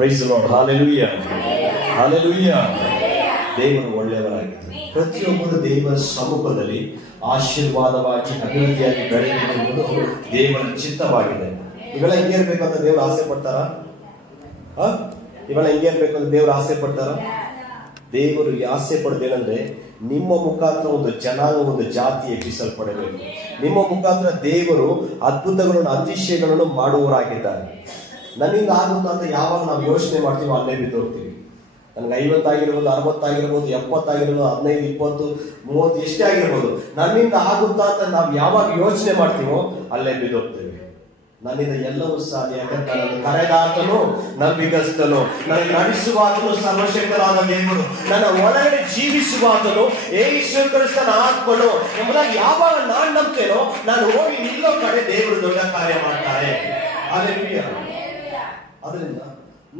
Price the lord. Hallelujah, hallelujah. ದೇವರು ಒಳ್ಳೆಯವರಾಗಿದ್ದಾರೆ. ಪ್ರತಿಯೊಬ್ಬರು ದೇವರ ಸಮ್ಮುಖದಲ್ಲಿ ಆಶೀರ್ವಾದವಾಗಿ ಅಭಿವೃದ್ಧಿಯಾಗಿ ಬೆಳೆಯಬೇಕೆಂಬುದು ದೇವರ ಚಿತ್ತವಾಗಿದೆ. ಇವೆಲ್ಲ ಹಿಂಗೆ ಇರ್ಬೇಕು ಅಂತ ದೇವರು ಆಸೆ ಪಡ್ತಾರ? ಇವೆಲ್ಲ ಹಿಂಗೆ ಇರ್ಬೇಕು ಅಂತ ದೇವರು ಆಸೆ ಪಡ್ತಾರ? ದೇವರು ಆಸೆ ಪಡೆದೇನಂದ್ರೆ ನಿಮ್ಮ ಮುಖಾಂತರ ಒಂದು ಜನಾಂಗ, ಒಂದು ಜಾತಿ ಹೆಚ್ಚಿಸಲ್ಪಡಬೇಕು. ನಿಮ್ಮ ಮುಖಾಂತರ ದೇವರು ಅದ್ಭುತಗಳನ್ನು, ಅತಿಶಯಗಳನ್ನು ಮಾಡುವವರಾಗಿದ್ದಾರೆ. ನನ್ನಿಂದ ಆಗುತ್ತಾ ಅಂತ ಯಾವಾಗ ನಾವು ಯೋಚನೆ ಮಾಡ್ತೀವೋ ಅಲ್ಲೇ ಬಿದ್ದೋಗ್ತೀವಿ. ನನ್ಗೆ 50 ಆಗಿರ್ಬೋದು, 60 ಆಗಿರ್ಬೋದು, 70 ಆಗಿರ್ಬೋದು, 15, 20, 30 ಎಷ್ಟೇ ಆಗಿರ್ಬೋದು, ನನ್ನಿಂದ ಆಗುತ್ತಾ ಅಂತ ನಾವು ಯಾವಾಗ ಯೋಚನೆ ಮಾಡ್ತೀವೋ ಅಲ್ಲೇ ಬಿದ್ದೋಗ್ತೇವೆ. ನನ್ನಿಂದ ಎಲ್ಲವೂ ಸಾಧ್ಯ, ಯಾಕಂದ್ರೆ ನನ್ನ ಕರೆದಾತನು ನಂಬಿಗಸ್ತನು, ನನಗೆ ನಡೆಸುವಾತನು ಸರ್ವಶಕ್ತನಾದ ದೇವರು, ನನ್ನ ಒಳಗಡೆ ಜೀವಿಸುವಾತನು ಯೇಸು ಕ್ರಿಸ್ತನ ಆತ್ಮನು ಎಂಬುದಾಗಿ ಯಾವಾಗ ನಾನು ನಂಬ್ತೇನೋ, ನಾನು ಹೋಗಿ ನಿಲ್ಲೋ ಕಡೆ ದೇವರು ದೊಡ್ಡ ಕಾರ್ಯ ಮಾಡ್ತಾರೆ. ಹಲ್ಲೆಲೂಯಾ. ಅದರಿಂದ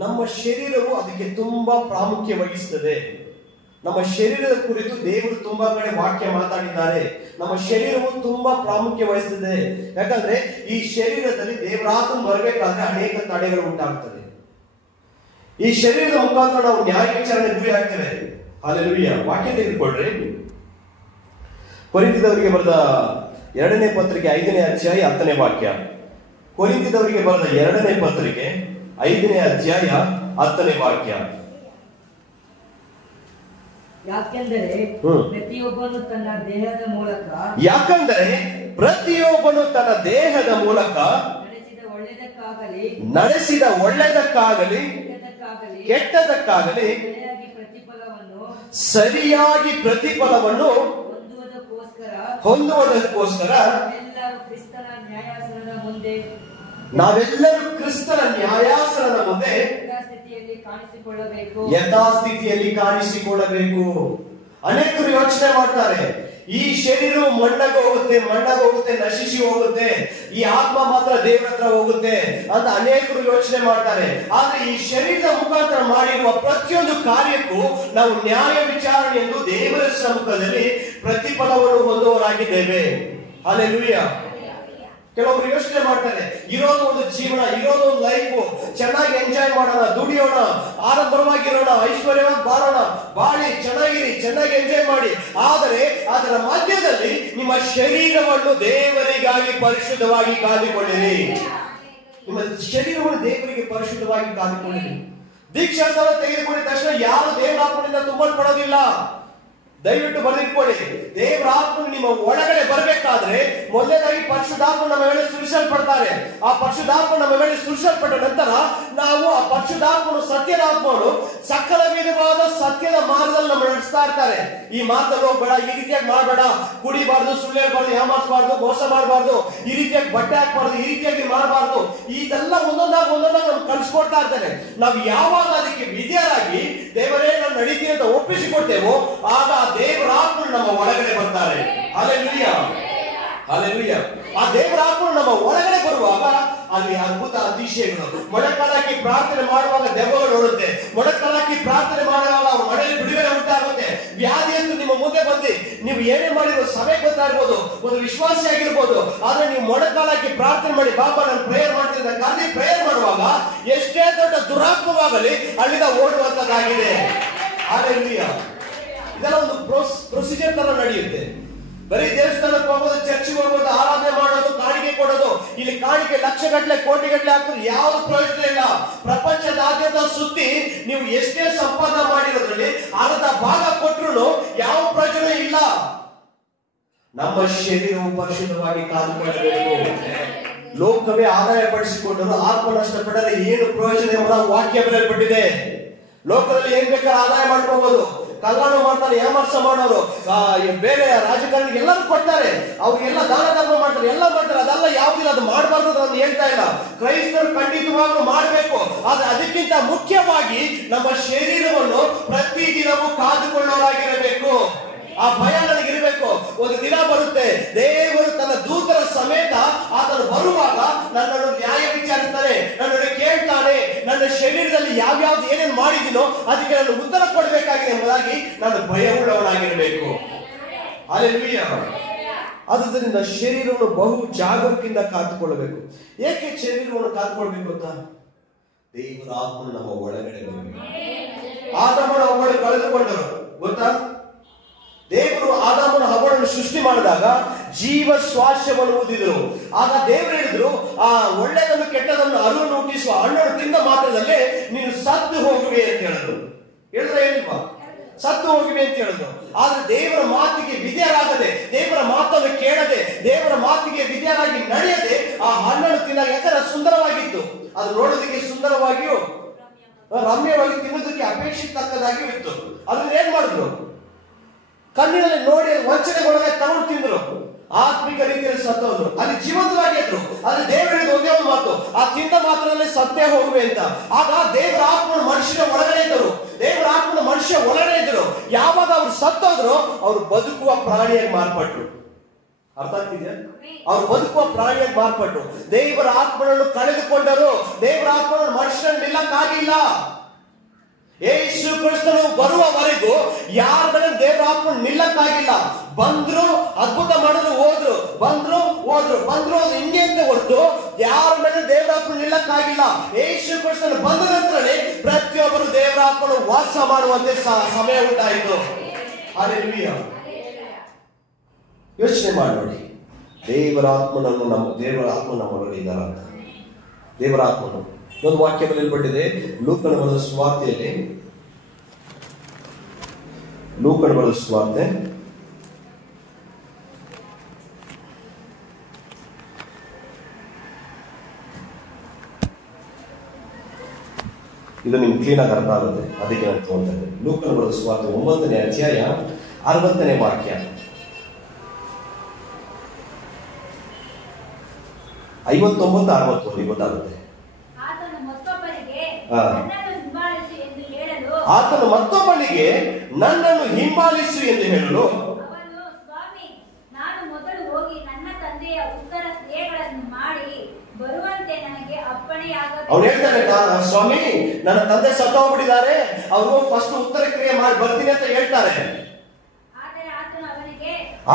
ನಮ್ಮ ಶರೀರವು ಅದಕ್ಕೆ ತುಂಬಾ ಪ್ರಾಮುಖ್ಯ ವಹಿಸುತ್ತದೆ. ನಮ್ಮ ಶರೀರದ ಕುರಿತು ದೇವರು ತುಂಬಾ ಕಡೆ ವಾಕ್ಯ ಮಾತಾಡಿದ್ದಾರೆ. ನಮ್ಮ ಶರೀರವು ತುಂಬಾ ಪ್ರಾಮುಖ್ಯ ವಹಿಸುತ್ತದೆ. ಯಾಕಂದ್ರೆ ಈ ಶರೀರದಲ್ಲಿ ದೇವರಾತ್ಮ ಬರಬೇಕಾದ್ರೆ ಅನೇಕ ತಡೆಗಳು ಉಂಟಾಗ್ತದೆ. ಈ ಶರೀರದ ಮುಖಾಂತರ ನಾವು ನ್ಯಾಯ ವಿಚಾರಣೆ ಗುರಿ ಆಗ್ತೇವೆ. ಹಲ್ಲೆಲೂಯಾ. ವಾಕ್ಯ ತೆಗೆದುಕೊಳ್ಳ್ರಿ. ಕೊರಿಂಥದವರಿಗೆ ಬರೆದ 2ನೇ ಪತ್ರಿಕೆ 5ನೇ ಅಧ್ಯಾಯ 10ನೇ ವಾಕ್ಯ. ಕೊರಿಂಥದವರಿಗೆ ಬರೆದ 2ನೇ ಪತ್ರಿಕೆ 5ನೇ ಅಧ್ಯಾಯ 10ನೇ ವಾಕ್ಯ. ಯಾಕೆಂದರೆ ಪ್ರತಿಯೊಬ್ಬನು ತನ್ನ ದೇಹದ ಮೂಲಕ ನಡೆಸಿದ ಒಳ್ಳೆಯದಕ್ಕಾಗಲಿ ಕೆಟ್ಟದಕ್ಕಾಗಲಿ ಸರಿಯಾಗಿ ಪ್ರತಿಫಲವನ್ನು ಹೊಂದುವುದಕ್ಕೋಸ್ಕರ ನಾವೆಲ್ಲರೂ ಕ್ರಿಸ್ತನ ನ್ಯಾಯಾಸನದ ಮುಂದೆ ಯಥಾಸ್ಥಿತಿಯಲ್ಲಿ ಕಾಣಿಸಿಕೊಳ್ಳಬೇಕು. ಅನೇಕರು ಯೋಚನೆ ಮಾಡ್ತಾರೆ, ಈ ಶರೀರವು ಮಣ್ಣಾಗೋಗುತ್ತೆ, ನಶಿಸಿ ಹೋಗುತ್ತೆ, ಈ ಆತ್ಮ ಮಾತ್ರ ದೇವರ ಹತ್ರ ಹೋಗುತ್ತೆ ಅಂತ ಅನೇಕರು ಯೋಚನೆ ಮಾಡ್ತಾರೆ. ಆದ್ರೆ ಈ ಶರೀರದ ಮುಖಾಂತರ ಮಾಡಿರುವ ಪ್ರತಿಯೊಂದು ಕಾರ್ಯಕ್ಕೂ ನಾವು ನ್ಯಾಯ ವಿಚಾರಣೆ ಎಂದು ದೇವರ ಸಮ್ಮುಖದಲ್ಲಿ ಪ್ರತಿಫಲವನ್ನು ಹೊಂದುವವರಾಗಿದ್ದೇವೆ. ಹಲ್ಲೆಲೂಯಾ. ಕೆಲವೊಬ್ರು ಯೋಚನೆ ಮಾಡ್ತಾರೆ, ಇರೋದು ಒಂದು ಜೀವನ, ಇರೋದು ಒಂದು ಲೈಫ್, ಚೆನ್ನಾಗಿ ಎಂಜಾಯ್ ಮಾಡೋಣ, ದುಡಿಯೋಣ, ಆಡಂಬರವಾಗಿರೋಣ, ಐಶ್ವರ್ಯವಾಗಿ ಬಾಳೋಣ, ಬಾಳಿ ಚೆನ್ನಾಗಿ ಎಂಜಾಯ್ ಮಾಡಿ. ಆದರೆ ಅದರ ಮಧ್ಯದಲ್ಲಿ ನಿಮ್ಮ ಶರೀರವನ್ನು ದೇವರಿಗಾಗಿ ಪರಿಶುದ್ಧವಾಗಿ ಕಾದುಕೊಳ್ಳಿರಿ. ನಿಮ್ಮ ಶರೀರವನ್ನು ದೇವರಿಗೆ ಪರಿಶುದ್ಧವಾಗಿ ಕಾದುಕೊಳ್ಳಿರಿ. ದೀಕ್ಷಾಸ್ಥಾನ ತೆಗೆದುಕೊಂಡಿದ ತಕ್ಷಣ ಯಾರು ದೇವರಾತ್ಮನಿಂದ ತುಂಬಲ್ಪಡೋದಿಲ್ಲ. ದಯವಿಟ್ಟು ಬರೆದಿಟ್ಕೊಳ್ಳಿ. ದೇವರ ಆತ್ಮ ನಿಮ್ಮ ಒಳಗಡೆ ಬರಬೇಕಾದ್ರೆ ಮೊದಲನೇದಾಗಿ ಪರಿಶುದ್ಧಾತ್ಮ ನಮ್ಮ ಮೇಲೆ ಸುರಿಸಲ್ಪಡ್ತಾರೆ. ಆ ಪರಿಶುದ್ಧಾತ್ಮ ನಮ್ಮ ಮೇಲೆ ಸುರಿಸಲ್ಪಟ್ಟ ನಂತರ ನಾವು ಆ ಪರಿಶುದ್ಧಾತ್ಮನು, ಸತ್ಯದ ಆತ್ಮನು ಸಕಲ ವಿಧವಾದ ಸತ್ಯದ ಮಾರ್ಗದಲ್ಲಿ ನಮ್ಮ ನಡೆಸ್ತಾ ಇರ್ತಾರೆ. ಈ ಮಾತಲ್ಲಿ ಹೋಗ್ಬೇಡ, ಈ ರೀತಿಯಾಗಿ ಮಾಡಬೇಡ, ಕುಡಿಬಾರ್ದು, ಸುಳ್ಳು ಹೇಳ್ಬಾರ್ದು, ಏಮಾರಿಸಬಾರ್ದು, ಮೋಸ ಮಾಡಬಾರ್ದು, ಈ ರೀತಿಯಾಗಿ ಬಟ್ಟೆ ಹಾಕಬಾರ್ದು, ಈ ರೀತಿಯಾಗಿ ಮಾಡಬಾರ್ದು, ಇದೆಲ್ಲ ಒಂದೊಂದಾಗಿ ನಮ್ಗೆ ಕಲಿಸ್ಕೊಡ್ತಾ ಇರ್ತಾರೆ. ನಾವು ಯಾವಾಗ ಅದಕ್ಕೆ ವಿಧೇಯರಾಗಿ ದೇವರೇ ನಾನು ನಡೀತೀನಿ ಅಂತ ಒಪ್ಪಿಸಿಕೊಡ್ತೇವೋ ಆಗ ದೇವರ ಆತ್ಮ ನಮ್ಮ ಒಳಗಡೆ ಬರ್ತಾರೆ. Hallelujah, hallelujah. ಆ ದೇವರ ಆತ್ಮ ನಮ್ಮ ಒಳಗಡೆ ಬರುವಾಗ ಅಲ್ಲಿ ಅದ್ಭುತ ಅತಿಶಯಗಳು. ಮೊಣಕಾಲಾಕಿ ಪ್ರಾರ್ಥನೆ ಮಾಡುವಾಗ ದೆವ್ವಗಳು ಓಡುತ್ತೆ. ಮೊಣಕಾಲಾಕಿ ಪ್ರಾರ್ಥನೆ ಮಾಡುವಾಗ ಅವ್ರ ಮನೆಯಲ್ಲಿ ಬಿಡುಗಡೆ ಉಂಟಾಗುತ್ತೆ. ವ್ಯಾಧಿಯನ್ನು ನಿಮ್ಮ ಮುಂದೆ ಬಂದು ನೀವು ಏನೇ ಮಾಡಿರೋ ಸಭೆಗೆ ಬರ್ತಾ ಇರ್ಬೋದು, ಒಂದು ವಿಶ್ವಾಸಿ ಆಗಿರ್ಬೋದು, ಆದ್ರೆ ನೀವು ಮೊಣಕಾಲಾಕಿ ಪ್ರಾರ್ಥನೆ ಮಾಡಿ, ಬಾಬಾ ನಾನು ಪ್ರೇಯರ್ ಮಾಡ್ತೀನಿ ಅಂತ ಕರೆದಿ ಪ್ರೇಯರ್ ಮಾಡುವಾಗ ಎಷ್ಟೇ ದೊಡ್ಡ ದುರಾತ್ಮವಾಗಲಿ ಅಲ್ಲಿಂದ ಓಡುವಂತದ್ದಾಗಿದೆ. ಹಲ್ಲೆಲೂಯಾ. ಇದೆಲ್ಲ ಒಂದು ಪ್ರೊಸೀಜರ್ ತರ ನಡೆಯುತ್ತೆ. ಬರೀ ದೇವಸ್ಥಾನಕ್ಕೆ ಹೋಗೋದು, ಚರ್ಚ್ಗೆ ಹೋಗೋದು, ಆರಾಧನೆ ಮಾಡೋದು, ಕಾಣಿಕೆ ಕೊಡೋದು, ಇಲ್ಲಿ ಕಾಣಿಕೆ ಲಕ್ಷಗಟ್ಟಲೆ ಕೋಟಿಗಟ್ಟಲೆ ಆಗ್ತದೆ, ಯಾವ್ದು ಪ್ರಯೋಜನ ಇಲ್ಲ. ಪ್ರಪಂಚದಾದ್ಯಂತ ಸುತ್ತಿ ನೀವು ಎಷ್ಟೇ ಸಂಪಾದನೆ ಮಾಡಿರೋದ್ರಲ್ಲಿ ಅರ್ಧ ಭಾಗ ಕೊಟ್ಟರು ಯಾವ ಪ್ರಯೋಜನ ಇಲ್ಲ. ನಮ್ಮ ಶರೀರವು ಪರಿಶುದ್ಧವಾಗಿ ಕಾದುಕೊಳ್ಳಬೇಕು. ಲೋಕವೇ ಆದಾಯ ಪಡಿಸಿಕೊಂಡರು ಆತ್ಮ ನಷ್ಟಪಟ್ಟರೆ ಏನು ಪ್ರಯೋಜನ ಎಂಬ ವಾಕ್ಯ ಬರೆಯಲ್ಪಟ್ಟಿದೆ. ಲೋಕದಲ್ಲಿ ಏನ್ ಬೇಕಾದ್ರೆ ಆದಾಯ ಮಾಡ್ಕೋಬಹುದು. ಕಲ್ಯಾಣ ಮಾಡ್ತಾರೆ, ಏಮಾರ್ಸ ಮಾಡೋರು, ಬೇರೆ ರಾಜಕಾರಣಿಗೆ ಎಲ್ಲರೂ ಕೊಡ್ತಾರೆ, ಅವ್ರಿಗೆಲ್ಲ ದಾನ ಧರ್ಮ ಮಾಡ್ತಾರೆ, ಎಲ್ಲ ಮಾಡ್ತಾರೆ. ಅದೆಲ್ಲ ಯಾವ್ದಿಲ್ಲ, ಅದು ಮಾಡಬಾರ್ದು ಅಂತ ಹೇಳ್ತಾ ಇಲ್ಲ. ಕ್ರೈಸ್ತರು ಖಂಡಿತವಾಗ್ಲೂ ಮಾಡಬೇಕು. ಆದ್ರೆ ಅದಕ್ಕಿಂತ ಮುಖ್ಯವಾಗಿ ನಮ್ಮ ಶರೀರವನ್ನು ಪ್ರತಿದಿನವೂ ಕಾದುಕೊಳ್ಳೋರಾಗಿರಬೇಕು. ಆ ಭಯ ನನಗಿರಬೇಕು. ಒಂದು ದಿನ ಬರುತ್ತೆ, ದೇವರು ತನ್ನ ದೂತರ ಸಮೇತ ಆತನು ಬರುವಾಗ ನನ್ನನ್ನು ನ್ಯಾಯ ವಿಚಾರಿಸ್ತಾನೆ, ನನ್ನನ್ನು ಕೇಳ್ತಾನೆ, ನನ್ನ ಶರೀರದಲ್ಲಿ ಯಾವ್ಯಾವ್ದು ಏನೇನು ಮಾಡಿದ್ದೀನೋ ಅದಕ್ಕೆ ನಾನು ಉತ್ತರ ಕೊಡಬೇಕಾಗಿದೆ ಎಂಬುದಾಗಿ ನಾನು ಭಯವುಳ್ಳವನಾಗಿರಬೇಕು. ಹಲ್ಲೆಲೂಯಾ. ಆದುದರಿಂದ ಶರೀರವನ್ನು ಬಹು ಜಾಗರೂಕದಿಂದ ಕಾದುಕೊಳ್ಳಬೇಕು. ಏಕೆ ಶರೀರವನ್ನು ಕಾದುಕೊಳ್ಬೇಕು ಅಂತ? ದೇವರ ಆತ್ಮನು ನಮ್ಮ ಒಳಗಡೆ ಬರಬೇಕು. ಆದಾಮನ ಹವ್ವಳು ಕಳೆದುಕೊಂಡರು ಗೊತ್ತಾ? ದೇವರು ಆದಾಮನ ಹವ್ವಳನ್ನು ಸೃಷ್ಟಿ ಮಾಡಿದಾಗ ಜೀವ ಶ್ವಾಸವನ್ನು ಊದಿದ್ರು. ಆಗ ದೇವರು ಹೇಳಿದ್ರು, ಆ ಒಳ್ಳೆಯದನ್ನು ಕೆಟ್ಟದನ್ನು ಅರಿವನ್ನು ಹುಟ್ಟಿಸುವ ಹಣ್ಣನ್ನು ತಿಂದ ಮಾತ್ರದಲ್ಲೇ ನೀನು ಸತ್ತು ಹೋಗುವೆ ಅಂತ ಹೇಳಿದ್ರು. ಹೇಳಿಲ್ವಾ? ಸತ್ತು ಹೋಗಿವೆ ಅಂತ ಹೇಳಿದ್ರು. ಆದ್ರೆ ದೇವರ ಮಾತಿಗೆ ವಿಧೇಯರಾಗದೆ, ದೇವರ ಮಾತನ್ನು ಕೇಳದೆ, ದೇವರ ಮಾತಿಗೆ ವಿಧೇಯರಾಗಿ ನಡೆಯದೆ ಆ ಹಣ್ಣನ್ನು ತಿನ್ನಾಗ ಯಾಕಂದ್ರೆ ಸುಂದರವಾಗಿತ್ತು, ಅದು ನೋಡೋದಕ್ಕೆ ಸುಂದರವಾಗಿಯೂ ರಮ್ಯವಾಗಿ ತಿನ್ನೋದಕ್ಕೆ ಅಪೇಕ್ಷಿತ ತಕ್ಕದಾಗಿಯೂ ಇತ್ತು. ಅದನ್ನ ಏನ್ ಮಾಡಿದ್ರು? ಕಣ್ಣಿನಲ್ಲಿ ನೋಡಿ ವಂಚನೆಗೊಳಗೆ ತಗೊಂಡು ತಿಂದ್ರು. ಆತ್ಮಿಕ ರೀತಿಯಲ್ಲಿ ಸತ್ತೋದ್ರು. ಅಲ್ಲಿ ಜೀವಂತವಾಗಿದ್ರು. ಅಲ್ಲಿ ದೇವರು ಹೇಳಿದ ಒಂದೇ ಒಂದು ಮಾತು, ಆ ತಿಂದ ಮಾತ್ರದಲ್ಲಿ ಸತ್ತೇ ಹೋಗುವೆ ಅಂತ. ಆಗ ದೇವರ ಆತ್ಮನ ಮನುಷ್ಯನ ಒಳಗಡೆ ಇದ್ದರು. ದೇವರ ಆತ್ಮನ ಮನುಷ್ಯ ಒಳಗಡೆ ಇದ್ರು. ಯಾವಾಗ ಅವ್ರು ಸತ್ತೋದ್ರು, ಅವ್ರು ಬದುಕುವ ಪ್ರಾಣಿಯಾಗಿ ಮಾರ್ಪಟ್ರು. ಅರ್ಥ ಆಗ್ತಿದ್ಯಾ? ಅವ್ರು ಬದುಕುವ ಪ್ರಾಣಿಯಾಗಿ ಮಾರ್ಪಟ್ರು. ದೇವರ ಆತ್ಮನನ್ನು ಕಳೆದುಕೊಂಡರು. ದೇವರ ಆತ್ಮನ ಮನುಷ್ಯನ ನಿಲ್ಲಕ್ಕಾಗಿಲ್ಲ. ಯೇಸು ಕ್ರಿಸ್ತನು ಬರುವವರೆಗೂ ಯಾರ ಮೇಲೆ ದೇವರ ಆತ್ಮ ನಿಲ್ಲಕ್ಕಾಗಿಲ್ಲ. ಬಂದ್ರು, ಅದ್ಭುತ ಮಾಡಿದ್ರು, ಹೋದ್ರು, ಬಂದ್ರು ಹೋದ್ರು, ಬಂದ್ರು ಅದು ಹಿಂಗೆ ಅಂತ ಹೊರತು ಯಾರ ಮೇಲೆ ದೇವರ ಆತ್ಮ ನಿಲ್ಲಕ್ಕಾಗಿಲ್ಲ. ಯೇಸು ಕ್ರಿಸ್ತನು ಬಂದ ನಂತರನೇ ಪ್ರತಿಯೊಬ್ಬರು ದೇವರ ಆತ್ಮನು ವಾಸ ಮಾಡುವಂತೆ ಸಮಯ ಉಂಟಾಯಿತು. ಹಲ್ಲೆಲೂಯಾ. ಯೋಚನೆ ಮಾಡಿ ನೋಡಿ, ದೇವರ ಆತ್ಮ ನಮ್ಮೊಳಗೆ ಇದ್ದಾರ ಅಂತ. ದೇವರ ಆತ್ಮನು ಒಂದು ವಾಕ್ಯ ಬರೆಯಲ್ಪಟ್ಟಿದೆ ಲೂಕನ ಬರೆದ ಸುವಾರ್ತೆಯಲ್ಲಿ. ಲೂಕನ ಬರೆದ ಸುವಾರ್ತೆ ಇದು ನಿಮ್ಗೆ ಕ್ಲೀನ್ ಆಗಿ ಅರ್ಥ ಆಗುತ್ತೆ, ಅದಕ್ಕೆ ನಾನು ತಗೊಂತೇನೆ. ಲೂಕನ ಬರೆದ ಸುವಾರ್ತೆ 9ನೇ ಅಧ್ಯಾಯ 60ನೇ ವಾಕ್ಯ. 59-61 ಗೊತ್ತಾಗುತ್ತೆ. ಆತನು ಮತ್ತೊಬ್ಬನಿಗೆ ನನ್ನನ್ನು ಹಿಂಬಾಲಿಸು ಎಂದು ಹೇಳಲು ಅವ್ನು ಹೇಳ್ತಾನೆ, ಸ್ವಾಮಿ ನನ್ನ ತಂದೆ ಸತ್ತೋಗ್ಬಿಟ್ಟಿದ್ದಾರೆ, ಅವರು ಫಸ್ಟ್ ಉತ್ತರ ಕ್ರಿಯೆ ಮಾಡಿ ಬರ್ತೀನಿ ಅಂತ ಹೇಳ್ತಾರೆ.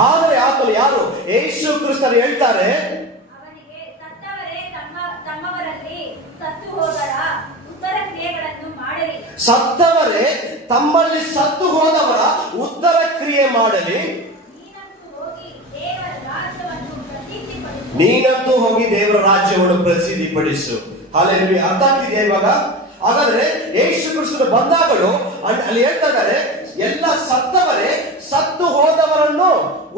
ಆದರೆ ಆತನು ಯಾರು? ಯೇಸು ಕ್ರಿಸ್ತರು ಹೇಳ್ತಾರೆ, ಸತ್ತವರೇ ತಮ್ಮಲ್ಲಿ ಸತ್ತು ಹೋದವರ ಉತ್ತರ ಕ್ರಿಯೆ ಮಾಡಲಿ, ನೀನಂತೂ ಹೋಗಿ ದೇವರ ರಾಜ್ಯವನ್ನು ಪ್ರಸಿದ್ಧಿಪಡಿಸು. ಹಲ್ಲೆಲೂಯಾ. ಅರ್ಥ ಆಗ್ತಿದೆಯಾ ಇವಾಗ? ಹಾಗಾದ್ರೆ ಯೇಸು ಕ್ರಿಸ್ತನು ಬಂದಾಗಲೂ ಅಲ್ಲಿ ಹೇಳ್ತಾ ಇದ್ದಾರೆ, ಎಲ್ಲ ಸತ್ತವರೇ ಸತ್ತು ಹೋದವರನ್ನು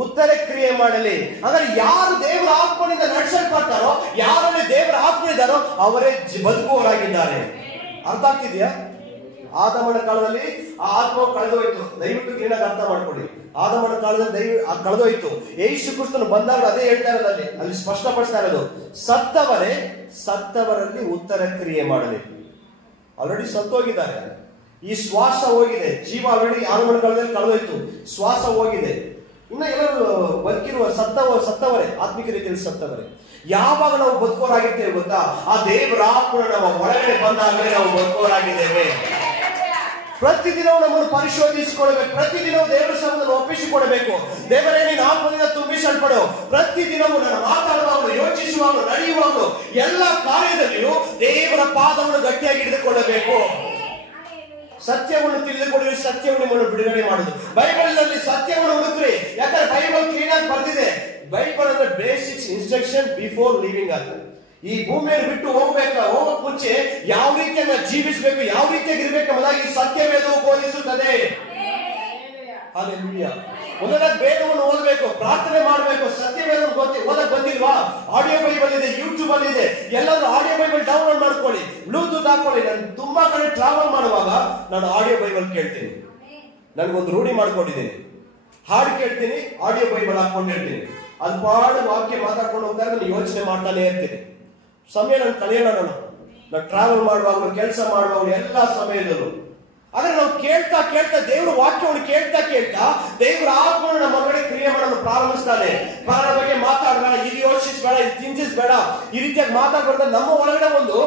ಉತ್ತರ ಕ್ರಿಯೆ ಮಾಡಲಿ. ಹಾಗಾದ್ರೆ ಯಾರು ದೇವರ ಆತ್ಮನಿಂದ ನಡೆಸಲ್ಪಡ್ತಾರೋ, ಯಾರಲ್ಲಿ ದೇವರ ಆತ್ಮ ಇದ್ದಾರೋ ಅವರೇ ಬದುಕುವವರಾಗಿದ್ದಾರೆ. ಅರ್ಥ ಆಗ್ತಿದ್ಯಾ? ಆದಾಮನ ಕಾಲದಲ್ಲಿ ಆ ಆತ್ಮ ಕಳೆದೋಯ್ತು. ದಯವಿಟ್ಟು ಕ್ಲೀನಾಗಿ ಅರ್ಥ ಮಾಡ್ಕೊಳ್ಳಿ. ಆದಾಮನ ಕಾಲದಲ್ಲಿ ಕಳೆದೋಯ್ತು. ಯೇಸು ಕ್ರಿಸ್ತನು ಬಂದಾಗ ಅದೇ ಹೇಳ್ತಾ ಇರೋದು, ಅಲ್ಲಿ ಸ್ಪಷ್ಟಪಡಿಸ್ತಾ ಇರೋದು, ಸತ್ತವರೇ ಸತ್ತವರಲ್ಲಿ ಉತ್ತರ ಕ್ರಿಯೆ ಮಾಡಲಿ. ಆಲ್ರೆಡಿ ಸತ್ತೋಗಿದ್ದಾರೆ. ಈ ಶ್ವಾಸ ಹೋಗಿದೆ, ಜೀವ ಆಲ್ರೆಡಿ ಆದಾಮನ ಕಾಲದಲ್ಲಿ ಕಳೆದೋಯ್ತು, ಶ್ವಾಸ ಹೋಗಿದೆ. ಇನ್ನು ಎಲ್ಲರೂ ಬದುಕಿರುವ ಸತ್ತವರೇ, ಆತ್ಮಿಕ ರೀತಿಯಲ್ಲಿ ಸತ್ತವರೇ. ಯಾವಾಗ ನಾವು ಬದುಕೋರಾಗಿದ್ದೇವೆ ಗೊತ್ತಾ? ಆ ದೇವರ ಆತ್ಮ ನಮ್ಮ ಒಳಗಡೆ ಬಂದಾಗಲೇ ನಾವು ಬದುಕೋರಾಗಿದ್ದೇವೆ. ಪ್ರತಿದಿನವೂ ನಮ್ಮನ್ನು ಪರಿಶೋಧಿಸಿಕೊಳ್ಳಬೇಕು. ಪ್ರತಿದಿನವೂ ದೇವರ ಸಮ್ಮುಖದಲ್ಲಿ ಒಪ್ಪಿಸಿಕೊಡಬೇಕು. ದೇವರೇ ನೀನು ಆತ್ಮದಿಂದ ತುಂಬಿಸಲ್ಪಡು. ಪ್ರತಿದಿನವೂ ನಾನು ಮಾತಾಡುವಾಗಲೂ, ಯೋಚಿಸುವಾಗಲೂ, ನಡೆಯುವಾಗಲೂ, ಎಲ್ಲ ಕಾರ್ಯದಲ್ಲಿಯೂ ದೇವರ ಪಾದವನ್ನು ಗಟ್ಟಿಯಾಗಿ ಹಿಡಿದುಕೊಳ್ಳಬೇಕು. ಸತ್ಯವನ್ನು ತಿಳಿದುಕೊಳ್ಳಿ, ಸತ್ಯವನ್ನು ನಿಮ್ಮನ್ನು ಬಿಡುಗಡೆ ಮಾಡುದು. ಬೈಬಲ್ನಲ್ಲಿ ಸತ್ಯವನ್ನು ಹುಡುಕ್ರಿ. ಯಾಕಂದ್ರೆ ಬೈಬಲ್ ಕ್ಲೀನ್ ಆಗಿ ಬರ್ದಿದೆ. ಬೈಬಲ್ ಅಂದ್ರೆ ಬೇಸಿಕ್ಸ್ ಇನ್ಸ್ಟ್ರಕ್ಷನ್ ಬಿಫೋರ್ ಲಿವಿಂಗ್ ಅಂತ. ಈ ಭೂಮಿಯನ್ನು ಬಿಟ್ಟು ಹೋಗಕ್ ಮುಂಚೆ ಯಾವ ರೀತಿಯನ್ನ ಜೀವಿಸಬೇಕು, ಯಾವ ರೀತಿಯಾಗಿ ಇರ್ಬೇಕು ಎಂಬುದಾಗಿ ಈ ಸತ್ಯವೇದವು ಬೋಧಿಸುತ್ತದೆ. ಹಲ್ಲೆಲೂಯಾ. ಒಂದೊಂದು ವೇದವನ್ನು ಓದಬೇಕು, ಪ್ರಾರ್ಥನೆ ಮಾಡಬೇಕು. ಸತ್ಯವೇದ ಓದಕ್ ಬಂದಿಲ್ವಾ? ಆಡಿಯೋ ಬೈಬಲ್ ಇದೆ, ಯೂಟ್ಯೂಬ್ ಅಲ್ಲಿ ಇದೆ. ಎಲ್ಲರೂ ಆಡಿಯೋ ಬೈಬಲ್ ಡೌನ್ಲೋಡ್ ಮಾಡ್ಕೊಳ್ಳಿ, ಬ್ಲೂಟೂತ್ ಹಾಕೊಳ್ಳಿ. ನಾನು ತುಂಬಾ ಕಡೆ ಟ್ರಾವೆಲ್ ಮಾಡುವಾಗ ನಾನು ಆಡಿಯೋ ಬೈಬಲ್ ಕೇಳ್ತೀನಿ. ನನ್ಗೊಂದು ರೂಢಿ ಮಾಡ್ಕೊಂಡಿದ್ದೀನಿ. ಹಾಡು ಕೇಳ್ತೀನಿ, ಆಡಿಯೋ ಬೈಬಲ್ ಹಾಕೊಂಡಿರ್ತೀನಿ. ಅದು ಪಾಡು ವಾಕ್ಯ ಮಾತಾಡ್ಕೊಂಡು ಹೋಗ್ತಾರೆ, ನಾನು ಯೋಚನೆ ಮಾಡ್ತಾನೆ ಇರ್ತೀನಿ. ಸಮಯ ನಾನು ಕಳೆಯೋಣ. ನಾನು ಟ್ರಾವೆಲ್ ಮಾಡುವಾಗಲೂ, ಕೆಲಸ ಮಾಡುವಾಗಲೂ, ಎಲ್ಲಾ ಸಮಯದಲ್ಲೂ. ಆದ್ರೆ ನಾವು ಕೇಳ್ತಾ ಕೇಳ್ತಾ ದೇವರ ವಾಕ್ಯವನ್ನು ಕೇಳ್ತಾ ದೇವರ ಆತ್ಮವನ್ನು ನಮ್ಮ ಒಳಗಡೆ ಕ್ರಿಯೆ ಮಾಡಲು ಪ್ರಾರಂಭಿಸ್ತಾನೆ. ಪ್ರಾಣ ಬಗ್ಗೆ ಮಾತಾಡಬೇಡ, ಇದು ಯೋಚಿಸಬೇಡ, ಇದು ಚಿಂತಿಸಬೇಡ, ಈ ರೀತಿಯಾಗಿ ಮಾತಾಡ್ಬಾರ್ದು. ನಮ್ಮ ಒಳಗಡೆ ಒಂದು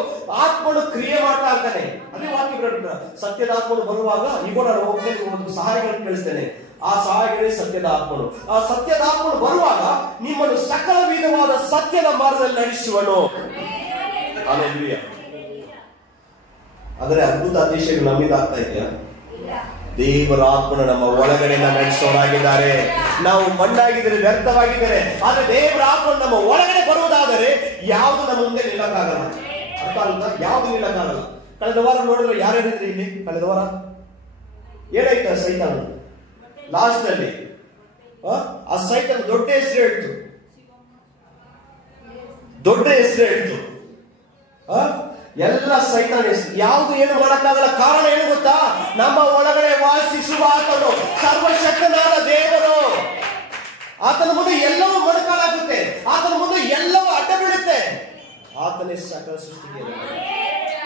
ಆತ್ಮನು ಕ್ರಿಯೆ ಮಾಡ್ತಾ ಇರ್ತಾನೆ. ಅದೇ ವಾಕ್ಯ ಬರೋದಿಲ್ಲ. ಸತ್ಯದ ಆತ್ಮನು ಬರುವಾಗ ಈಗ ನಾನು ಹೋಗ್ತೇನೆ, ಒಂದು ಸಹಾಯಗಳನ್ನು ಕಳಿಸ್ತೇನೆ. ಆ ಸಹಾಯಗಳೇ ಸತ್ಯದ ಆತ್ಮನು. ಆ ಸತ್ಯದ ಆತ್ಮನು ಬರುವಾಗ ನಿಮ್ಮನ್ನು ಸಕಲ ವಿಧವಾದ ಸತ್ಯದ ಮಾರ್ಗದಲ್ಲಿ ನಡೆಸುವನು. ಹಲ್ಲೆಲೂಯಾ. ಆದರೆ ಅದ್ಭುತ ಅತಿಶಯಗಳು ನಮ್ಮಿಂದ ಆಗ್ತಾ ಇದೆಯಾ? ದೇವರ ಆತ್ಮನ ನಮ್ಮ ಒಳಗಡೆ ನಡೆಸೋರಾಗಿದ್ದಾರೆ. ನಾವು ಮಣ್ಣಾಗಿದ್ದರೆ, ವ್ಯರ್ಥವಾಗಿದ್ದಾರೆ, ಆದ್ರೆ ದೇವರ ಆತ್ಮ ನಮ್ಮ ಒಳಗಡೆ ಬರುವುದಾದರೆ ಯಾವುದು ನಮ್ಮ ಮುಂದೆ ನಿಲ್ಲಕ್ಕಾಗಲ್ಲ. ಅರ್ಥ ಆಗುತ್ತಾ? ಯಾವುದು ನಿಲ್ಲಕ್ಕಾಗಲ್ಲ. ಕಳೆದ ವಾರ ನೋಡಿದ್ರೆ ಯಾರೇನಿದ್ರೆ ಇಲ್ಲಿ ಕಳೆದ ವಾರ ಏನಾಯ್ತ? ಸೈತಾನ ಲಾಸ್ಟ್ ಅಲ್ಲಿ ಆ ಸೈತಾನ ದೊಡ್ಡ ಹೆಸರು ಹೇಳ್ತು, ದೊಡ್ಡ ಹೆಸರು ಹೇಳ್ತು. ಎಲ್ಲ ಸೈತಾನ ಹೆಸರು. ಯಾವುದು ಏನು ಮಾಡಕ್ಕಾಗಲ್ಲ. ಕಾರಣ ಏನು ಗೊತ್ತಾ? ನಮ್ಮ ಒಳಗಡೆ ವಾಸಿಸುವ ಆತನು ಸರ್ವಶಕ್ತನಾದ ದೇವರು. ಆತನ ಮುಂದೆ ಎಲ್ಲವೂ ಮೊಣಕಾಲಾಗುತ್ತೆ, ಆತನ ಮುಂದೆ ಎಲ್ಲವೂ ಅಡ್ಡ ಬೀಳುತ್ತೆ. ಆತನೇ ಸಕಲ ಸೃಷ್ಟಿಗೆ.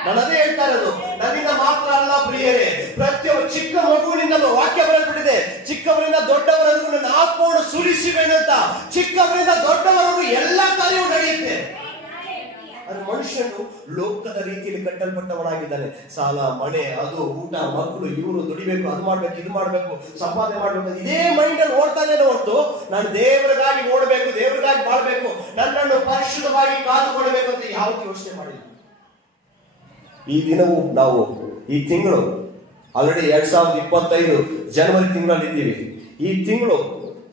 ನಾನು ಅದೇ ಹೇಳ್ತಾ ಇರೋದು, ನನ್ನಿಂದ ಮಾತ್ರ ಅಲ್ಲ ಪ್ರಿಯರೇ, ಪ್ರತಿಯೊಬ್ಬ ಚಿಕ್ಕ ಮಗುವಿನಿಂದ ವಾಕ್ಯ ಬರೆದ್ಬಿಟ್ಟಿದೆ, ಚಿಕ್ಕವರಿಂದ ದೊಡ್ಡವರೆಗೂ ನನ್ನ ಆತ್ಮವನ್ನು ಸುರಿಸುವೇನಂತ. ಚಿಕ್ಕವರಿಂದ ದೊಡ್ಡವರೆಗೂ ಎಲ್ಲಾ ಕಾರ್ಯವೂ ನಡೆಯುತ್ತೆ. ಅದು ಮನುಷ್ಯನು ಲೋಕದ ರೀತಿಯಲ್ಲಿ ಕಟ್ಟಲ್ಪಟ್ಟವನಾಗಿದ್ದಾನೆ. ಸಾಲ, ಮನೆ, ಅದು, ಊಟ, ಮಕ್ಕಳು, ಇವರು ದುಡಿಬೇಕು, ಅದು ಮಾಡ್ಬೇಕು, ಇದು ಮಾಡ್ಬೇಕು, ಸಂಪಾದನೆ ಮಾಡ್ಬೇಕು, ಇದೇ ಮೈಂಡ್ ಅಲ್ಲಿ ಓಡ್ತಾನೆ ಹೊರತು ನಾನು ದೇವರಿಗಾಗಿ ಓಡಬೇಕು, ದೇವರಿಗಾಗಿ ಬಾಳ್ಬೇಕು, ನನ್ನನ್ನು ಪರಿಶುದ್ಧವಾಗಿ ಕಾದುಕೊಳ್ಬೇಕು ಅಂತ ಯಾವತ್ತೂ ಯೋಚನೆ ಮಾಡಿಲ್ಲ. ಈ ದಿನವೂ ನಾವು ಈ ತಿಂಗಳು ಆಲ್ರೆಡಿ 2025 ಜನವರಿ ತಿಂಗಳಲ್ಲಿ ಇದ್ದೀವಿ. ಈ ತಿಂಗಳು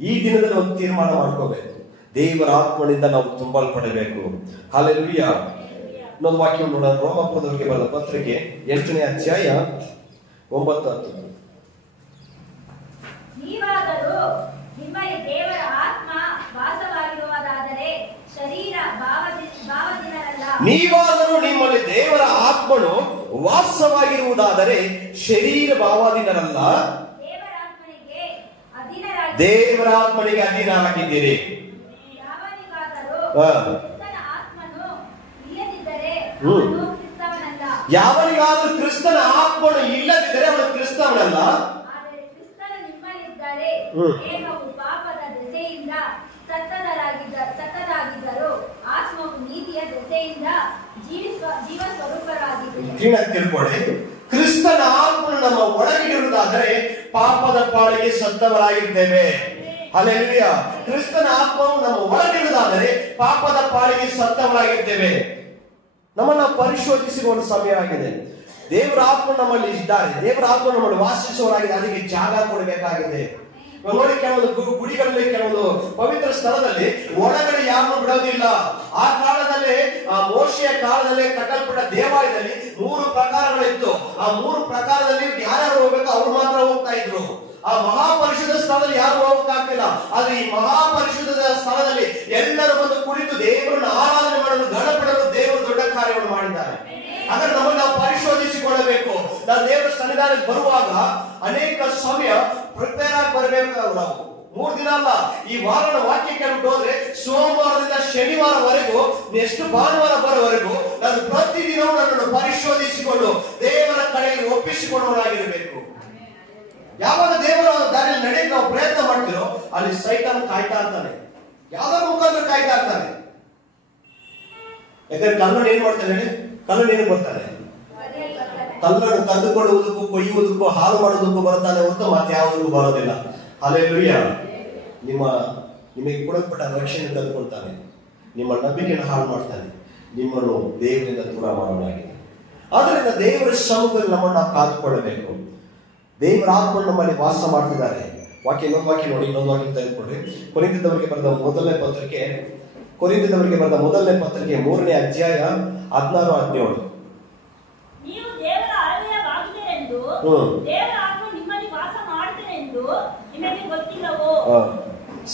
ಈ ದಿನದಲ್ಲಿ ಒಂದು ತೀರ್ಮಾನ ಮಾಡ್ಕೋಬೇಕು. ದೇವರ ಆತ್ಮನಿಂದ ನಾವು ತುಂಬಲ್ಪಡಬೇಕು. ಹಲ್ಲೆಲೂಯಾ. ಇನ್ನೊಂದು ವಾಕ್ಯ ನೋಡೋಣ. ರೋಮಾಪುರದವರಿಗೆ ಬರೆದ ಪತ್ರಿಕೆ 8ನೇ ಅಧ್ಯಾಯ 9-10. ನೀವಾದರೂ ನಿಮ್ಮಲ್ಲಿ ದೇವರ ಆತ್ಮ ವಾಸವಾಗಿರುವುದಾದರೆ ಶರೀರ ಭಾವದಿನರಲ್ಲ. ನೀವಾದರೂ ನಿಮ್ಮಲ್ಲಿ ದೇವರ ಆತ್ಮನು ವಾಸವಾಗಿರುವುದಾದರೆ ಶರೀರ ಭಾವಾಧೀನರಲ್ಲ, ದೇವರ ಆತ್ಮನಿಗೆ ಅಧೀನರಾಗಿದ್ದೀರಿ. ಯಾವನಿಗಾದ್ರೂ ಕ್ರಿಸ್ತನ ಆತ್ಮನು ಇಲ್ಲದಿದ್ದರೆ ಅವನು ಕ್ರಿಸ್ತವನಲ್ಲ. ಪಾಪದ ದೆಸೆಯಿಂದ ಸತ್ತದಾಗಿದ್ದರು, ಆತ್ಮವು ನೀತಿಯ ದೆಸೆಯಿಂದ ಜೀವ ಸ್ವರೂಪರಾಗಿದ್ದಾರೆ. ತಿಳ್ಕೊಳ್ಳಿ, ಕ್ರಿಸ್ತನ ಆತ್ಮನು ನಮ್ಮ ಒಳಗಿರುವುದಾದರೆ ಪಾಪದ ಪಾಳಿಗೆ ಸತ್ತವರಾಗಿರ್ತೇವೆ. ಹಲ್ಲೆಲೂಯಾ. ಕ್ರಿಸ್ತನ ಆತ್ಮವು ನಮ್ಮ ಒಳಗಿರುವುದಾದರೆ ಪಾಪದ ಪಾಳಿಗೆ ಸತ್ತವರಾಗಿರ್ತೇವೆ. ನಮ್ಮನ್ನ ಪರಿಶೋಧಿಸುವ ಒಂದು ಸಮಯ ಆಗಿದೆ. ದೇವರ ಆತ್ಮ ನಮ್ಮಲ್ಲಿ ಇದ್ದಾರೆ, ದೇವರ ಆತ್ಮ ನಮ್ಮಲ್ಲಿ ವಾಸಿಸುವವರಾಗಿದೆ. ಅದಕ್ಕೆ ಜಾಗ ಕೊಡಬೇಕಾಗಿದೆ. ನೋಡಿ, ಕೆಲವೊಂದು ಗುಡಿಗಳಲ್ಲಿ, ಕೆಲವೊಂದು ಪವಿತ್ರ ಸ್ಥಳದಲ್ಲಿ ಒಳಗಡೆ ಯಾರನ್ನು ಬಿಡೋದಿಲ್ಲ. ಆ ಕಾಲದಲ್ಲಿ, ಆ ಮೋಶೆಯ ಕಾಲದಲ್ಲಿ ಕಟ್ಟಲ್ಪಟ್ಟ ದೇವಾಲಯದಲ್ಲಿ 3 ಪ್ರಕಾರಗಳಿತ್ತು. ಆ 3 ಪ್ರಕಾರದಲ್ಲಿ ಯಾರ್ಯಾರು ಹೋಗ್ಬೇಕು ಅವ್ರು ಮಾತ್ರ ಹೋಗ್ತಾ ಇದ್ರು. ಆ ಮಹಾಪರಿಶುದ್ಧ ಸ್ಥಳದಲ್ಲಿ ಯಾರು ಹೋಗಕ್ಕಾಗ್ತಿಲ್ಲ. ಆದ್ರೆ ಈ ಮಹಾಪರಿಶುದ್ಧದ ಸ್ಥಳದಲ್ಲಿ ಎಲ್ಲರೂ ಬಂದು ಕುಳಿತು ದೇವರನ್ನು ಆರಾಧನೆ ಮಾಡಲು, ಗಣಪಡಲು ದೇವರು ದೊಡ್ಡ ಕಾರ್ಯವನ್ನು ಮಾಡಿದ್ದಾರೆ. ಹಾಗಾದ್ರೆ ನಮ್ಮನ್ನು ನಾವು ಪರಿಶೋಧಿಸಿಕೊಳ್ಳಬೇಕು. ನಾವು ದೇವರ ಸನ್ನಿಧಾನಕ್ಕೆ ಬರುವಾಗ ಅನೇಕ ಸಮಯ ಪ್ರಿಪೇರ್ ಆಗಿ ಬರಬೇಕು. ನಾವು 3 ದಿನ ಅಲ್ಲ, ಈ ವಾರದ ವಾಕ್ಯ ಕೇಳ್ಬಿಟ್ಟು ಹೋದ್ರೆ ಸೋಮವಾರದಿಂದ ಶನಿವಾರವರೆಗೂ, ನೆಕ್ಸ್ಟ್ ಭಾನುವಾರ ಬರೋವರೆಗೂ ನಾನು ಪ್ರತಿದಿನವೂ ನನ್ನನ್ನು ಪರಿಶೋಧಿಸಿಕೊಂಡು ದೇವರ ಕಡೆಗೆ ಒಪ್ಪಿಸಿಕೊಳ್ಳುವವರಾಗಿರಬೇಕು. ಯಾವಾಗ ದೇವರ ದಾರಿಯಲ್ಲಿ ನಡೆಯಕ್ಕೆ ನಾವು ಪ್ರಯತ್ನ ಮಾಡ್ತೀರೋ ಅಲ್ಲಿ ಸೈತಾನ ಕಾಯ್ತಾ ಇರ್ತಾನೆ, ಯಾವ್ದಾದ್ರು ಮುಖಾಂತರ ಕಾಯ್ತಾ ಇರ್ತಾನೆ. ಯಾಕಂದ್ರೆ ಕಲ್ಲನ್ನು ಏನ್ ಮಾಡ್ತಾನೆ ಹೇಳಿ? ಕಲ್ಲನ್ನು ಏನು ಬರ್ತಾನೆ? ಕಲ್ಲನ್ನು ಕದ್ದುಕೊಳ್ಳುವುದಕ್ಕೂ, ಕೊಯ್ಯುವುದಕ್ಕೂ, ಹಾಳು ಮಾಡುವುದಕ್ಕೂ ಬರ್ತಾನೆ ಹೊರತು ಮತ್ತೆ ಯಾವುದಕ್ಕೂ ಬರೋದಿಲ್ಲ. ಹಲ್ಲೆಲೂಯಾ. ನಿಮಗೆ ಕೊಡಲ್ಪಟ್ಟ ರಕ್ಷಣೆ ಕದ್ದುಕೊಳ್ತಾನೆ, ನಿಮ್ಮ ನಂಬಿಕೆಯನ್ನು ಹಾಳು ಮಾಡ್ತಾನೆ, ನಿಮ್ಮನ್ನು ದೇವರಿಂದ ದೂರ ಮಾಡೋಣಾಗಿದೆ. ಆದ್ರಿಂದ ದೇವರ ಸಮ್ಮುಖದಲ್ಲಿ ನಮ್ಮನ್ನು ನಾವು ಕಾದುಕೊಳ್ಳಬೇಕು. ದೇವರ ಆತ್ಮ ನಮ್ಮಲ್ಲಿ ವಾಸ ಮಾಡ್ತಿದ್ದಾರೆ. ಇನ್ನೊಂದು ವಾಕ್ಯ ನೋಡಿ, ಇನ್ನೊಂದು ವಾಕ್ಯ ತೆಗೆದುಕೊಳ್ಳಿ. ಕೊರಿಂಥದವರಿಗೆ ಬರೆದ ಮೊದಲನೇ ಪತ್ರಿಕೆ 3ನೇ ಅಧ್ಯಾಯ 16-17. ನೀವು ದೇವರ ಆಲಯವಾಗಿದ್ದೀರೆಂದು, ದೇವರ ಆತ್ಮ ನಿಮ್ಮಲ್ಲಿ ವಾಸ ಮಾಡುತ್ತೀರೆಂದು ನಿಮಗೆ ಗೊತ್ತಿಲ್ಲವೋ?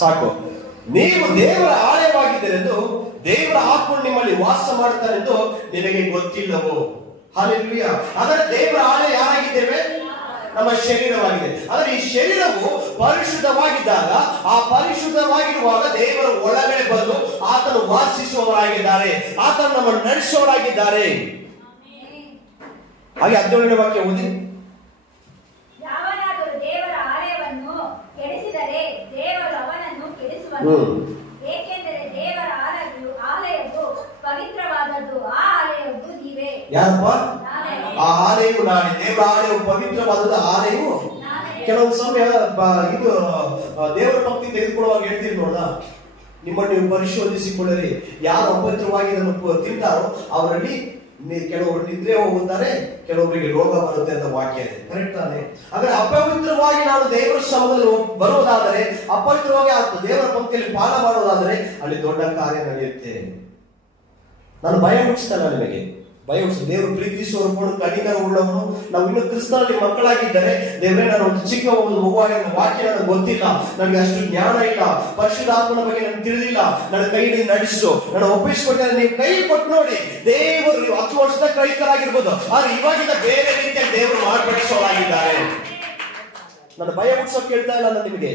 ಸಾಕು. ನೀವು ದೇವರ ಆಲಯವಾಗಿದ್ದೀರೆಂದು, ದೇವರ ಆತ್ಮ ನಿಮ್ಮಲ್ಲಿ ವಾಸ ಮಾಡುತ್ತಾರೆಂದು ನಿಮಗೆ ಗೊತ್ತಿಲ್ಲವೋ? ಹಲ್ಲೆಲೂಯಾ. ಆದರೆ ದೇವರ ಆಲಯ ಯಾರಾಗಿದ್ದೇವೆ? ನಮ್ಮ ಶರೀರವಾಗಿದೆ. ಆದರೆ ಈ ಶರೀರವು ಪರಿಶುದ್ಧವಾಗಿದ್ದಾಗ, ಆ ಪರಿಶುದ್ಧವಾಗಿರುವಾಗ ದೇವರ ಒಳಗಡೆ ಬಂದು ಆತನು ವಾಸಿಸುವವರಾಗಿದ್ದಾರೆ, ಆತನು ನಮ್ಮನ್ನು ನಡೆಸುವವರಾಗಿದ್ದಾರೆ. ಹಾಗೆ 17ನೇ ವಾಕ್ಯ ಓದಿ. ಯಾವನಾದರೂ ದೇವರ ಆಲಯವನ್ನು ಕೆಡಿಸಿದರೆ ದೇವರು ಅವನನ್ನು ಕೆಡಿಸುವನು. ಏಕೆಂದರೆ ದೇವರ ಆಲಯವು ಪವಿತ್ರವಾದದ್ದು, ಆ ಆಲಯವು ನೀವೇ. ಯಾರಪ್ಪ? ಆ ಆಲಯವು ನಾನೇ. ದೇವರ ಆಲಯವು ಪವಿತ್ರವಾದದ್ದು, ಆಲಯವು. ಕೆಲವೊಂದು ಸಮಯ ಇದು ದೇವರ ಭಕ್ತಿ ತೆಗೆದುಕೊಳ್ಳುವಾಗ ಹೇಳ್ತೀವಿ ನೋಡ, ನಿಮ್ಮನ್ನು ನೀವು ಪರಿಶೋಧಿಸಿಕೊಳ್ಳಿರಿ. ಯಾರು ಅಪವಿತ್ರವಾಗಿ ಇದನ್ನು ತಿಂತಾರೋ ಅವರಲ್ಲಿ ಕೆಲವರು ನಿದ್ರೆ ಹೋಗುತ್ತಾರೆ, ಕೆಲವೊಬ್ಬರಿಗೆ ರೋಗ ಬರುತ್ತೆ ಅಂತ ವಾಕ್ಯ ಇದೆ. ಕರೆಕ್ಟ್ ತಾನೆ? ಆದ್ರೆ ಅಪವಿತ್ರವಾಗಿ ನಾನು ದೇವರ ಶ್ರಮದಲ್ಲಿ ಬರುವುದಾದರೆ, ಅಪವಿತ್ರವಾಗಿ ದೇವರ ಪಂಕ್ತಿಯಲ್ಲಿ ಪಾಲ ಮಾಡುವುದಾದರೆ ಅಲ್ಲಿ ದೊಡ್ಡ ಕಾರ್ಯ ನಡೆಯುತ್ತೆ. ನಾನು ಭಯ ಹುಟ್ಟಿಸ್ತಲ್ಲ ನಿಮಗೆ, ಭಯ ಹುಟ್ಟಿಸ. ದೇವರು ಪ್ರೀತಿಸುವವನು, ಕನಿಕರ ಉಳ್ಳವನು. ನಾವು ಇನ್ನು ಕ್ರಿಸ್ತನಲ್ಲಿ ಮಕ್ಕಳಾಗಿದ್ದರೆ, ದೇವರೇ ನಾನು ಒಂದು ಚಿಕ್ಕ ಒಂದು ಮಗುವಾಗಿ ವಾಕ್ಯ ನನಗೆ ಗೊತ್ತಿಲ್ಲ, ನನಗೆ ಅಷ್ಟು ಜ್ಞಾನ ಇಲ್ಲ, ಪರಿಶುದ್ಧಾತ್ಮನ ಬಗ್ಗೆ ನನಗೆ ತಿಳಿದಿಲ್ಲ, ನನ್ನ ಕೈಯಲ್ಲಿ ನಡೆಸು, ನಾನು ಒಪ್ಪಿಸಿಕೊಡ್ತೇನೆ, ನೀವು ಕೈ ಕೊಟ್ಟು ನೋಡಿ. ದೇವರು, ನೀವು 10 ವರ್ಷದ ಕ್ರೈಸ್ತರಾಗಿರ್ಬೋದು, ಆದ್ರೆ ಇವಾಗಿಂದ ಬೇರೆ ರೀತಿಯಲ್ಲಿ ದೇವರು ಮಾರ್ಪಡಿಸೋರಾಗಿದ್ದಾರೆ. ನಾನು ಭಯ ಹುಟ್ಟಿಸೋಕೆ ಹೇಳ್ತಾ ಇಲ್ಲ, ನಾನು ನಿಮಗೆ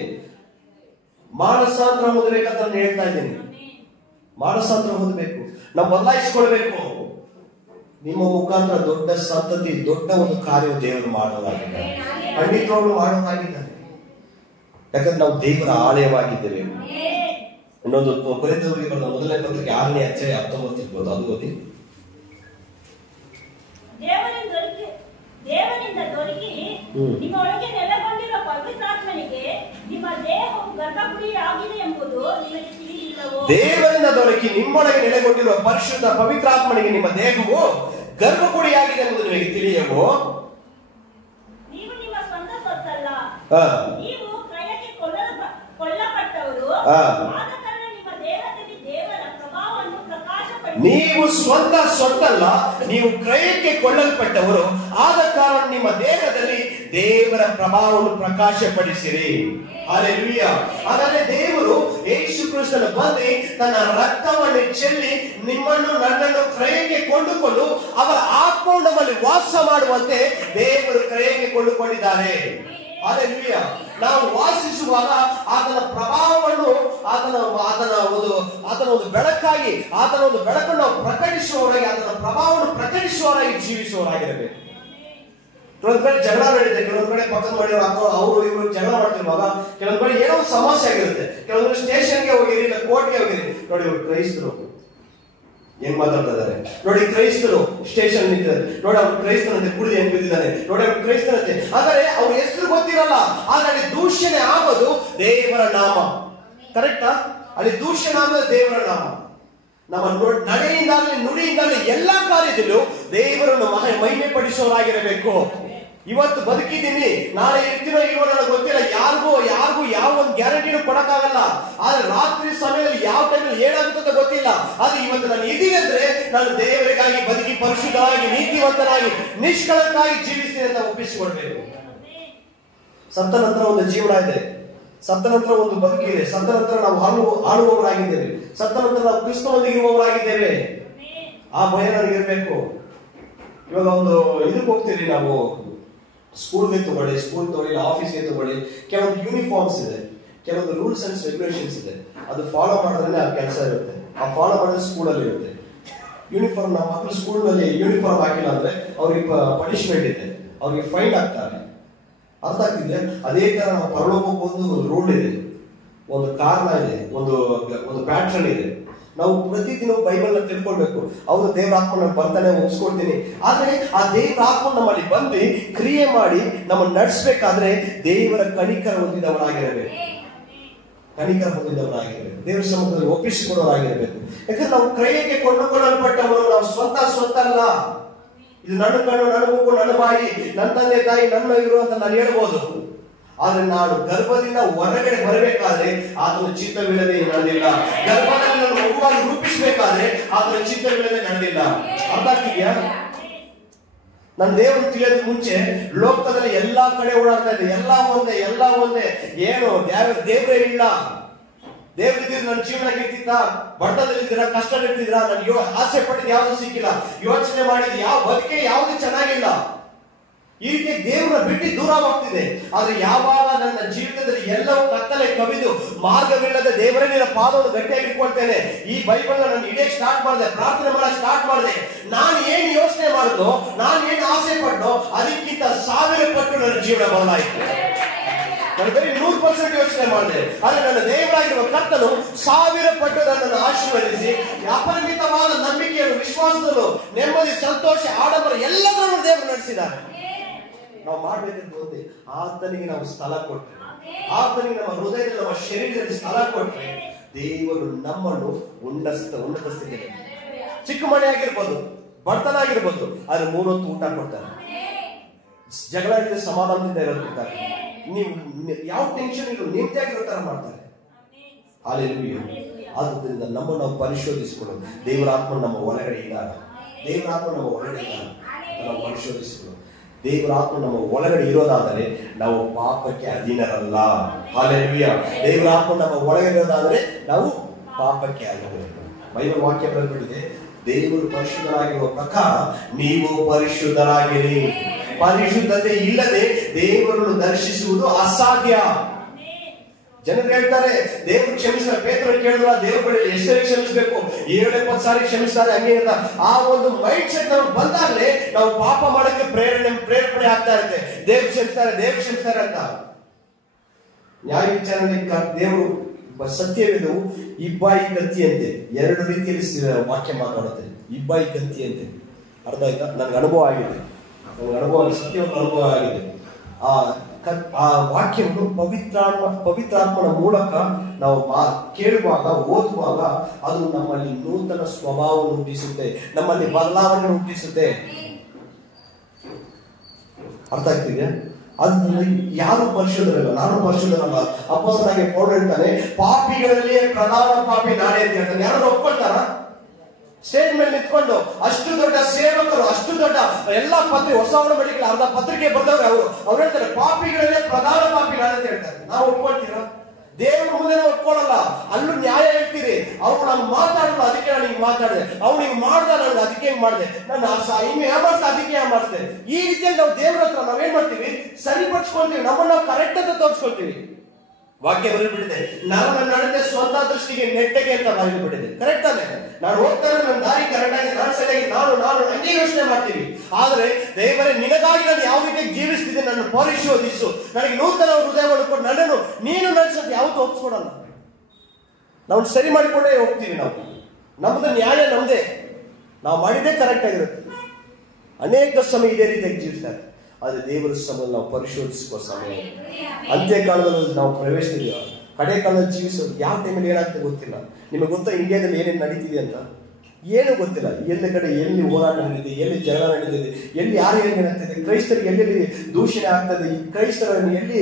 ಮಾನಸಾಂತರ ಹೊಂದಬೇಕಂತ ನಾನು ಹೇಳ್ತಾ ಇದ್ದೀನಿ. ಮಾನಸಾಂತರ ಹೊಂದಬೇಕು, ನಾವು ಬದಲಾಯಿಸಿಕೊಳ್ಬೇಕು. ನಿಮ್ಮ ಮುಖಾಂತರ ದೊಡ್ಡ ಸಂತತಿ, ದೊಡ್ಡ ಒಂದು ಕಾರ್ಯ ದೇವರು ಮಾಡೋದಾಗಿದ್ದಾರೆ, ಖಂಡಿತವಾಗ್ಲೂ ಮಾಡೋದಾಗಿದ್ದಾರೆ. ಯಾಕಂದ್ರೆ ನಾವು ದೇವರ ಆಲಯವಾಗಿದ್ದೇವೆ. ಇನ್ನೊಂದು ಕೊರಿಂಥದವರಿಗೆ ಬರೆದ ಮೊದಲನೇ ಪತ್ರಿಕೆ 6ನೇ ಅಧ್ಯಾಯ 19 ಇರ್ಬೋದು, ಅದು ಓದಿ. ದೇವರಿಂದ ದೊರಕಿ ನಿಮ್ಮ ಒಳಗೆ ನೆಲೆಗೊಂಡಿರುವ ಪವಿತ್ರಾತ್ಮನಿಗೆ ನಿಮ್ಮ ದೇಹವು ಗರ್ಭಗುಡಿಯಾಗಿದೆ ಎಂಬುದು ನಿಮಗೆ ತಿಳಿದಿಲ್ಲವೋ? ದೇವರಿಂದ ದೊರಕಿ ನಿಮ್ಮೊಳಗೆ ನೆಲೆಗೊಂಡಿರುವ ಪರಿಶುದ್ಧ ಪವಿತ್ರಾತ್ಮನಿಗೆ ನಿಮ್ಮ ದೇಹವು ಗರ್ಭಗುಡಿಯಾಗಿದೆ ಎಂಬುದು ನಿಮಗೆ ತಿಳಿಯವೋ? ನೀವು ನಿಮ್ಮ ಸ್ವಂತ ಸೊತ್ತಲ್ಲ, ನೀವು ಕ್ರಯಕ್ಕೆ ಕೊಳ್ಳಲ್ಪಟ್ಟವರು. ಆದ ಕಾರಣ ನಿಮ್ಮ ದೇಹದಲ್ಲಿ ದೇವರ ಪ್ರಭಾವವನ್ನು ಪ್ರಕಾಶಪಡಿಸಿ. ನೀವು ಸ್ವಂತ ಸೊತ್ತಲ್ಲ, ನೀವು ಕ್ರಯಕ್ಕೆ ಕೊಳ್ಳಲ್ಪಟ್ಟವರು, ಆದ ಕಾರಣ ನಿಮ್ಮ ದೇಹದಲ್ಲಿ ದೇವರ ಪ್ರಭಾವವನ್ನು ಪ್ರಕಾಶಪಡಿಸಿರಿ. ಹಲ್ಲೆಲೂಯಾ. ಹಾಗಾದ್ರೆ ದೇವರು ಯೇಸು ಕ್ರಿಸ್ತನ ಬಂದು ತನ್ನ ರಕ್ತವನ್ನು ಚೆಲ್ಲಿ ನಿಮ್ಮನ್ನು ನನ್ನನ್ನು ಕ್ರಯಕ್ಕೆ ಕೊಂಡುಕೊಂಡು ಅವರ ಆತ್ಮವನ್ನು ನಮ್ಮಲ್ಲಿ ವಾಸ ಮಾಡುವಂತೆ ದೇವರು ಕ್ರಯಕ್ಕೆ ಕೊಂಡುಕೊಂಡಿದ್ದಾರೆ. ಹಲ್ಲೆಲೂಯಾ. ನಾವು ವಾಸಿಸುವಾಗ ಆತನ ಪ್ರಭಾವವನ್ನು ಆತನ ಒಂದು ಬೆಳಕಾಗಿ, ಆತನ ಒಂದು ಬೆಳಕನ್ನು ನಾವು ಪ್ರಕಟಿಸುವವರಾಗಿ, ಆತನ ಪ್ರಭಾವವನ್ನು ಪ್ರಕಟಿಸುವವರಾಗಿ ಜೀವಿಸುವವರಾಗಿರಬೇಕು. ಕೆಲವೊಂದ್ ಕಡೆ ಜಗಳ ನಡೀತೆ, ಕೆಲವೊಂದ್ ಕಡೆ ಪಕ್ಕದ ಮನೆಯವರು ಅಥವಾ ಅವರು ಇವರು ಜಗಳ ಮಾಡ್ತಿರುವಾಗ ಕೆಲವೊಂದ್ ಕಡೆ ಏನೋ ಸಮಸ್ಯೆ ಆಗಿರುತ್ತೆ. ಕೆಲವೊಂದು ಸ್ಟೇಷನ್ಗೆ ಹೋಗಿರಿ, ಇಲ್ಲ ಕೋರ್ಟ್ಗೆ ಹೋಗಿರಿ. ನೋಡಿ ಇವರು ಕ್ರೈಸ್ತರು ಹೆಂಗ್ ಮಾತಾಡ್ತಾ ಇದ್ದಾರೆ, ನೋಡಿ ಕ್ರೈಸ್ತರು ಸ್ಟೇಷನ್ ನಿಂತಿದ್ದಾರೆ, ನೋಡಿ ಅವ್ರು ಕ್ರೈಸ್ತನಂತೆ ಕುಡಿದು ಹೆಂಗ್ ಬಿದ್ದಿದ್ದಾನೆ, ನೋಡಿ ಅವ್ರು ಕ್ರೈಸ್ತನಂತೆ. ಆದರೆ ಅವ್ರ ಹೆಸರು ಗೊತ್ತಿರಲ್ಲ, ಆದ್ರೆ ಅಲ್ಲಿ ದೂಷಣೆ ಆಗೋದು ದೇವರ ನಾಮ. ಕರೆಕ್ಟಾ? ಅಲ್ಲಿ ದೂಷಣೆ ಆಗೋದು ದೇವರ ನಾಮ. ನಮ್ಮ ನಡೆಯಿಂದಾಗಲಿ ನುಡಿಯಿಂದಾಗಲಿ ಎಲ್ಲಾ ಕಾರ್ಯದಲ್ಲೂ ದೇವರನ್ನು ಮಹಿಮೆ ಪಡಿಸೋರಾಗಿರಬೇಕು. ಇವತ್ತು ಬದುಕಿದ್ದೀನಿ, ನಾಳೆ ಇರ್ತೀನೋ ಇಲ್ವೋ ನನಗೆ ಗೊತ್ತಿಲ್ಲ, ಯಾರಿಗೂ ಯಾವ ಒಂದು ಗ್ಯಾರಂಟಿನೂ ಕೊಡಕ್ಕಾಗಲ್ಲ. ಆದ್ರೆ ರಾತ್ರಿ ಸಮಯದಲ್ಲಿ ಯಾವ ಟೈಮಲ್ಲಿ ಏನಾಗುತ್ತೆ ಗೊತ್ತಿಲ್ಲ. ಆದ್ರೆ ಇವತ್ತು ನಾನು ಇದೀನಿ ಅಂದ್ರೆ ನಾನು ದೇವರಿಗಾಗಿ ಬದುಕಿ ಪರಿಶುದ್ಧವಾಗಿ, ನೀತಿವಂತನಾಗಿ, ನಿಷ್ಕಳಂಕವಾಗಿ ಜೀವಿಸ್ತೀನಿ ಅಂತ ಒಪ್ಪಿಸಿಕೊಡ್ಬೇಕು. ಸತ್ತ ನಂತರ ಒಂದು ಜೀವನ ಇದೆ, ಸತ್ತ ನಂತರ ಒಂದು ಬದುಕಿದೆ, ಸತ್ತ ನಂತರ ನಾವು ಆಳುವವರಾಗಿದ್ದೇವೆ, ಸತ್ತ ನಂತರ ನಾವು ಕ್ರಿಸ್ತನೊಂದಿಗೆ ಇರುವವರಾಗಿದ್ದೇವೆ. ಆ ಭಯ ನನಗಿರ್ಬೇಕು. ಇವಾಗ ಒಂದು ಇದಕ್ಕೆ ಹೋಗ್ತೀರಿ, ನಾವು ಸ್ಕೂಲ್ಗೆ ತಗೊಳ್ಳಿ, ಆಫೀಸ್ಗೆ ತಗೊಳ್ಳಿ, ಕೆಲವೊಂದು ಯೂನಿಫಾರ್ಮ್ಸ್ ಇದೆ, ಕೆಲವೊಂದು ರೂಲ್ಸ್ ಅಂಡ್ ರೆಗ್ಯುಲೇಷನ್ಸ್ ಇದೆ. ಅದು ಫಾಲೋ ಮಾಡಿದ್ರೆ ಆ ಕೆಲಸ ಇರುತ್ತೆ, ಆ ಫಾಲೋ ಮಾಡಿದ್ರೆ ಸ್ಕೂಲಲ್ಲಿ ಇರುತ್ತೆ. ಯೂನಿಫಾರ್ಮ್ ನಮ್ಮ ಮಕ್ಕಳು ಸ್ಕೂಲ್ನಲ್ಲಿ ಯೂನಿಫಾರ್ಮ್ ಹಾಕಿಲ್ಲ ಅಂದ್ರೆ ಅವ್ರಿಗೆ ಪನಿಷ್ಮೆಂಟ್ ಇದೆ, ಅವ್ರಿಗೆ ಫೈನ್ ಆಗ್ತಾರೆ. ಅರ್ಥ ಆಗ್ತಿದೆ? ಅದೇ ತರ ನಾವು ಪರಲೋಕಕ್ಕೆ ಒಂದು ರೂಲ್ ಇದೆ, ಒಂದು ಕಾರಣ ಇದೆ, ಒಂದು ಪ್ಯಾಟ್ರನ್ ಇದೆ. ನಾವು ಪ್ರತಿದಿನ ಬೈಬಲ್ ತಿಳ್ಕೊಳ್ಬೇಕು. ಹೌದು, ದೇವರ ಆತ್ಮ ನಾನು ಬರ್ತಾನೆ, ಒಪ್ಪಿಸ್ಕೊಡ್ತೀನಿ. ಆದ್ರೆ ಆ ದೇವರ ಆತ್ಮ ನಮ್ಮಲ್ಲಿ ಬಂದು ಕ್ರಿಯೆ ಮಾಡಿ ನಮ್ಮನ್ನು ನಡೆಸಬೇಕಾದ್ರೆ ದೇವರ ಕನಿಕರ ಹೊಂದಿದವರಾಗಿರಬೇಕು, ದೇವರ ಸಮ್ಮುಖದಲ್ಲಿ ಒಪ್ಪಿಸಿಕೊಡೋರಾಗಿರಬೇಕು. ಯಾಕಂದ್ರೆ ನಾವು ಕ್ರಯಕ್ಕೆ ಕೊಂಡುಕೊಳ್ಳಲ್ಪಟ್ಟವರು, ನಾವು ಸ್ವತ್ತ ಅಲ್ಲ. ಇದು ನನ್ನ ಕಣ್ಣು, ನನ್ನ ಮೂಗು, ನನ್ನ ಬಾಯಿ, ನನ್ನ ತಂದೆ ತಾಯಿ, ನನ್ನ ಇರು ಅಂತ ನಾನು ಹೇಳ್ಬೋದು. ಆದ್ರೆ ನಾನು ಗರ್ಭದಿಂದ ಹೊರಗಡೆ ಬರಬೇಕಾದ್ರೆ ಆತನ ಚಿತ್ತವಿಲ್ಲದೆ ನಡೆದಿಲ್ಲ. ಗರ್ಭದಲ್ಲಿ ನಾನು ಮಗುವಾಗಿ ರೂಪಿಸಬೇಕಾದ್ರೆ ಆತನ ಚಿತ್ತವಿಲ್ಲದೆ ನಡೆದಿಲ್ಲ. ಅರ್ಥ ಆಗ್ತಿದ್ಯಾ? ನನ್ನ ದೇವರು ತಿಳಿಯೋದಕ್ಕೆ ಮುಂಚೆ ಲೋಕದಲ್ಲಿ ಎಲ್ಲಾ ಕಡೆ ಓಡಾಡ್ತಾ ಇದೆ, ಎಲ್ಲ ಒಂದೇ ಏನು ದೇವರೇ ಇಲ್ಲ. ದೇವರಿದ್ದೀರ ನನ್ನ ಜೀವನ ಇರ್ತಿದ್ದ, ಬಡತನದಲ್ಲಿದ್ದೀರಾ, ಕಷ್ಟದಲ್ಲಿದ್ದೀರಾ, ನನಗೆ ಆಸೆ ಪಟ್ಟಿದ್ದು ಯಾವ್ದು ಸಿಕ್ಕಿಲ್ಲ, ಯೋಚನೆ ಮಾಡಿದ ಯಾವ ಬದುಕೆ ಯಾವ್ದು ಚೆನ್ನಾಗಿಲ್ಲ, ಈ ರೀತಿ ದೇವರ ಬಿಟ್ಟು ದೂರ ಹೋಗ್ತಿದೆ. ಆದ್ರೆ ಯಾವಾಗ ನನ್ನ ಜೀವಿತದಲ್ಲಿ ಎಲ್ಲವೂ ಕತ್ತಲೆ ಕವಿದು ಮಾರ್ಗವಿಲ್ಲದೆ ದೇವರೇ ನಿನ್ನ ಪಾದವನ್ನು ಗಟ್ಟಿಯಾಗಿ ಇಟ್ಕೊಳ್ತೇನೆ, ಈ ಬೈಬಲ್ ನಾನು ಹಿಡಿಯಕ್ಕೆ ಸ್ಟಾರ್ಟ್ ಮಾಡಿದೆ, ಪ್ರಾರ್ಥನೆ ಮಾಡಕ್ಕೆ ಸ್ಟಾರ್ಟ್ ಮಾಡಿದೆ, ನಾನು ಏನ್ ಯೋಚನೆ ಮಾಡಿದ್ನೋ, ನಾನು ಏನ್ ಆಸೆ ಪಟ್ಟನೋ ಅದಕ್ಕಿಂತ 1000 ಪಟ್ಟು ನನ್ನ ಜೀವನ ಬದಲಾಯಿತು. ನಾನು ಬರೀ 100% ಯೋಚನೆ ಮಾಡಿದೆ, ಆದ್ರೆ ನನ್ನ ದೇವರಾಗಿರುವ ಕರ್ತನು 1000 ಪಟ್ಟು ನನ್ನನ್ನು ಆಶೀರ್ವದಿಸಿ ಅಪರಿಮಿತವಾದ ನಂಬಿಕೆಯನ್ನು, ವಿಶ್ವಾಸದಲ್ಲೂ, ನೆಮ್ಮದಿ, ಸಂತೋಷ, ಆಡಂಬರ ಎಲ್ಲದನ್ನು ದೇವರು ನಡೆಸಿದ್ದಾರೆ. ನಾವು ಮಾಡಬೇಕಂತ ಹೋದ್ರೆ ಆತನಿಗೆ ನಾವು ಸ್ಥಳ ಕೊಟ್ರೆ, ಆತನಿಗೆ ನಮ್ಮ ಹೃದಯದಲ್ಲಿ, ನಮ್ಮ ಶರೀರದಲ್ಲಿ ಸ್ಥಳ ಕೊಟ್ರೆ ದೇವರು ನಮ್ಮನ್ನು ಉನ್ನತ ಸ್ಥಿತಿಯಲ್ಲಿ, ಚಿಕ್ಕ ಮನೆ ಆಗಿರ್ಬೋದು, ಬಡತನ ಆಗಿರ್ಬೋದು, ಆದ್ರೆ 3 ಹೊತ್ತು ಊಟ ಕೊಡ್ತಾರೆ. ಜಗಳ ಇಲ್ಲದೆ ಸಮಾಧಾನದಿಂದ ಇರೋದಿದ್ದಾರೆ. ನೀವು ಯಾವ ಟೆನ್ಷನ್ ಇರೋ ನೆಮ್ಮದಿಯಾಗಿರೋ ತರ ಮಾಡ್ತಾರೆ. ಹಾಲೆಲೂಯಾ. ಆದ್ರಿಂದ ನಮ್ಮನ್ನು ನಾವು ಪರಿಶೋಧಿಸಿಕೊಳ್ಳೋದು. ದೇವರ ಆತ್ಮ ನಮ್ಮ ಒಳಗಡೆ ಇದ್ದಾಗ, ದೇವರ ಆತ್ಮ ನಮ್ಮ ಒಳಗಡೆ ಇದ್ದಾಗ ನಾವು ಪರಿಶೋಧಿಸಿಕೊಳ್ಳೋದು. ದೇವರ ಆತ್ಮ ನಮ್ಮ ಒಳಗಡೆ ಇರೋದಾದರೆ ನಾವು ಪಾಪಕ್ಕೆ ಅಧೀನರಲ್ಲ. ಹಾಲೆಲೂಯಾ. ದೇವರ ಆತ್ಮ ನಮ್ಮ ಒಳಗಡೆ ಇರೋದಾದರೆ ನಾವು ಪಾಪಕ್ಕೆ ಅಧೀನರಲ್ಲ. ಬೈಬಲ್ ವಾಕ್ಯ ಬರೆದಿದೆ, ದೇವರು ಪರಿಶುದ್ಧರಾಗಿರುವ ಪ್ರಕಾರ ನೀವು ಪರಿಶುದ್ಧರಾಗಿರಿ. ಪರಿಶುದ್ಧತೆ ಇಲ್ಲದೆ ದೇವರನ್ನು ದರ್ಶಿಸುವುದು ಅಸಾಧ್ಯ. ಜನರು ಹೇಳ್ತಾರೆ ದೇವರು ಕ್ಷಮಿಸಿದ, ಪೇತ್ರರು ಕೇಳಿದ್ರ ದೇವ್ರ ಬಳಿ ಎಷ್ಟು ಸರಿ ಕ್ಷಮಿಸಬೇಕು, 7-20 ಸಾರಿ ಕ್ಷಮಿಸ್ತಾರೆ ಹಂಗೆ ಅಂತ. ಆ ಒಂದು ಮೈಂಡ್ ಸೆಟ್ ನಮ್ಗೆ ಬಂದಾಗಲೇ ನಾವು ಪಾಪ ಮಾಡಕ್ಕೆ ಪ್ರೇರಣೆ ಆಗ್ತಾ ಇರುತ್ತೆ. ದೇವ್ರು ಕ್ಷಮಿಸ್ತಾರೆ ಅಂತ. ನ್ಯಾಯ ವಿಚಾರಣೆ ದೇವರು ಸತ್ಯವಿದವು ಇಬ್ಬಾಯಿ ಕತ್ತಿಯಂತೆ 2 ರೀತಿಯಲ್ಲಿ ವಾಕ್ಯ ಮಾತಾಡುತ್ತೆ. ಇಬ್ಬಾಯಿ ಕತ್ತಿಯಂತೆ ಅರ್ಥ ಆಯ್ತಾ? ನನಗೆ ಅನುಭವ ಆಗಿದೆ, ಸತ್ಯವನ್ನು ಅನುಭವ ಆಗಿದೆ. ಆ ವಾಕ್ಯವನ್ನು ಪವಿತ್ರಾತ್ಮನ ಮೂಲಕ ನಾವು ಕೇಳುವಾಗ, ಓದುವಾಗ ಅದು ನಮ್ಮಲ್ಲಿ ನೂತನ ಸ್ವಭಾವವನ್ನು ಹುಟ್ಟಿಸುತ್ತೆ, ನಮ್ಮಲ್ಲಿ ಬದಲಾವಣೆ ಹುಟ್ಟಿಸುತ್ತೆ. ಅರ್ಥ ಆಗ್ತಿದೆಯಾ? ಅದನ್ನ ಯಾರು ಪರಿಶುದ್ಧರಲ್ಲ, ನಾನು ಪರಿಶುದ್ಧರಲ್ಲ. ಅಪೊಸ್ತಲನಾಗಿ ಪೌಲನು ಹೇಳ್ತಾನೆ, ಪಾಪಿಗಳಲ್ಲಿ ಪ್ರಧಾನ ಪಾಪಿ ನಾನೇ ಅಂತ ಹೇಳ್ತಾನೆ. ಯಾರು ಒಪ್ಕೊಳ್ತಾರ? ಸ್ಟೇಜ್ ಮೇಲೆ ನಿಂತ್ಕೊಂಡು ಅಷ್ಟು ದೊಡ್ಡ ಸೇವಕರು, ಅಷ್ಟು ದೊಡ್ಡ ಎಲ್ಲಾ ಹೊಸ ಮೆಡಿಕಲ್ ಅರ್ಧ ಪತ್ರಿಕೆ ಬರ್ದವ್ರು ಅವ್ರು ಹೇಳ್ತಾರೆ ಪಾಪಿಗಳಲ್ಲೇ ಪ್ರಧಾನ ಪಾಪಿ ನಾನೇ ಅಂತ ಹೇಳ್ತಾರೆ. ನಾವು ಒಪ್ಕೊಳ್ತೀರ? ದೇವ್ರ ಮುಂದೆ ಒಪ್ಕೊಳ್ಳಲ್ಲ. ಅಲ್ಲೂ ನ್ಯಾಯ ಹೇಳ್ತೀರಿ. ಅವ್ರು ನಾನು ಮಾತಾಡಲ್ಲ, ಅದಕ್ಕೆ ನಾನು ಹಿಂಗ್ ಮಾತಾಡಿದೆ. ಅವ್ನು ಹಿಂಗ್ ಮಾಡ್ದ, ನಾನು ಅದಕ್ಕೆ ಹಿಂಗ್ ಮಾಡಿದೆ, ನಾನು ಹಿಂಗೆ ಯಾಮಾಡ್ತಾ ಅದಕ್ಕೆ ಯಾಮಾಡ್ತೆ. ಈ ರೀತಿಯಲ್ಲಿ ನಾವು ದೇವ್ರ ಹತ್ರ ನಾವೇನ್ ಮಾಡ್ತೀವಿ? ಸರಿಪಡಿಸ್ಕೊಳ್ತೀವಿ, ನಮ್ಮನ್ನ ನಾವು ಕರೆಕ್ಟ್ ಅಂತ ತೋರಿಸ್ಕೊಳ್ತೀವಿ. ವಾಕ್ಯ ಬರೆದ್ಬಿಟ್ಟಿದೆ, ನನ್ನ ನಡತೆ ಸ್ವಂತ ದೃಷ್ಟಿಗೆ ನೆಟ್ಟಗೆ ಅಂತ ಬರೆದ್ಬಿಟ್ಟಿದೆ. ಕರೆಕ್ಟ್ ತಾನೆ? ನಾನು ಹೋಗ್ತಾರೆ, ನನ್ನ ದಾರಿ ಕರೆಕ್ಟ್ ಆಗಿ, ನಾನು ಸರಿಯಾಗಿ ನಾನು ಹಂಗೆ ಯೋಚನೆ ಮಾಡ್ತೀವಿ. ಆದ್ರೆ ದೇವರೇ, ನಿನಗಾಗಿ ನಾನು ಯಾವ ರೀತಿ ಜೀವಿಸ್ತಿದ್ದೆ ನನ್ನ ಪರಿಶೋಧಿಸು, ನನಗೆ ನೂತನ ಹೃದಯವನ್ನು ಕೊಟ್ಟು ನನ್ನನ್ನು ನೀನು ನಡೆಸೋದು ಯಾವತ್ತೂ ಒಪ್ಪಿಸ್ಕೊಡಲ್ಲ. ನಾವು ಸರಿ ಮಾಡಿಕೊಂಡೇ ಹೋಗ್ತೀವಿ. ನಮ್ದು ನ್ಯಾಯ ನಮ್ದೇ, ನಾವು ಮಾಡಿದ್ದೇ ಕರೆಕ್ಟ್ ಆಗಿರುತ್ತೆ. ಅನೇಕ ಸಮಯ ಇದೇ ರೀತಿಯಾಗಿ ಜೀವಿಸ್ತಾರೆ. ಆದ್ರೆ ದೇವರ ಸಮಯದಲ್ಲಿ ನಾವು ಪರಿಶೋಧಿಸುವ ಸಮಯ. ಅಂತ್ಯಕಾಲದಲ್ಲಿ ನಾವು ಪ್ರವೇಶಿಸಿದೀವ. ಕಡೆ ಕಾಲದಲ್ಲಿ ಜೀವಿಸೋದು ಯಾವ ಟೈಮಲ್ಲಿ ಏನಾಗ್ತದೆ ಗೊತ್ತಿಲ್ಲ. ನಿಮಗೆ ಗೊತ್ತಾ ಇಂಡಿಯಾದಲ್ಲಿ ಏನೇನು ನಡೀತಿದೆ ಅಂತ? ಏನು ಗೊತ್ತಿಲ್ಲ. ಎಲ್ಲಿ ಹೋರಾಟ ನಡೀತಿದೆ, ಎಲ್ಲಿ ಜಗಳ ನಡೀತಿದೆ, ಎಲ್ಲಿ ಯಾರು ಏನಾಗ್ತದೆ, ಕ್ರೈಸ್ತರಿಗೆ ಎಲ್ಲೆಲ್ಲಿ ದೂಷಣೆ ಆಗ್ತದೆ, ಕ್ರೈಸ್ತರನ್ನು ಎಲ್ಲಿ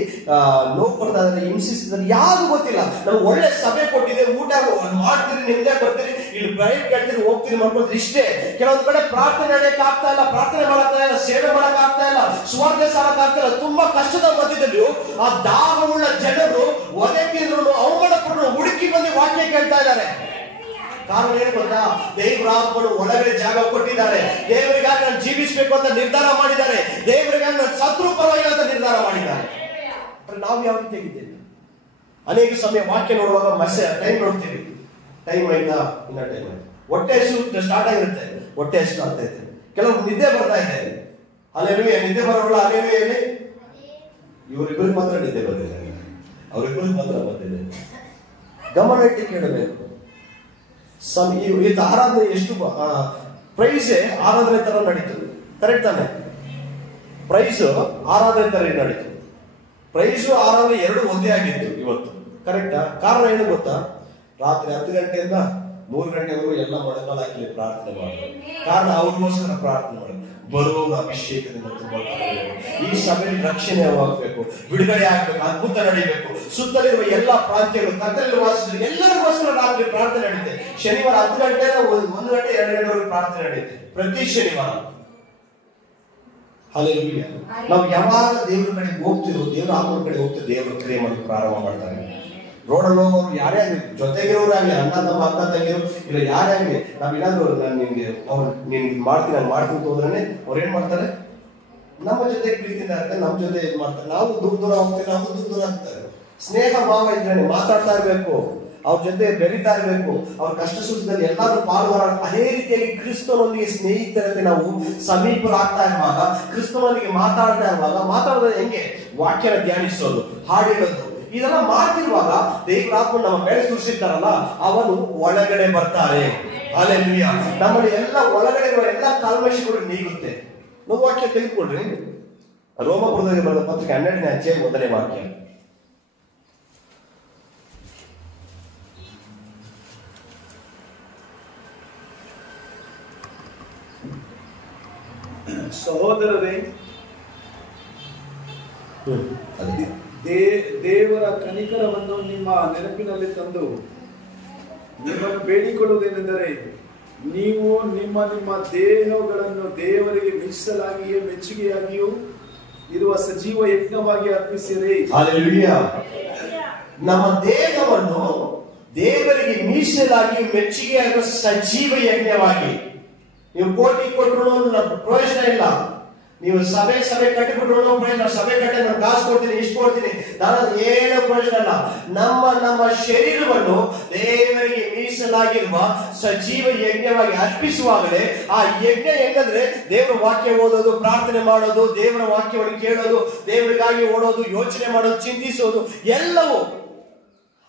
ನೋವು ಕೊಡ್ತಾ ಇದ್ದಾರೆ, ಹಿಂಸಿಸಿದ್ದಾರೆ, ಯಾರು ಗೊತ್ತಿಲ್ಲ. ನಮ್ಗೆ ಒಳ್ಳೆ ಸಭೆ ಕೊಟ್ಟಿದೆ, ಊಟ ಮಾಡ್ತೀರಿ, ನಿಮ್ದೇ ಬರ್ತೀರಿ, ಇಲ್ಲಿ ಪ್ರೈವೇಟ್ ಕೇಳ್ತೀರಿ, ಹೋಗ್ತೀರಿ, ಮಾಡ್ಕೊಳ್ತೀರಿ, ಇಷ್ಟೇ. ಕೆಲವೊಂದು ಕಡೆ ಪ್ರಾರ್ಥನೆ ನಡೆಯಕ್ಕೆ ಆಗ್ತಾ ಇಲ್ಲ, ಪ್ರಾರ್ಥನೆ ಮಾಡಕ್ ಇಲ್ಲ, ಸೇವೆ ಮಾಡಕ್ ಆಗ್ತಾ ಇಲ್ಲ, ಸ್ವಾರ್ಥ ಸಾರಕ್ ಆಗ್ತಾ ಇಲ್ಲ. ತುಂಬಾ ಕಷ್ಟದ ಮಧ್ಯದಲ್ಲಿಯೂ ಆ ದಾಹವುಳ್ಳ ಜನರು ಒದೆ ತಿಂದ್ರು ಅವಮಾನಪಟ್ಟು ಹುಡುಕಿ ಬಂದು ವಾಕ್ಯ ಕೇಳ್ತಾ ಇದ್ದಾರೆ. ಕಾರಣ ಏನು ಗೊತ್ತಾ? ದೇವರ ಆತ್ಮನು ಒಳಗಡೆ ಜಾಗ ಕೊಟ್ಟಿದ್ದಾರೆ. ದೇವರಿಗಾಗಿ ನಾನು ಜೀವಿಸಬೇಕು ಅಂತ ನಿರ್ಧಾರ ಮಾಡಿದ್ದಾರೆ. ದೇವರಿಗಾಗಿ ನಾನು ಸತ್ರು ಪರವಾಗಿ ಅಂತ ನಿರ್ಧಾರ ಮಾಡಿದ್ದಾರೆ. ನಾವು ಯಾವ ರೀತಿ ಆಗಿದ್ದೇವೆ? ಅನೇಕ ಸಮಯ ವಾಕ್ಯ ನೋಡುವಾಗ ಟೈಮ್ ನೋಡ್ತೀವಿ, ಟೈಮ್ ಆಯ್ತಾ, ಇನ್ನ ಟೈಮ್ ಆಯ್ತು, ಹೊಟ್ಟೆ ಹಸಿವು ಸ್ಟಾರ್ಟ್ ಆಗಿರುತ್ತೆ, ಹೊಟ್ಟೆ ಹಸಿವು ಆಗ್ತಾ ಇದೆ, ಕೆಲವು ನಿದ್ದೆ ಬರ್ತಾ ಇದೆ. ಅಲ್ಲೇನು ನಿದ್ದೆ ಬರೋಲ್ಲ, ಅಲ್ಲೇನು ಹೇಳಿ, ಇವರಿಬ್ಬರಿಗೆ ಮಾತ್ರ ನಿದ್ದೆ ಬಂದಿದೆ, ಅವರಿಬ್ಬರಿಗೆ ಮಾತ್ರ ಬಂದಿದೆ. ಗಮನ ಇಟ್ಟು ಕೇಳಬೇಕು. ಇವತ್ತು ಆರಾಧನೆ ಎಷ್ಟು ಪ್ರೈಸ್ ಆರಾಧನೆ ತರ ನಡೀತು. ಕರೆಕ್ಟ್ ತಾನೆ? ಪ್ರೈಸ್ ಆರಾಧನೆ ತರ ನಡೀತು. ಪ್ರೈಸು ಆರಾಧನೆ 2 ಒಂದೇ ಆಗಿತ್ತು ಇವತ್ತು. ಕರೆಕ್ಟಾ? ಕಾರಣ ಏನು ಗೊತ್ತಾ? ರಾತ್ರಿ 10 ಗಂಟೆಯಿಂದ 3 ಗಂಟೆವರೆಗೂ ಎಲ್ಲ ಮೊಣಕಾಲ ಹಾಕಿ ಪ್ರಾರ್ಥನೆ ಮಾಡಿದ್ರು. ಕಾರಣ ಅವ್ರಿಗೋಸ್ಕರ ಪ್ರಾರ್ಥನೆ ಮಾಡಿದ್ರು. ಬರುವ ಅಭಿಷೇಕದಿಂದ ತುಂಬಾ ಈ ಸಭೆಯಲ್ಲಿ ರಕ್ಷಣೆ ಆಗಬೇಕು, ಬಿಡುಗಡೆ ಆಗ್ಬೇಕು, ಅದ್ಭುತ ನಡೀಬೇಕು. ಸುತ್ತಲಿರುವ ಎಲ್ಲಾ ಪ್ರಾಂತ್ಯಗಳು, ಕತ್ತಲಲ್ಲಿ ವಾಸಿಸಿದ್ರು ಎಲ್ಲರಿಗೋಸ್ಕರ ರಾತ್ರಿ ಪ್ರಾರ್ಥನೆ ನಡೆಯುತ್ತೆ. ಶನಿವಾರ 10 ಗಂಟೆಯಿಂದ 1 ಗಂಟೆ 2 ಗಂಟೆವರೆಗೂ ಪ್ರಾರ್ಥನೆ ನಡೆಯುತ್ತೆ ಪ್ರತಿ ಶನಿವಾರ. ಹಲ್ಲೆಲೂಯಾ. ನಾವು ಯಾವಾಗ ದೇವರ ಕಡೆ ಹೋಗ್ತಿರೋ, ದೇವರ ಆತ್ಮನ ಕಡೆ ಹೋಗ್ತಿರೋ, ದೇವರ ಕ್ರಿಯೆ ಮಾಡಿ ಪ್ರಾರಂಭ ಮಾಡ್ತಾರೆ. ರೋಡಲ್ಲಿ ಹೋಗೋರು ಯಾರೇ ಆಗಲಿ, ಜೊತೆಗಿರೋರಾಗ್ಲಿ, ಅಣ್ಣ ತಮ್ಮ ಅಕ್ಕ ತಂಗಿರು ಇಲ್ಲ ಯಾರೇ ಆಗಲಿ, ನಾವೇನಾದ್ರು ನಾನು ನಿನ್ಗೆ ಮಾಡ್ತೀನಿ ನಾನು ಮಾಡ್ತೀನಿ ಹೋದ್ರೆ ಅವ್ರು ಏನ್ ಮಾಡ್ತಾರೆ? ನಮ್ಮ ಜೊತೆ ಪ್ರೀತಿಯಿಂದ ಇರ್ತಾರೆ, ನಮ್ಮ ಜೊತೆ ಏನ್ ಮಾಡ್ತಾರೆ. ನಾವು ದೂರ ಹೋಗ್ತೀವಿ, ನಾವು ದೂರ ಆಗ್ತಾರೆ. ಸ್ನೇಹ ಭಾವ ಇದ್ರೆ ಮಾತಾಡ್ತಾ ಇರ್ಬೇಕು, ಅವ್ರ ಜೊತೆ ಬೆರೀತಾ ಇರ್ಬೇಕು, ಅವ್ರ ಕಷ್ಟ ಸುಖದಲ್ಲಿ ಎಲ್ಲಾದ್ರೂ ಪಾಲ್ಗೊಳ್ಳ. ಅದೇ ರೀತಿಯಾಗಿ ಕ್ರಿಸ್ತನೊಂದಿಗೆ ಸ್ನೇಹಿತರಂತೆ ನಾವು ಸಮೀಪರಾಗ್ತಾ ಇರುವಾಗ, ಕ್ರಿಸ್ತನೊಂದಿಗೆ ಮಾತಾಡ್ತಾ ಇರುವಾಗ, ಮಾತಾಡೋದು ಹೆಂಗೆ? ವಾಕ್ಯನ ಧ್ಯಾನಿಸೋದು, ಹಾಡಿಡೋದು, ಇದೆಲ್ಲ ಮಾಡ್ತಿರುವಾಗ ದೇವರ ಆತ್ಮ ನಮ್ಮ ಮೇಲೆ ಸುರಿಸಿರ್ತಾರಲ್ಲ, ಅವನು ಒಳಗಡೆ ಬರ್ತಾರೆ. ಹಲ್ಲೆಲೂಯಾ. ನಮ್ಮಲ್ಲಿ ಎಲ್ಲ ಒಳಗಡೆ ಇರುವ ಎಲ್ಲ ಕಲ್ಮಶಗಳು ನೀಗುತ್ತೆ. ಒಂದು ವಾಕ್ಯ ತೆಗೆದುಕೊಳ್ರಿ, ರೋಮಪುರದಲ್ಲಿ ಬರೆದ ಪತ್ರಿಕೆ 12ನೇ ಅಧ್ಯಾಯ 1ನೇ ವಾಕ್ಯ. ಸಹೋದರರೇ, ದೇವರ ಕನಿಕರವನ್ನು ನಿಮ್ಮ ನೆನಪಿನಲ್ಲಿ ತಂದು ನಿಮ್ಮನ್ನು ಬೇಡಿಕೊಳ್ಳುವುದೇನೆಂದರೆ, ನೀವು ನಿಮ್ಮ ನಿಮ್ಮ ದೇಹಗಳನ್ನು ದೇವರಿಗೆ ಮೀಸಲಾಗಿಯೇ ಮೆಚ್ಚುಗೆಯಾಗಿಯೂ ಇರುವ ಸಜೀವ ಯಜ್ಞವಾಗಿ ಅರ್ಪಿಸಿರಿ. ಹಲ್ಲೆಲೂಯಾ. ನಮ್ಮ ದೇಹವನ್ನು ದೇವರಿಗೆ ಮೀಸಲಾಗಿ ಮೆಚ್ಚುಗೆಯಾಗುವ ಸಜೀವ ಯಜ್ಞವಾಗಿ. ನೀವು ಕೋಟಿ ಕೊಟ್ಟರು ಪ್ರಯೋಜನ ಇಲ್ಲ. ನೀವು ಸಭೆ ಕಟ್ಟಿಬಿಟ್ರು ಪ್ರಯೋಜನ. ಸಭೆ ಕಟ್ಟಿ ನಾನು ಕಾಸು ಕೊಡ್ತೀನಿ, ಇಷ್ಟು ಕೊಡ್ತೀನಿ, ನಾನು ಏನು ಪ್ರಯೋಜನ ಇಲ್ಲ. ನಮ್ಮ ಶರೀರವನ್ನು ದೇವರಿಗೆ ಮೀಸಲಾಗಿರುವ ಸಜೀವ ಯಜ್ಞವಾಗಿ ಅರ್ಪಿಸುವಾಗಲೇ ಆ ಯಜ್ಞ ಹೆಂಗಂದ್ರೆ ದೇವರ ವಾಕ್ಯ ಓದೋದು, ಪ್ರಾರ್ಥನೆ ಮಾಡೋದು, ದೇವರ ವಾಕ್ಯವನ್ನು ಕೇಳೋದು, ದೇವರಿಗಾಗಿ ಓಡೋದು, ಯೋಚನೆ ಮಾಡೋದು, ಚಿಂತಿಸೋದು ಎಲ್ಲವೂ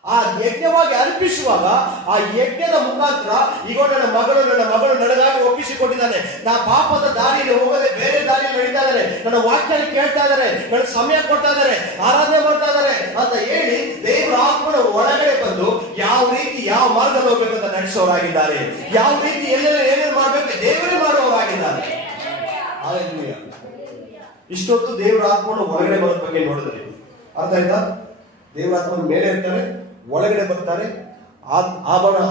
ಆ ಯಜ್ಞವಾಗಿ ಅರ್ಪಿಸುವಾಗ ಆ ಯಜ್ಞದ ಮುಖಾಂತರ ಈಗ ನನ್ನ ಮಗಳು ನನಗಾಗಿ ಒಪ್ಪಿಸಿಕೊಟ್ಟಿದ್ದಾನೆ. ನಾ ಪಾಪದ ದಾರಿಯಲ್ಲಿ ಹೋಗದೆ ಬೇರೆ ದಾರಿಯಲ್ಲಿ ನಡೀತಾ ಇದ್ದಾರೆ, ನನ್ನ ವಾಕ್ಯ ಕೇಳ್ತಾ ಇದ್ದಾರೆ, ನನಗೆ ಸಮಯ ಕೊಡ್ತಾ ಇದ್ದಾರೆ, ಆರಾಧನೆ ಮಾಡ್ತಾ ಇದ್ದಾರೆ ಅಂತ ಹೇಳಿ ದೇವರ ಆತ್ಮನ ಒಳಗಡೆ ಬಂದು ಯಾವ ರೀತಿ ಯಾವ ಮಾರ್ಗದಲ್ಲಿ ಹೋಗ್ಬೇಕಂತ ನಡೆಸೋರಾಗಿದ್ದಾರೆ. ಯಾವ ರೀತಿ ಎಲ್ಲೆಲ್ಲ ಏನೇನು ಮಾಡ್ಬೇಕು ದೇವರೇ ಮಾಡುವವರಾಗಿದ್ದಾರೆ. ಹಲ್ಲೆಲೂಯಾ. ಇಷ್ಟೊತ್ತು ದೇವರ ಆತ್ಮನ ಒಳಗಡೆ ಬರೋ ಬಗ್ಗೆ ನೋಡಿದ್ರಿ. ಅರ್ಥ ಆಯ್ತಾ? ದೇವರ ಆತ್ಮನ ಮೇಲೆ ಇರ್ತಾರೆ, ಒಳಗಡೆ ಬರ್ತಾರೆ. ಆದವನ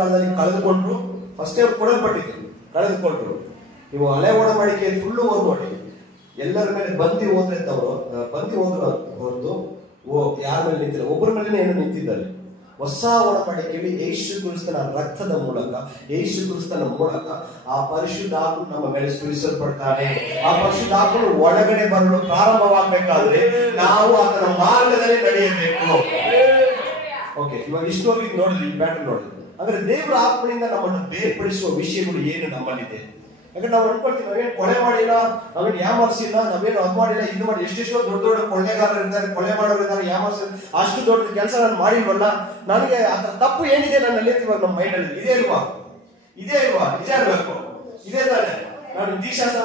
ಕಾಲದಲ್ಲಿ ಕಳೆದುಕೊಂಡ್ರು. ಫಸ್ಟೇ ಅವ್ರು ಕೊಡಲ್ಪಟ್ಟಿದ್ರು, ಕಳೆದುಕೊಂಡ್ರು. ನೀವು ಹಳೆ ಒಡಂಬಡಿಕೆ ಫುಲ್ಲು ಓದ್ಬೇಡಿ. ಎಲ್ಲರ ಮೇಲೆ ಬಂದಿ ಹೋದ್ರೆ ಹೊರತು ಯಾರ ಮೇಲೆ ನಿಂತಿಲ್ಲ, ಒಬ್ಬರ ಮೇಲೆ ಏನು ನಿಂತಿದ್ದಾರೆ. ಹೊಸ ಒಡಂಬಡಿಕೆಯಲ್ಲಿ ಯೇಸು ಕ್ರಿಸ್ತನ ರಕ್ತದ ಮೂಲಕ, ಯೇಸು ಕ್ರಿಸ್ತನ ಮೂಲಕ ಆ ಪರಿಶುದ್ಧಾತ್ಮ ನಮ್ಮ ಮೇಲೆ ಸುರಿಸಲ್ಪಡ್ತಾನೆ. ಆ ಪರಿಶುದ್ಧಾತ್ಮನು ಒಳಗಡೆ ಬರಲು ಪ್ರಾರಂಭವಾಗಬೇಕಾದ್ರೆ ನಾವು ಅದರ ಮಾರ್ಗದಲ್ಲಿ ನಡೆಯಬೇಕು. ಓಕೆ, ಇವಾಗ ಇಷ್ಟೋಗಿ ನೋಡಿದ್ವಿ, ಪ್ಯಾಟರ್ನ್ ನೋಡಿದ್ವಿ. ಅಂದ್ರೆ ದೇವರ ಆತ್ಮನಿಂದ ನಮ್ಮನ್ನು ಬೇರ್ಪಡಿಸುವ ವಿಷಯಗಳು ಏನು ನಮ್ಮಲ್ಲಿದೆ. ಯಾಕಂದ್ರೆ ನಾವು ಅನ್ಕೊಳ್ತೀವಿ ನಾವೇನು ಕೊಲೆ ಮಾಡಿಲ್ಲ, ನಾವೇನು ಯಾಮಾರಿಸಿಲ್ಲ, ನಾವೇನು ಅದು ಮಾಡಿಲ್ಲ, ಇದು ಮಾಡಿ. ಎಷ್ಟೆಷ್ಟೋ ದೊಡ್ಡ ದೊಡ್ಡ ಕೊಲೆಗಾರರು ಇದ್ದಾರೆ, ಕೊಲೆ ಮಾಡೋರು ಇದ್ದಾರೆ, ಯಾಮಾರಿಸಿಲ್ಲ, ಅಷ್ಟು ದೊಡ್ಡ ಕೆಲಸ ನಾನು ಮಾಡಿಲ್ವಲ್ಲ, ನನಗೆ ಅದರ ತಪ್ಪು ಏನಿದೆ ನನ್ನಲ್ಲಿ ಇವಾಗ ನಮ್ಮ ಮೈಂಡಲ್ಲಿ ಇದೇ ಇಲ್ವಾ ನಿಜ ಇರಬೇಕು. ಇದೇ ತಾನೆ ನಾನು ದೀಕ್ಷಾಸ್ತ್ರ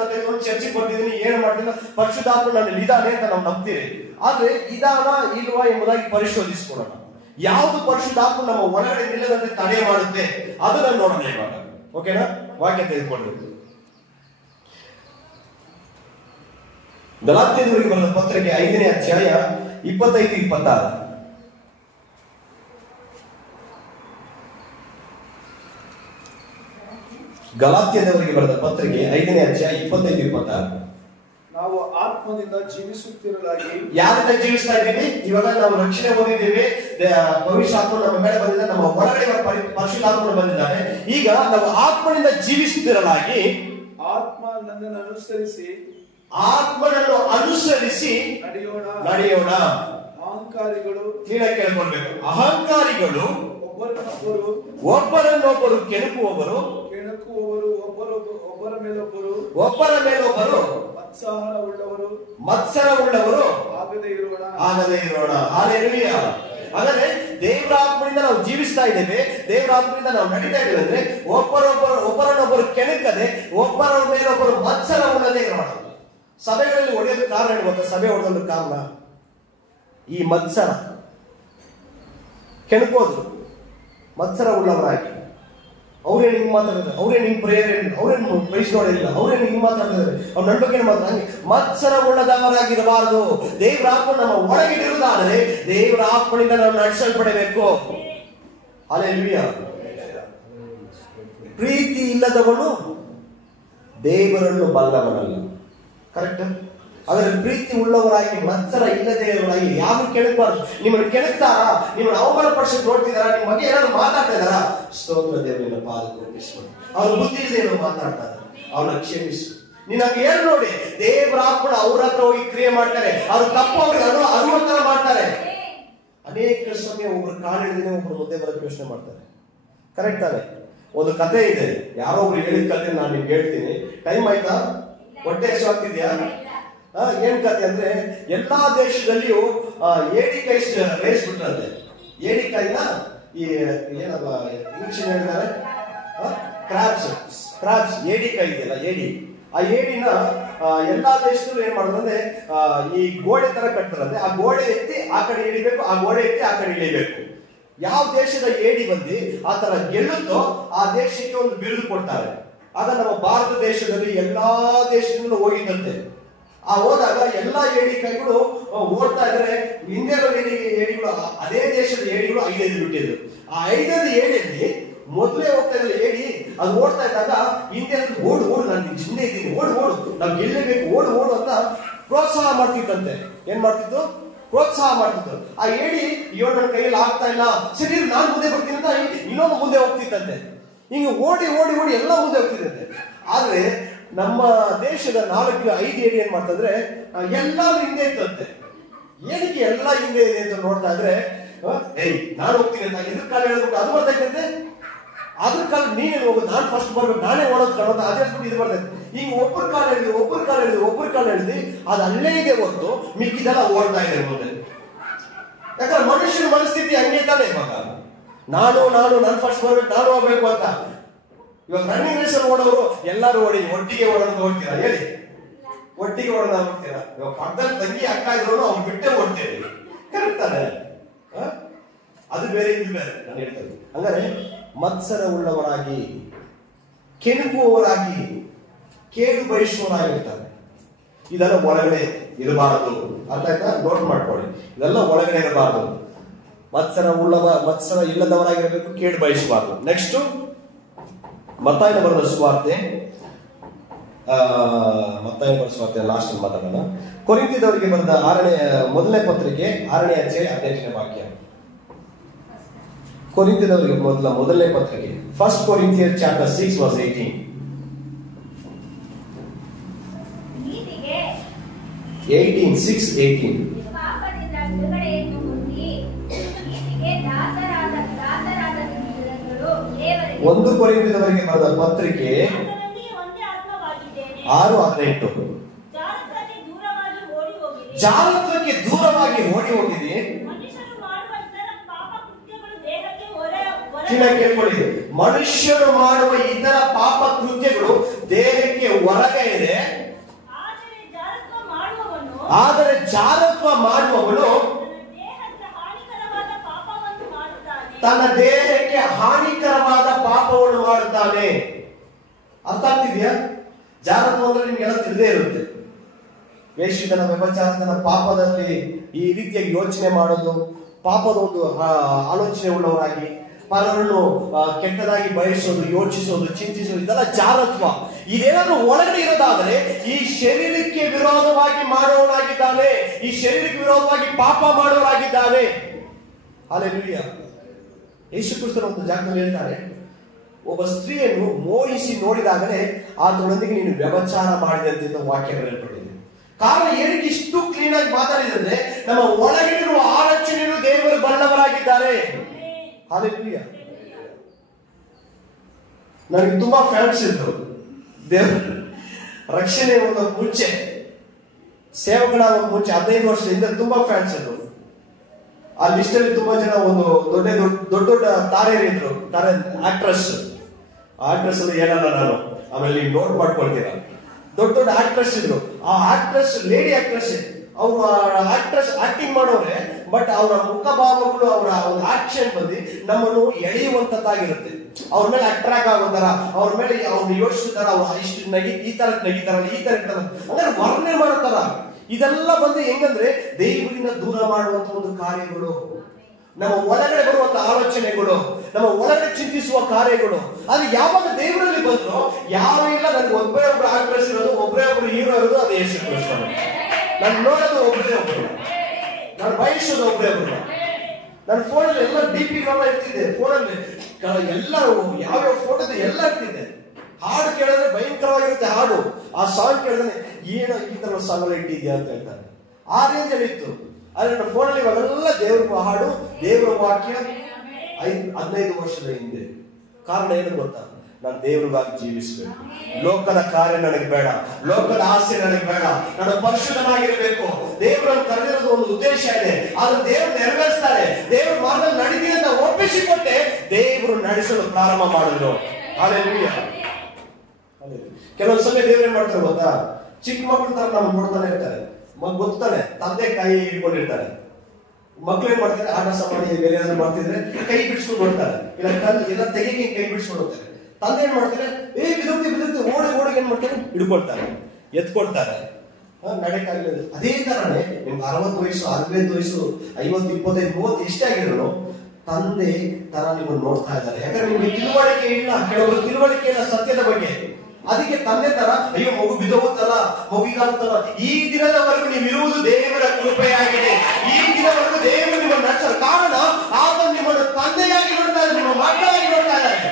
ಚರ್ಚೆಗೆ ಬರ್ತಿದ್ದೀನಿ, ಏನು ಮಾಡ್ತಿಲ್ಲ, ಪರಿಶುದ್ಧಾತ್ಮ ನನ್ನಲ್ಲಿ ಇದಾನೆ ಅಂತ ನಾವು ನಂಬ್ತೀವಿ. ಆದ್ರೆ ಇದಾನ ಇಲ್ವಾ ಎಂಬುದಾಗಿ ಪರಿಶೋಧಿಸಿಕೊಳ್ಳೋಣ. ಯಾವುದು ಪರಿಶುದ್ಧಾತ್ಮ ನಮ್ಮ ಒಳಗಡೆ ನಿಲ್ಲದಂತೆ ತಡೆ ಮಾಡುತ್ತೆ ಅದನ್ನ ನೋಡೋಣ ಇವಾಗ. ಓಕೆನಾ? ವಾಕ್ಯ ತೆಗೆದುಕೊಳ್ಳಬೇಕು. ಗಲಾತ್ಯದವರಿಗೆ ಬರೆದ ಪತ್ರಿಕೆ 5ನೇ ಅಧ್ಯಾಯ 25-26. ಗಲಾತ್ಯದವರಿಗೆ ಬರೆದ ಪತ್ರಿಕೆ 5ನೇ ಅಧ್ಯಾಯ 25-26. ನಾವು ಆತ್ಮದಿಂದ ಜೀವಿಸುತ್ತಿರಲಾಗಿ. ಯಾರಿಂದ ಜೀವಿಸ್ತಾ ಇದ್ದೀವಿ? ಇವಾಗ ನಾವು ರಕ್ಷಣೆ ಹೊಂದಿದ್ದೀವಿ, ಭವಿಷ್ಯ ಆತ್ಮ ನಮ್ಮ ಮೇಲೆ ಬಂದಿದೆ, ನಮ್ಮ ಒಳಗಡೆ ಪರಿಶುದ್ಧಾತ್ಮ ಬಂದಿದ್ದಾನೆ. ಈಗ ನಾವು ಆತ್ಮನಿಂದ ಜೀವಿಸುತ್ತಿರಲಾಗಿ ಆತ್ಮನನ್ನು ಅನುಸರಿಸಿ ನಡೆಯೋಣ. ಅಹಂಕಾರಿಗಳು, ಕ್ಲೀನಾಗಿ ಕೇಳ್ಕೊಳ್ಬೇಕು, ಅಹಂಕಾರಿಗಳು ಒಬ್ಬರನ್ನೊಬ್ಬರು ಕೆಣಕುವವರು, ಒಬ್ಬರ ಮೇಲೊಬ್ಬರು ಮತ್ಸರವುಳ್ಳವರು ಆಗದೇ ಇರೋಣ. ಹಲ್ಲೆಲೂಯಾ. ಹಾಗಾದ್ರೆ ದೇವರಾತ್ಮನಿಂದ ನಾವು ಜೀವಿಸ್ತಾ ಇದ್ದೇವೆ, ದೇವರಾತ್ಮನಿಂದ ನಾವು ನಡೀತಾ ಇದ್ದೇವೆ ಅಂದ್ರೆ ಒಬ್ಬರನ್ನೊಬ್ಬರು ಕೆಣಕದೆ, ಒಬ್ಬರ ಮೇಲೊಬ್ಬರು ಮತ್ಸರ ಉಳ್ಳದೇ ಇರೋಣ. ಸಭೆಗಳಲ್ಲಿ ಹೊಡೆಯೋದು ಕಾರಣ ಏನು ಗೊತ್ತಾ? ಸಭೆ ಹೊಡೆದ ಕಾರಣ ಈ ಮತ್ಸರ, ಕೆಣಕೋದು, ಮತ್ಸರ ಉಳ್ಳವರಾಗಿ. ಅವ್ರೇನು ಹಿಂಗ್ ಮಾತಾಡಿದ್ರೆ, ಅವ್ರೇನು ಹಿಂಗ್ ಪ್ರೇಯರ್ ಹೇಳಿಲ್ಲ, ಅವ್ರೇನು ಬಯಸ್ಕೊಂಡಿಲ್ಲ, ಅವ್ರೇನು ಹಿಂಗ್ ಮಾತಾಡಿದ್ರೆ, ಅವ್ರ ನನ್ನ ಬಗ್ಗೆ ಮಾತ್ರ ಹಂಗೆ ಮತ್ಸರ ಉಳ್ಳದವರಾಗಿರಬಾರದು. ದೇವರ ಆತ್ಮ ನಮ್ಮ ಒಳಗಿರುವುದಾದರೆ ದೇವರ ಆತ್ಮನಿಂದ ನಾವು ನಡೆಸಲ್ಪಡಬೇಕು. ಹಲ್ಲೆಲೂಯಾ. ಪ್ರೀತಿ ಇಲ್ಲದವನು ದೇವರನ್ನು ಬಲ್ಲವನಲ್ಲ. ಕರೆಕ್ಟ್? ಅದರ ಪ್ರೀತಿ ಉಳ್ಳವರಾಗಿ, ಮತ್ಸರ ಇಲ್ಲದೆ ಇರುವವರಾಗಿ ಯಾರು ಕೆಣಕಬಾರದು. ನಿಮ್ಮನ್ನು ಕೆಣಕ್ತಾರ, ನಿಮ್ಮನ್ನು ಅವಮಾನ ಪಡಿಸಕ್ಕೆ ನೋಡ್ತಿದಾರ, ನಿಮ್ಮ ಬಗ್ಗೆ ಏನಾದ್ರು ಮಾತಾಡ್ತಾ ಇದಾರ, ಸ್ತೋತ್ರ ದೇವರ ಪಾದಕ್ಕೆ ಒಪ್ಪಿಸ್ಕೊಂಡು. ಅವ್ರ ಬುದ್ಧಿ ಇಲ್ಲದೆ ಏನೋ ಮಾತಾಡ್ತಾರೆ, ಅವ್ರನ್ನ ಕ್ಷಮಿಸು. ನೀನ್ ಹಂಗೆ ಹೇಳಿ ನೋಡಿ, ದೇವರ ಆತ್ಮನ ಅವ್ರ ಹತ್ರ ಹೋಗಿ ಕ್ರಿಯೆ ಮಾಡ್ತಾರೆ. ಅವ್ರ ತಪ್ಪು ಅವ್ರಿಗೆ ಅನುಮೋದನೆ ಮಾಡ್ತಾರೆ. ಅನೇಕ ಸಮಯ ಒಬ್ರು ಕಾಲು ಹಿಡಿದಿನ ಒಬ್ರು ಮುದ್ದೆ ಬರೋಕ್ಕೆ ಯೋಚನೆ ಮಾಡ್ತಾರೆ. ಕರೆಕ್ಟ್ ತಾನೆ? ಒಂದು ಕತೆ ಇದೆ, ಯಾರೋ ಒಬ್ರು ಹೇಳಿದ ಕತೆ ನಾನು ನಿಮ್ಗೆ ಹೇಳ್ತೀನಿ. ಟೈಮ್ ಆಯ್ತಾ? ಹೊಟ್ಟೆ ಎಷ್ಟು ಆಗ್ತಿದ್ಯಾ? ಏನ್ ಕತೆ ಅಂದ್ರೆ, ಎಲ್ಲಾ ದೇಶದಲ್ಲಿಯೂ ಏಡಿಕಾಯಿ ರೇಸ್ ಬಿಟ್ರಂತೆ. ಏಡಿಕಾಯಿನ ಈ ಏನಪ್ಪ ಇಂಗ್ಲಿಷ್ ಹೇಳಿದ್ದಾರೆ, ಕ್ರಾಬ್ಸ್ ಏಡಿಕಾಯಿ ಇದೆಯಲ್ಲ, ಏಡಿ. ಆ ಏಡಿನ ಎಲ್ಲಾ ದೇಶದಲ್ಲೂ ಏನ್ ಮಾಡೋದಂದ್ರೆ ಈ ಗೋಡೆ ತರ ಕಟ್ತಾರಂತೆ. ಆ ಗೋಡೆ ಎತ್ತಿ ಆ ಕಡೆ ಇಳಿಬೇಕು, ಆ ಗೋಡೆ ಎತ್ತಿ ಆ ಕಡೆ ಇಳಿಬೇಕು. ಯಾವ ದೇಶದ ಏಡಿ ಬಂದು ಆ ತರ ಗೆಲ್ಲುತ್ತೋ ಆ ದೇಶಕ್ಕೆ ಒಂದು ಬಿರುದು ಕೊಡ್ತಾರೆ. ಆಗ ನಮ್ಮ ಭಾರತ ದೇಶದಲ್ಲಿ ಎಲ್ಲಾ ದೇಶದಿಂದಲೂ ಹೋಗಿದ್ದಂತೆ. ಆ ಹೋದಾಗ ಎಲ್ಲಾ ಏಡಿ ಕೈಗಳು ಓಡ್ತಾ ಇದ್ರೆ ಇಂಡಿಯಾದಲ್ಲಿ ಏಡಿಗಳು ಅದೇ ದೇಶದ ಏಡಿಗಳು 5 ಬಿಟ್ಟಿದ್ರು. ಆ 5 ಏಡಿಯಲ್ಲಿ ಮೊದಲೇ ಹೋಗ್ತಾ ಇದ್ದ ಏಡಿ ಅದು ಓಡ್ತಾ ಇದ್ದಾಗ ಇಂಡಿಯಾದಲ್ಲಿ ಓಡು ನಾನು ಚಿಂತೆ ಇದ್ದೀನಿ, ಓಡು ನಾವು ಗೆಲ್ಲಬೇಕು, ಓಡು ಅಂತ ಪ್ರೋತ್ಸಾಹ ಮಾಡ್ತಿತ್ತಂತೆ. ಏನ್ ಮಾಡ್ತಿತ್ತು? ಪ್ರೋತ್ಸಾಹ ಮಾಡ್ತಿತ್ತು. ಆ ಏಡಿ ಅಯ್ಯೋ ನನ್ನ ಕೈಯಲ್ಲಿ ಆಗ್ತಾ ಇಲ್ಲ, ಸರಿ ನಾನು ಮುಂದೆ ಬರ್ತೀನಿ ಅಂತ ಇನ್ನೊಂದು ಮುಂದೆ ಹೋಗ್ತಿತ್ತಂತೆ. ಹಿಂಗೆ ಓಡಿ ಎಲ್ಲ ಮುಂದೆ ಹೋಗ್ತಿದ್ದಂತೆ. ಆದ್ರೆ ನಮ್ಮ ದೇಶದ 4-5 ಏಡಿ ಏನ್ ಮಾಡ್ತಂದ್ರೆ ಎಲ್ಲಾದ್ರೂ ಹಿಂದೆ ಇತ್ತಂತೆ. ಏನಕ್ಕೆ ಎಲ್ಲ ಹಿಂದೆ ಇದೆ ಅಂತ ನೋಡ್ತಾ ಇದ್ರೆ ನಾನು ಹೋಗ್ತೀನಿ ಅಂತ ಇದ್ರ ಕಾಲ ಹೇಳ್ಬಿಟ್ಟು ಅದು ಬರ್ತೈತೆ, ಅದ್ರ ಕಾಲ ನೀನೇನು ಹೋಗೋದು, ನಾನು ಫಸ್ಟ್ ಬರ್ಬೇಕು, ನಾನೇ ಓಡೋದು ಕಾಣೋದು ಅದೇ ಹೇಳ್ಬಿಟ್ಟು ಇದು ಬರ್ತೈತೆ. ಈಗ ಒಬ್ಬರ ಕಾಲ ಹೇಳಿದ್ವಿ ಅದು ಅಲ್ಲೇ ಇದೆ ಹೊತ್ತು ಮಿಕ್ಕಿದೆಲ್ಲ ಓಡ್ತಾ ಇದೆ ಮುಂದೆ. ಯಾಕಂದ್ರೆ ಮನುಷ್ಯನ ಮನಸ್ಥಿತಿ ಹಂಗೆ ತಾನೆ. ಇವಾಗ ನಾನು ಫಸ್ಟ್ ಬರ್ಬೇಕು, ನಾನು ಹೋಗ್ಬೇಕು ಅಂತ. ಇವಾಗ ರನ್ನಿಂಗ್ ರೇಸ್ ಅಲ್ಲಿ ಓಡೋರು ಎಲ್ಲರೂ ಒಟ್ಟಿಗೆ ಓಡೋದು ಹೋಗ್ತೀರಾ? ಹೇಳಿ, ಒಟ್ಟಿಗೆ ಓಡೋದ ಹೋಗ್ತೀರಾ? ಇವಾಗ ಪಕ್ಕದಲ್ಲಿ ತಂಗಿ ಅಕ್ಕ ಇದ್ರು ಅವ್ರು ಬಿಟ್ಟೆ ಓಡ್ತೇವೆ, ಕರೆಕ್ಟ್ ತಾನೆ? ಅದು ಬೇರೆ ಇದು ಬೇರೆ. ನಾನು ಹೇಳ್ತೇನೆ ಅಂದ್ರೆ ಮತ್ಸರ ಉಳ್ಳವರಾಗಿ, ಕೆಣಕುವವರಾಗಿ, ಕೇಡು ಬಯಸುವವರಾಗಿರ್ತಾರೆ. ಇದೆಲ್ಲ ಒಳಗಡೆ ಇರಬಾರದು. ಅರ್ಥ ಆಯ್ತಾ? ನೋಟ್ ಮಾಡ್ಕೊಳ್ಳಿ, ಇದೆಲ್ಲ ಒಳಗಡೆ ಇರಬಾರದು. ಮತ್ಸರ ಇಲ್ಲದವರಾಗಿರಬೇಕು, ಕೇಡು ಬಯಸಬಾರದು. ನೆಕ್ಸ್ಟ್ ಮತ್ತಾಯನ ಬರೆದ ಸುವಾರ್ತೆ ಲಾಸ್ಟ್ ಮಾತಾಡೋಣ. ಕೊರಿಂಥದವರಿಗೆ ಬರೆದ 1ನೇ ಪತ್ರಿಕೆ 6ನೇ ಅಧ್ಯಾಯ 18ನೇ ವಾಕ್ಯ. ಕೊರಿಂಥದವರಿಗೆ ಮೊದಲನೇ ಪತ್ರಿಕೆ 1 Corinthians chapter 6 verse 18. ನೀತಿಗೆ 6:18 ಪಾಪದಿಂದ ಬಿಡುಗಡೆಯನ್ನು ಹೊಂದಿ ನೀತಿಗೆ ದಾಸರಾದ ನಿಮ್ಮುಗಳು ದೇವರಿಗೆ 1 ಕೊರಿಂಥದವರಿಗೆ ಬರೆದ ಪತ್ರಿಕೆ ಆತನಲ್ಲಿ ಒಂದೇ ಆತ್ಮವಾಗಿದ್ದೇನೆ. 6:18 ಜಾರತ್ವಕ್ಕೆ ದೂರವಾಗಿ ಓಡಿ ಹೋಗಿರಿ. ಜಾರತ್ವಕ್ಕೆ ದೂರವಾಗಿ ಓಡಿ ಹೋಗಿದೆ. ಮನುಷ್ಯರು ಮಾಡುವ ಇತರ ಪಾಪ ಕೃತ್ಯಗಳು ದೇಹಕ್ಕೆ ಹೊರೆ ಕೇಳ್ಕೊಳ್ಳಿ, ಮನುಷ್ಯರು ಮಾಡುವ ಇತರ ಪಾಪ ಕೃತ್ಯಗಳು ದೇಹಕ್ಕೆ ಹೊರಗೆ ಇದೆ. ಆದರೆ ಜಾರತ್ವ ಮಾಡುವವನು ತನ್ನ ದೇಹಕ್ಕೆ ಹಾನಿಕರವಾದ ಪಾಪವನ್ನು ಮಾಡುತ್ತಾನೆ. ಅರ್ಥ ಆಗ್ತಿದ್ಯಾ? ಜಾರತ್ವ ಅಂದ್ರೆ ನಿಮ್ಗೆಲ್ಲ ತಿಳಿದೇ ಇರುತ್ತೆ. ವೇಶ್ಯತನ, ವ್ಯಭಿಚಾರತನ, ಪಾಪದಲ್ಲಿ ಈ ರೀತಿಯಾಗಿ ಯೋಚನೆ ಮಾಡೋದು, ಪಾಪದ ಒಂದು ಆಲೋಚನೆ ಉಳ್ಳವರಾಗಿ ಪರರನ್ನು ಕೆಟ್ಟದಾಗಿ ಬಯಸೋದು, ಯೋಚಿಸೋದು, ಚಿಂತಿಸೋದು, ಇದೆಲ್ಲ ಜಾರತ್ವ. ಇದೇನಾದ್ರೂ ಒಳಗಡೆ ಇರೋದಾದ್ರೆ ಈ ಶರೀರಕ್ಕೆ ವಿರೋಧವಾಗಿ ಮಾಡುವವನಾಗಿದ್ದಾನೆ, ಈ ಶರೀರಕ್ಕೆ ವಿರೋಧವಾಗಿ ಪಾಪ ಮಾಡುವವರಾಗಿದ್ದಾನೆ. ಹಲ್ಲೆಲೂಯಾ. ಯೇಸು ಕ್ರಿಸ್ತರು ಒಂದು ಜಾಗದಲ್ಲಿ ಹೇಳ್ತಾರೆ, ಒಬ್ಬ ಸ್ತ್ರೀಯನ್ನು ಮೋಹಿಸಿ ನೋಡಿದಾಗಲೇ ಆತನೊಂದಿಗೆ ನೀನು ವ್ಯಭಿಚಾರ ಮಾಡಿದಂತೆ ವಾಕ್ಯಗಳು ಹೇಳ್ಕೊಂಡಿದೆ. ಕಾರಣ ಏನಕ್ಕೆ ಇಷ್ಟು ಕ್ಲೀನ್ ಆಗಿ ಮಾತಾಡಿದ್ರೆ ನಮ್ಮ ಒಳಗಿರುವ ಆಲೋಚನೆಯನ್ನು ದೇವರು ಬಲ್ಲವರಾಗಿದ್ದಾರೆ. ಹಲ್ಲೆಲೂಯಾ. ನನಗೆ ತುಂಬಾ ಫ್ಯಾನ್ಸ್ ಇದ್ರು. ದೇವ್ರ ರಕ್ಷಣೆ ಒಂದು ಮುಂಚೆ, ಸೇವಕನ ಒಂದು ಮುಂಚೆ 15 ವರ್ಷದಿಂದ ತುಂಬಾ ಫ್ಯಾನ್ಸ್ ಇದ್ರು. ಆ ಲಿಸ್ಟ್ ಅಲ್ಲಿ ತುಂಬಾ ಜನ ಒಂದು ದೊಡ್ಡ ತಾರೆಯರಿದ್ರು, ಆಕ್ಟ್ರೆಸ್ ಅಲ್ಲಿ ಏನಲ್ಲ ನಾನು ಆಮೇಲೆ ನೀವು ನೋಟ್ ಮಾಡ್ಕೊಳ್ತೀರ. ದೊಡ್ಡ ಆಕ್ಟ್ರೆಸ್ ಇದ್ರು. ಆ ಆಕ್ಟ್ರೆಸ್ ಲೇಡಿ ಆಕ್ಟ್ರೆಸ್, ಅವ್ರ ಆಕ್ಟ್ರೆಸ್ ಆಕ್ಟಿಂಗ್ ಮಾಡೋರೆ, ಬಟ್ ಅವರ ಮುಖಭಾವಗಳು, ಅವರ ಒಂದು ಆಕ್ಷನ್ ಬಂದು ನಮ್ಮನ್ನು ಎಳೆಯುವಂತದ್ದಾಗಿರುತ್ತೆ. ಅವ್ರ ಮೇಲೆ ಅಟ್ರಾಕ್ಟ್ ಆಗೋ ತರ, ಅವ್ರ ಮೇಲೆ ಅವ್ರು ಯೋಚಿಸ್ತಾರ, ಅವ್ರು ಇಷ್ಟು ಈ ತರ ನಗಿತಾರಲ್ಲ, ಈ ತರ ಇರ್ತಾರ ಅಂದ್ರೆ ವರ್ಣನೆ ಮಾಡೋ ತರ. ಇದೆಲ್ಲ ಬಂದು ಹೆಂಗಂದ್ರೆ ದೇವರಿಂದ ದೂರ ಮಾಡುವಂತ ಒಂದು ಕಾರ್ಯಗಳು, ನಮ್ಮ ಒಳಗಡೆ ಬರುವಂತ ಆಲೋಚನೆಗಳು, ನಮ್ಮ ಒಳಗಡೆ ಚಿಂತಿಸುವ ಕಾರ್ಯಗಳು. ಅದು ಯಾವಾಗ ದೇವರಲ್ಲಿ ಬಂದ್ರು ಯಾರು ಇಲ್ಲ. ನನಗೆ ಒಬ್ಬರೇ ಒಬ್ರು ಆಕ್ಟ್ರೆಸ್ ಇರೋದು, ಒಬ್ಬರೇ ಒಬ್ರು ಹೀರೋ ಇರೋದು, ಅದು ಯೇಸು ಕ್ರಿಸ್ತ. ನಾನು ನೋಡೋದು ಒಬ್ಬರೇ ಒಬ್ರು, ನಾನು ಬಯಸೋದು ಒಬ್ಬರೇ ಒಬ್ರು. ನನ್ನ ಫೋನಲ್ಲಿ ಎಲ್ಲ DP ಇರ್ತಿದೆ, ಫೋನಲ್ಲಿ ಎಲ್ಲ ಯಾವ್ಯಾವ ಫೋಟೋದ ಎಲ್ಲ ಇರ್ತಿದೆ. ಹಾಡು ಕೇಳಿದ್ರೆ ಭಯಂಕರವಾಗಿರುತ್ತೆ ಹಾಡು. ಆ ಸಾಂಗ್ ಕೇಳಿದ್ರೆ ಏನೋ ಈ ತರ ಸಾಂಗ್ ಎಲ್ಲ ಇಟ್ಟಿದ್ಯಾ ಅಂತ ಹೇಳ್ತಾರೆ. ಆ ರೇಂಜ್ ಅಲ್ಲಿ ಇತ್ತು. ಆದ್ರೆ ನನ್ನ ಫೋನಲ್ಲಿ ಇವಾಗೆಲ್ಲ ದೇವ್ರ ಹಾಡು, ದೇವರ ವಾಕ್ಯ 15 ವರ್ಷದ ಹಿಂದೆ. ಕಾರಣ ಏನು ಗೊತ್ತಾ? ನಾನು ದೇವರಿಗಾಗಿ ಜೀವಿಸಬೇಕು. ಲೋಕದ ಕಾರ್ಯ ನನಗೆ ಬೇಡ, ಲೋಕದ ಆಸೆ ನನಗೆ ಬೇಡ. ನಾನು ಪರಿಶುದ್ಧನಾಗಿರಬೇಕು. ದೇವರನ್ನು ಕರೆದಿರೋದು ಒಂದು ಉದ್ದೇಶ ಇದೆ, ಆದ್ರೆ ದೇವರು ನೆರವೇರಿಸ್ತಾರೆ. ದೇವರು ಮಾರ್ಗದಲ್ಲಿ ನಡೀತೀನಿ ಅಂತ ಒಪ್ಪಿಸಿಕೊಟ್ಟೆ ದೇವರು ನಡೆಸಲು ಪ್ರಾರಂಭ ಮಾಡಿದ್ರು. ಹಲ್ಲೆಲೂಯಾ. ಕೆಲವೊಂದು ಸಮಯ ದೇವ್ರು ಏನ್ ಮಾಡ್ತಾರೆ ಗೊತ್ತಾ? ಚಿಕ್ಕ ಮಕ್ಕಳ ತರ ನಮ್ಗೆ ನೋಡ್ತಾನೆ ಇರ್ತಾರೆ. ಗೊತ್ತಾನೆ, ತಂದೆ ಕೈ ಹಿಡ್ಕೊಂಡಿರ್ತಾರೆ. ಮಕ್ಳು ಏನ್ ಮಾಡ್ತಾರೆ? ಆಟ ಸಾಮಾನ್ಯ ಬೇರೆ ಏನಾದ್ರು ಮಾಡ್ತಿದ್ರೆ ಕೈ ಬಿಡಿಸ್ಕೊಂಡು ಹೋಗ್ತಾರೆ, ಇಲ್ಲ ತೆಗೆಗೆ ಕೈ ಬಿಡಿಸ್ಕೊಂಡು ಹೋಗ್ತಾರೆ. ತಂದೆ ಏನ್ ಮಾಡ್ತಾರೆ? ಬಿದುಕ್ತಿ ಬಿದ್ದು ಓಡಿ ಓಡಿ ಏನ್ ಮಾಡ್ತಾರೆ, ಹಿಡ್ಕೊಳ್ತಾರೆ, ಎತ್ಕೊಳ್ತಾರೆ, ನಡೆಯಕ್ಕಾಗಲಿಲ್ಲ. ಅದೇ ತರನೇ ನಿಮ್ಗೆ 60 ವಯಸ್ಸು, 65 ವಯಸ್ಸು, 50, 25, 30 ಎಷ್ಟೇ ಆಗಿರೋನು ತಂದೆ ತರ ನಿಮ್ಮನ್ನು ನೋಡ್ತಾ ಇದ್ದಾರೆ. ಯಾಕಂದ್ರೆ ನಿಮ್ಗೆ ತಿಳುವಳಿಕೆ ಇಲ್ಲ, ಕೆಲವರು ತಿಳುವಳಿಕೆ ಇಲ್ಲ ಸತ್ಯದ ಬಗ್ಗೆ. ಅದಕ್ಕೆ ತಂದೆ ತರ ಅಯ್ಯೋ ಮಗು ಬಿದ್ದೋಗುತ್ತಲ್ಲ, ಮಗುಗಾಗುತ್ತಲ್ಲ. ಈ ದಿನದವರೆಗೂ ನೀವು ಇರುವುದು ದೇವರ ಕೃಪೆಯಾಗಿದೆ. ಈ ದಿನವರೆಗೂ ದೇವರು ನಿಮ್ಮನ್ನು ನಡೆಸಲು ಕಾರಣ ಆತ ನಿಮ್ಮನ್ನು ತಂದೆಯಾಗಿ ನೋಡ್ತಾ ಇದ್ದಾರೆ, ನಿಮ್ಮ ಮಕ್ಕಳಾಗಿ ನೋಡ್ತಾ ಇದ್ದಾರೆ.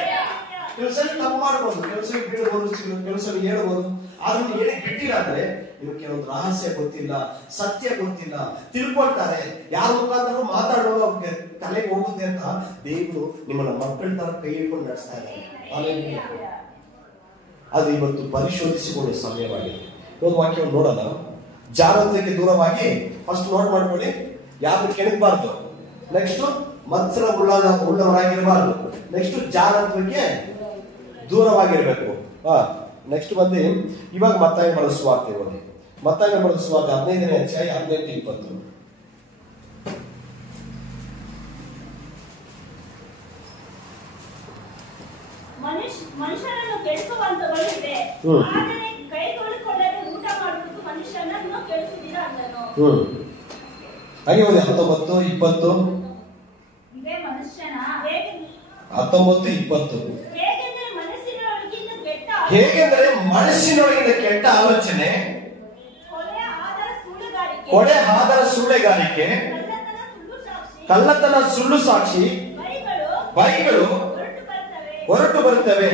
ಕೆಲಸ ತಪ್ಪು ಮಾಡ್ಬೋದು, ಕೆಲಸ ಬೀಳ್ಬೋದು, ಕೆಲಸ ಹೇಳ್ಬೋದು. ಆದ್ರೆ ಏನೇ ಬಿಟ್ಟಿಲ್ಲ ಅಂದ್ರೆ ಇವ್ರು ಕೆಲವೊಂದು ರಹಸ್ಯ ಗೊತ್ತಿಲ್ಲ, ಸತ್ಯ ಗೊತ್ತಿಲ್ಲ, ತಿಳ್ಕೊಳ್ತಾರೆ. ಯಾರ ಮುಖಾಂತರ ಮಾತಾಡುವಾಗ ಅವ್ರಿಗೆ ತಲೆಗೆ ಹೋಗುತ್ತೆ ಅಂತ ದೇವರು ನಿಮ್ಮನ್ನ ಮಕ್ಕಳ ತರ ಕೈ ಹಿಡ್ಕೊಂಡು ನಡೆಸ್ತಾ ಇದ್ದಾರೆ. ಅದು ಇವತ್ತು ಪರಿಶೋಧಿಸಿಕೊಳ್ಳುವ ಸಮಯವಾಗಿದೆ. ಒಂದು ವಾಕ್ಯವನ್ನು ನೋಡೋಣ. ಜಾರತ್ವಕ್ಕೆ ದೂರವಾಗಿ ಫಸ್ಟ್ ನೋಟ್ ಮಾಡ್ಕೊಳ್ಳಿ, ಯಾರು ಕೆಣಕಬಾರ್ದು. ನೆಕ್ಸ್ಟ್ ಮತ್ಸರ ಉಳ್ಳವರಾಗಿರಬಾರ್ದು. ನೆಕ್ಸ್ಟ್ ಜಾರತ್ವಕ್ಕೆ ದೂರವಾಗಿರ್ಬೇಕು. ನೆಕ್ಸ್ಟ್ ಬಂದು ಇವಾಗ ಮತ್ತಾಯ ಬರೆದ ಸುವಾರ್ತೆ ಓದಿ. ಮತ್ತಾಯ ಬರೆದ ಸುವಾರ್ತೆ 15ನೇ ಅಧ್ಯಾಯ 18-20. ಮನುಷ್ಯನನ್ನು ಕೆಡಿಸುವಂತಗಳು ಇವೆ, ಆದರೆ ಕೈ ತೊಳೆದುಕೊಳ್ಳದೆ ಊಟ ಮಾಡುವುದು ಮನುಷ್ಯನನ್ನು ಕೆಡಿಸುವುದಿಲ್ಲ ಅಂದನು. ಹಾಗೆ ಓದಿ 19-20. ಇದೇ ಮನುಷ್ಯನ 19-20. ಹೇಗೆಂದರೆ ಮನಸ್ಸಿನೊಳಗಿನ ಕೆಟ್ಟ ಆಲೋಚನೆ, ಕೊಲೆ, ಆದರ ಸುಳ್ಳೆಗಾರಿಕೆ, ಕಳ್ಳತನ, ಸುಳ್ಳು ಸಾಕ್ಷಿ, ಬೈಗಳು ಹೊರಟು ಬರುತ್ತವೆ.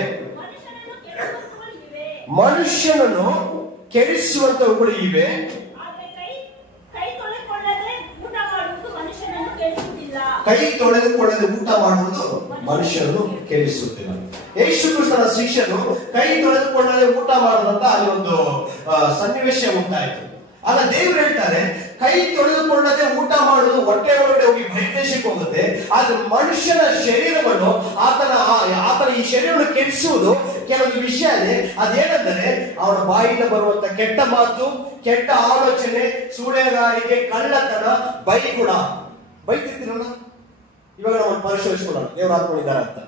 ಮನುಷ್ಯನನ್ನು ಕೆಡಿಸುವಂತವುಗಳು ಇವೆ, ಕೈ ತೊಳೆದುಕೊಳ್ಳದೆ ಊಟ ಮಾಡುವುದು ಮನುಷ್ಯನನ್ನು ಕೆಡಿಸುತ್ತಿಲ್ಲ. ಯೇಸು ಕ್ರಿಸ್ತನ ಶಿಷ್ಯರು ಕೈ ತೊಳೆದುಕೊಳ್ಳದೆ ಊಟ ಮಾಡೋದಂತ ಅಲ್ಲಿ ಒಂದು ಸನ್ನಿವೇಶ ಉಂಟಾಯಿತು. ಆಗ ದೇವರು ಹೇಳ್ತಾರೆ, ಕೈ ತೊಳೆದುಕೊಳ್ಳದೆ ಊಟ ಮಾಡುವುದು ಹೊಟ್ಟೆ ಒಳಗಡೆ ಹೋಗಿ ಬಹಿರ್ದೇಶಕ್ಕೆ ಹೋಗುತ್ತೆ. ಆದ್ರೆ ಮನುಷ್ಯನ ಶರೀರವನ್ನು ಆತನ ಈ ಶರೀರವನ್ನು ಕೆಡಿಸುವುದು ಕೆಲವೊಂದು ವಿಷಯ ಇದೆ. ಅದೇನೆಂದರೆ ಅವನ ಬಾಯಿಂದ ಬರುವಂತ ಕೆಟ್ಟ ಮಾತು, ಕೆಟ್ಟ ಆಲೋಚನೆ, ಸುಳ್ಳೆಗಾರಿಕೆ, ಕಳ್ಳತನ, ಬೈಗುಣ. ಬೈತಿರ್ತೀರಲ್ಲ, ಇವಾಗ ನಮ್ಮನ್ನು ಪರಿಶೋಧಿಸ್ಕೊಳ್ಳೋಣ, ದೇವರ ಆತ್ಮನಿದ್ದಾರೆ ಅಂತ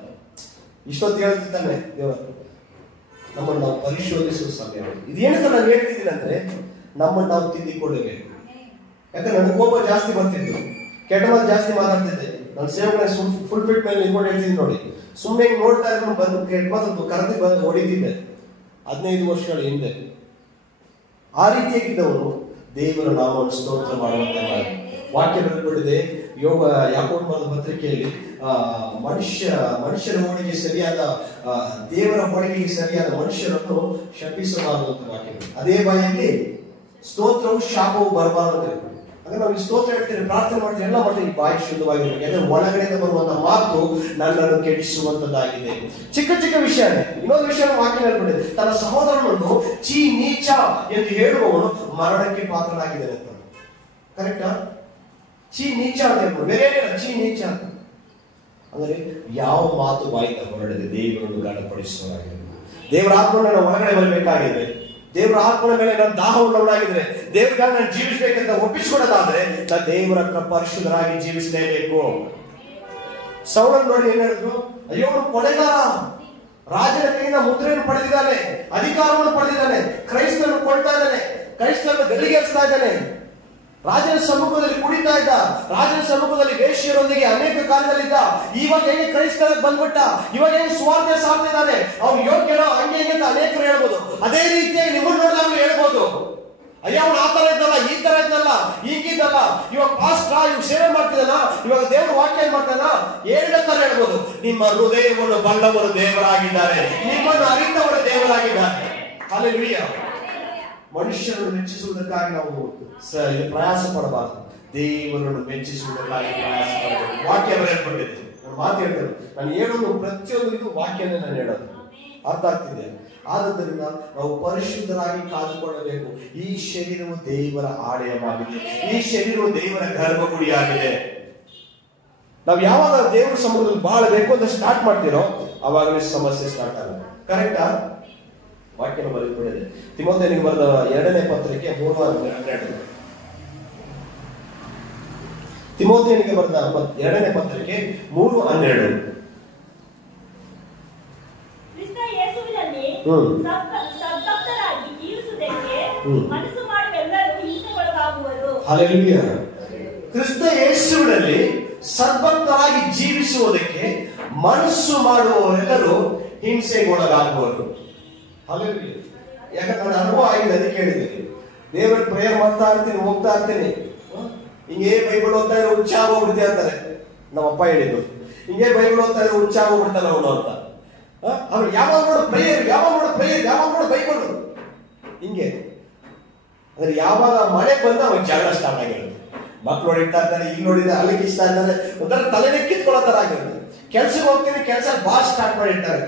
ಇಷ್ಟೊತ್ತು ಹೇಳ್ತಿದ್ದಾನೆ. ದೇವರ ನಮ್ಮನ್ನು ನಾವು ಪರಿಶೋಧಿಸುವ ಸಮಯ ಇದೇನಂತ ನಾನು ಹೇಳ್ತಿದ್ದೀನಿ ಅಂದ್ರೆ, ನಮ್ಮನ್ನು ನಾವು ತಿದ್ದಿಕೊಳ್ಳಬೇಕು. ಯಾಕಂದ್ರೆ ನನಗೆ ಕೋಪ ಜಾಸ್ತಿ ಬರ್ತಿದ್ದು, ಕೆಟ್ಟ ಮಾತು ಜಾಸ್ತಿ ಮಾತಾಡ್ತಿದ್ದೆ. ನನ್ನ ಸೇವಕನ ಫುಲ್ ಫಿಟ್ ಮೇಲೆ ನಿಂತ್ಕೊಂಡು ಹೇಳ್ತಿದ್ದೀನಿ ನೋಡಿ. ಸುಮ್ಮನೆ ನೋಡ್ತಾ ಇದ್ರು ಬಂದು ಕೆಟ್ಟ ಮಾತು ಕರೆದಿ ಬಂದು ಹೊಡಿತಿದ್ದೆ 15 ವರ್ಷಗಳ ಹಿಂದೆ. ಆ ರೀತಿಯಾಗಿದ್ದವನು ದೇವರ ನಾಮವನ್ನು ಸ್ತೋತ್ರ ಮಾಡುವಂತೆ ಮಾಡಿ. ವಾಕ್ಯ ಬರೆದುಕೊಂಡಿದೆ ಯಾಕೋಬ ಬರೆದ ಪತ್ರಿಕೆಯಲ್ಲಿ, ಮನುಷ್ಯರ ಹೋಳಿಗೆ ಸರಿಯಾದ, ದೇವರ ಹೋಳಿಗೆಗೆ ಸರಿಯಾದ ಮನುಷ್ಯರನ್ನು ಶಪಿಸಬಾರದು ಅಂತ ವಾಕ್ಯ. ಅದೇ ಬಾಯಲ್ಲಿ ಸ್ತೋತ್ರವು ಶಾಪವು ಬರಬಾರದು. ಅಂದ್ರೆ ನಾವು ಸ್ತೋತ್ರ ಹೇಳ್ತೀವಿ, ಪ್ರಾರ್ಥನೆ ಮಾಡ್ತೀವಿ, ಎಲ್ಲ ಮಾಡ್ತೀವಿ, ಈ ಬಾಯಿ ಶುದ್ಧವಾಗಿರ್ಬೇಕು. ಯಾಕಂದ್ರೆ ಒಳಗಡೆಯಿಂದ ಬರುವಂತ ಮಾತು ನನ್ನನ್ನು ಕೆಡಿಸುವಂತದ್ದಾಗಿದೆ. ಚಿಕ್ಕ ಚಿಕ್ಕ ವಿಷಯನೇ. ಇನ್ನೊಂದು ವಿಷಯ ವಾಕ್ಯ ಹೇಳ್ಬಿಟ್ಟಿದೆ, ತನ್ನ ಸಹೋದರನನ್ನು ಚೀ ನೀಚ ಎಂದು ಹೇಳುವವನು ಮರಣಕ್ಕೆ ಪಾತ್ರನಾಗಿದ್ದಾನೆ ಅಂತ. ಕರೆಕ್ಟಾ? ಚೀ ನೀಚ ಅಂತ ಹೇಳ್ಬೋದು, ಬೇರೆ ಏನಿಲ್ಲ, ಚೀ ನೀಚ ಅಂತ. ಅಂದ್ರೆ ಯಾವ ಮಾತು ಬಾಯಿಂದ ಹೊರಡಿದೆ ದೇವರನ್ನು ಗಾಢಪಡಿಸುವರಾಗಿದೆ. ದೇವರ ಆತ್ಮನ ಹೊರಗಡೆ ಬರಬೇಕಾಗಿದೆ. ದೇವರ ಆತ್ಮನ ಮೇಲೆ ನಾನು ದಾಹ ಉಳ್ಳವನಾಗಿದ್ರೆ, ದೇವರಿಗಾಗಿ ನಾನು ಜೀವಿಸಬೇಕಂತ ಒಪ್ಪಿಸಿಕೊಡೋದಾದ್ರೆ ನಾನು ದೇವರ ಪರಿಶುದ್ಧರಾಗಿ ಜೀವಿಸಲೇಬೇಕು. ಸೌಲನ್ನು ನೋಡಿ ಏನ್ ಹೇಳಿದ್ರು, ಅಯ್ಯೋ ಅವನು ಕೊಲೆಗಾರ, ರಾಜನ ಕೈಯಿಂದ ಮುದ್ರೆಯನ್ನು ಪಡೆದಿದ್ದಾನೆ, ಅಧಿಕಾರವನ್ನು ಪಡೆದಿದ್ದಾನೆ, ಕ್ರೈಸ್ತರನ್ನು ಕೊಡ್ತಾ ಇದ್ದಾನೆ, ಕ್ರೈಸ್ತರನ್ನು ಗಲ್ಲಿಗೇರಿಸ್ತಾ ಇದ್ದಾನೆ, ರಾಜನ ಸಮ್ಮುಖದಲ್ಲಿ ಕುಡಿತಾ ಇದ್ದ, ರಾಜನ ಸಮ್ಮುಖದಲ್ಲಿ ವೇಶ್ಯರೊಂದಿಗೆ ಅನೇಕ ಕಾರ್ಯದಲ್ಲಿದ್ದ. ಇವಾಗ ಹೇಗೆ ಕ್ರೈಸ್ತರಿಗೆ ಬಂದ್ಬಿಟ್ಟ, ಇವಾಗ ಹೇಗೆ ಸುವಾರ್ತೆ ಸಾರ್ತಿದ್ದಾನೆ, ಅವ್ನು ಯೋಗ್ಯನೋ ಹಂಗೆ ಹೇಗೆ ಅಂತ ಅನೇಕರು ಹೇಳ್ಬೋದು. ಅದೇ ರೀತಿಯಾಗಿ ನಿಮ್ಮನ್ನು ನೋಡಿದಾಗ ಹೇಳ್ಬೋದು, ಅಯ್ಯ ಅವನು ಆ ತರ ಇದ್ದಲ್ಲ, ಈ ತರ ಇದ್ದಲ್ಲ, ಈಗಿದ್ದಲ್ಲ, ಇವಾಗ ಪಾಸ್ಟ್ರ, ಇವಾಗ ಸೇವೆ ಮಾಡ್ತಿದ್ದಾನ, ಇವಾಗ ದೇವ್ರ ವಾಕ್ಯ ಮಾಡ್ತಾನ, ಹೇಳ್ಬೇಕಾದ್ರೆ ಹೇಳ್ಬೋದು. ನಿಮ್ಮ ಹೃದಯವನ್ನು ಬಲ್ಲವರು ದೇವರಾಗಿದ್ದಾರೆ, ನಿಮ್ಮನ್ನು ಅರಿತವರು ದೇವರಾಗಿದ್ದಾರೆ. ಹಲ್ಲೆಲೂಯಾ. ಮನುಷ್ಯರನ್ನು ಮೆಚ್ಚಿಸುವುದಕ್ಕಾಗಿ ನಾವು ಪ್ರಯಾಸ ಪಡಬಾರದು, ದೇವರನ್ನು ಮೆಚ್ಚಿಸುವುದಕ್ಕಾಗಿ ಪ್ರಯಾಸ ಪಡಬೇಕು. ವಾಕ್ಯ ಬರೆಯಲ್ಪಟ್ಟಿದೆ. ನಾನು ಮಾತು ಹೇಳ್ತೇನೆ, ನಾನು ಹೇಳೋದು ಪ್ರತಿಯೊಂದು ಇದು ವಾಕ್ಯನೇ ನಾನು ಹೇಳೋದು. ಅರ್ಥ ಆಗ್ತಿದೆ? ಆದ್ದರಿಂದ ನಾವು ಪರಿಶುದ್ಧರಾಗಿ ಕಾದುಕೊಳ್ಳಬೇಕು. ಈ ಶರೀರವು ದೇವರ ಆಲಯವಾಗಿದೆ, ಈ ಶರೀರವು ದೇವರ ಗರ್ಭಗುಡಿಯಾಗಿದೆ. ನಾವು ಯಾವಾಗ ದೇವರ ಸಮ್ಮುಖದಲ್ಲಿ ಬಾಳಬೇಕು ಅಂತ ಸ್ಟಾರ್ಟ್ ಮಾಡ್ತೀರೋ ಅವಾಗಲೇ ಸಮಸ್ಯೆ ಸ್ಟಾರ್ಟ್ ಆಗುತ್ತೆ. ಕರೆಕ್ಟಾ? ವಾಕ್ಯನ ಬರೆದುಕೊಂಡಿದೆ. ತಿಮೋಥೆಯನಿಗೆ ಬರೆದ 2ನೇ ಪತ್ರಿಕೆ 3:12. ತಿಮೋಥೆಯನಿಗೆ ಬರೆದ 2ನೇ ಪತ್ರಿಕೆ 3:12. ಕ್ರಿಸ್ತ ಯೇಸುವಿನಲ್ಲಿ ಸದ್ಭಕ್ತರಾಗಿ ಜೀವಿಸುವುದಕ್ಕೆ ಮನಸ್ಸು ಮಾಡುವ ಎಲ್ಲರೂ ಹಿಂಸೆಗೊಳಗಾಗುವರು. ಹಲ್ಲೆಲೂಯಾ. ಕ್ರಿಸ್ತ ಯೇಸುವಿನಲ್ಲಿ ಸದ್ಭಕ್ತರಾಗಿ ಜೀವಿಸುವುದಕ್ಕೆ ಮನಸ್ಸು ಮಾಡುವವರೆಲ್ಲರೂ ಹಿಂಸೆಗೊಳಗಾಗುವರು. ಹಲ್ಲೆಲೂಯಾ. ಯಾಕಂದ್ರೆ ನನ್ನ ಅನುಭವ ಆಗಿದೆ, ಅದಕ್ಕೆ ಹೇಳಿದ್ದೀನಿ. ದೇವರ ಪ್ರೇಯರ್ ಮಾಡ್ತಾ ಇರ್ತೀನಿ, ಹೋಗ್ತಾ ಇರ್ತೀನಿ, ಹಿಂಗೆ ಬೈಬಲ್ ಓದ್ತಾ ಇರೋ ಉಚ್ಚಾರ ಹೋಗ್ಬಿಡ್ತೀಯ ಅಂತಾರೆ ನಮ್ಮಪ್ಪ ಹೇಳಿದ್ರು. ಹಿಂಗೆ ಬೈಬಲ್ ಓದ್ತಾ ಇರೋ ಉಚ್ಚಾರ ಹೋಗ್ಬಿಡ್ತಾನೆ ಅವನು ಅಂತ. ಆಮೇಲೆ ಯಾವಾಗ ನೋಡು ಪ್ರೇಯರ್, ಯಾವಾಗ ನೋಡು ಪ್ರೇಯರ್, ಯಾವಾಗ ನೋಡು ಬೈಬಲ್, ಹಿಂಗೆ. ಅಂದ್ರೆ ಯಾವಾಗ ಮಳೆ ಬಂದ ಅವಾಗ ಜಗಳ ಸ್ಟಾರ್ಟ್ ಆಗಿರುತ್ತೆ. ಮಕ್ಳು ಹೊಡಿತಾ ಇರ್ತಾರೆ, ಇಲ್ಲಿ ನೋಡಿದ್ರೆ ಅಲ್ಲಿಗೆ ಇಷ್ಟ ಇರ್ತಾರೆ, ಒಂಥರ ತಲೆನೇ ಕಿತ್ಕೊಳ್ಳೋ ತರ ಆಗಿರುತ್ತೆ. ಕೆಲ್ಸಕ್ಕೆ ಹೋಗ್ತೀನಿ, ಕೆಲಸ ಬಾಸ್ ಸ್ಟಾರ್ಟ್ ಮಾಡಿರ್ತಾರೆ.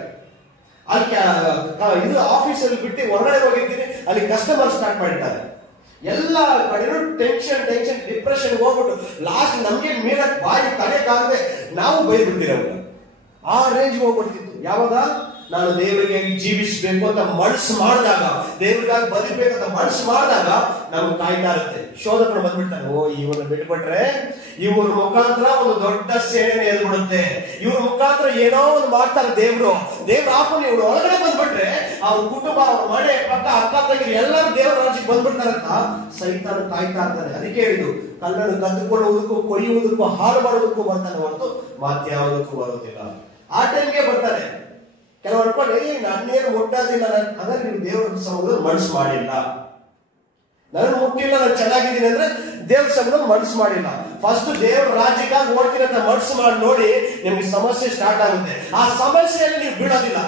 ಅಲ್ಲಿ ಇದು ಆಫೀಸಲ್ಲಿ ಬಿಟ್ಟು ಹೊರಗಡೆ ಹೋಗಿರ್ತೀನಿ, ಅಲ್ಲಿ ಕಸ್ಟಮರ್ ಸ್ಟಾರ್ಟ್ ಮಾಡಿರ್ತಾರೆ. ಎಲ್ಲ ಕಡೆನೂ ಟೆನ್ಷನ್ ಡಿಪ್ರೆಷನ್ ಹೋಗ್ಬಿಟ್ಟು ಲಾಸ್ಟ್ ನಮ್ಗೆ ಮೀರಕ್ ಬಾಯಿ ತಡೆಗಾಗದೆ ನಾವು ಬೈದ್ಬಿಡ್ತೀರವ್ರು. ಆ ರೇಂಜ್ ಹೋಗ್ಬಿಡ್ತಿತ್ತು. ಯಾವಾಗ ನಾನು ದೇವರಿಗೆ ಜೀವಿಸಬೇಕು ಅಂತ ಮನಸ್ಸು ಮಾಡಿದಾಗ, ದೇವರಿಗಾಗಿ ಬದುಕಬೇಕಂತ ಮನಸ್ಸು ಮಾಡಿದಾಗ ನಮ್ಗೆ ಕಾಯ್ತಾ ಇರುತ್ತೆ. ಶೋಧಕರು ಬಂದ್ಬಿಡ್ತಾರೆ, ಓ ಇವ್ರನ್ನ ಬಿಟ್ಬಿಟ್ರೆ ಇವ್ರ ಮುಖಾಂತರ ಒಂದು ದೊಡ್ಡ ಸೇನೆ ಎದ್ಬಿಡುತ್ತೆ, ಇವ್ರ ಮುಖಾಂತರ ಏನೋ ಒಂದು ಮಾಡ್ತಾರೆ ದೇವ್ರು. ದೇವ್ರ ಹಾಕೊಂಡು ಇವ್ರು ಒಳಗಡೆ ಬಂದ್ಬಿಟ್ರೆ ಅವ್ರ ಕುಟುಂಬ, ಅವ್ರ ಮನೆ ಪಕ್ಕ ಅಕ್ಕ ತಂಗಿರು ಎಲ್ಲರೂ ದೇವರ ರಾಜ್ಯಕ್ಕೆ ಬಂದ್ಬಿಡ್ತಾರಂತ ಸೈತಾನ ಕಾಯ್ತಾ ಇರ್ತಾನೆ. ಅದಕ್ಕೆ ಹೇಳಿದ್ದು, ಕಲ್ಲನ್ನು ಕದ್ದುಕೊಳ್ಳುವುದಕ್ಕೂ ಕೊಯ್ಯುವುದಕ್ಕೂ ಹಾಳು ಮಾಡುವುದಕ್ಕೂ ಬರ್ತಾನೆ ಹೊರತು ಮಾತ್ಯಾವುದಕ್ಕೂ ಬರೋದಿಲ್ಲ. ಆ ಟೈಮ್ಗೆ ಬರ್ತಾನೆ. ಕೆಲವು ಅನ್ಕೊಂಡು ನನ್ನೇನು ಮುಟ್ಟೋದಿಲ್ಲ, ಅಂದ್ರೆ ನೀವು ದೇವರ ಸಮುದ್ರ ಮನಸ್ಸು ಮಾಡಿಲ್ಲ, ನಾನು ಮುಟ್ಟಿಲ್ಲ, ನಾನು ಚೆನ್ನಾಗಿದ್ದೀನಿ ಅಂದ್ರೆ ದೇವ್ರ ಸಮುದ್ರ ಮನಸ್ಸು ಮಾಡಿಲ್ಲ. ಫಸ್ಟ್ ದೇವ್ರ ರಾಜ್ಯಕ್ಕಾಗಿ ಓಡ್ತೀನಿ ಅಂತ ಮನಸ್ಸು ಮಾಡಿ ನೋಡಿ, ನಿಮ್ಗೆ ಸಮಸ್ಯೆ ಸ್ಟಾರ್ಟ್ ಆಗುತ್ತೆ. ಆ ಸಮಸ್ಯೆಯಲ್ಲಿ ನೀವು ಬೀಳೋದಿಲ್ಲ,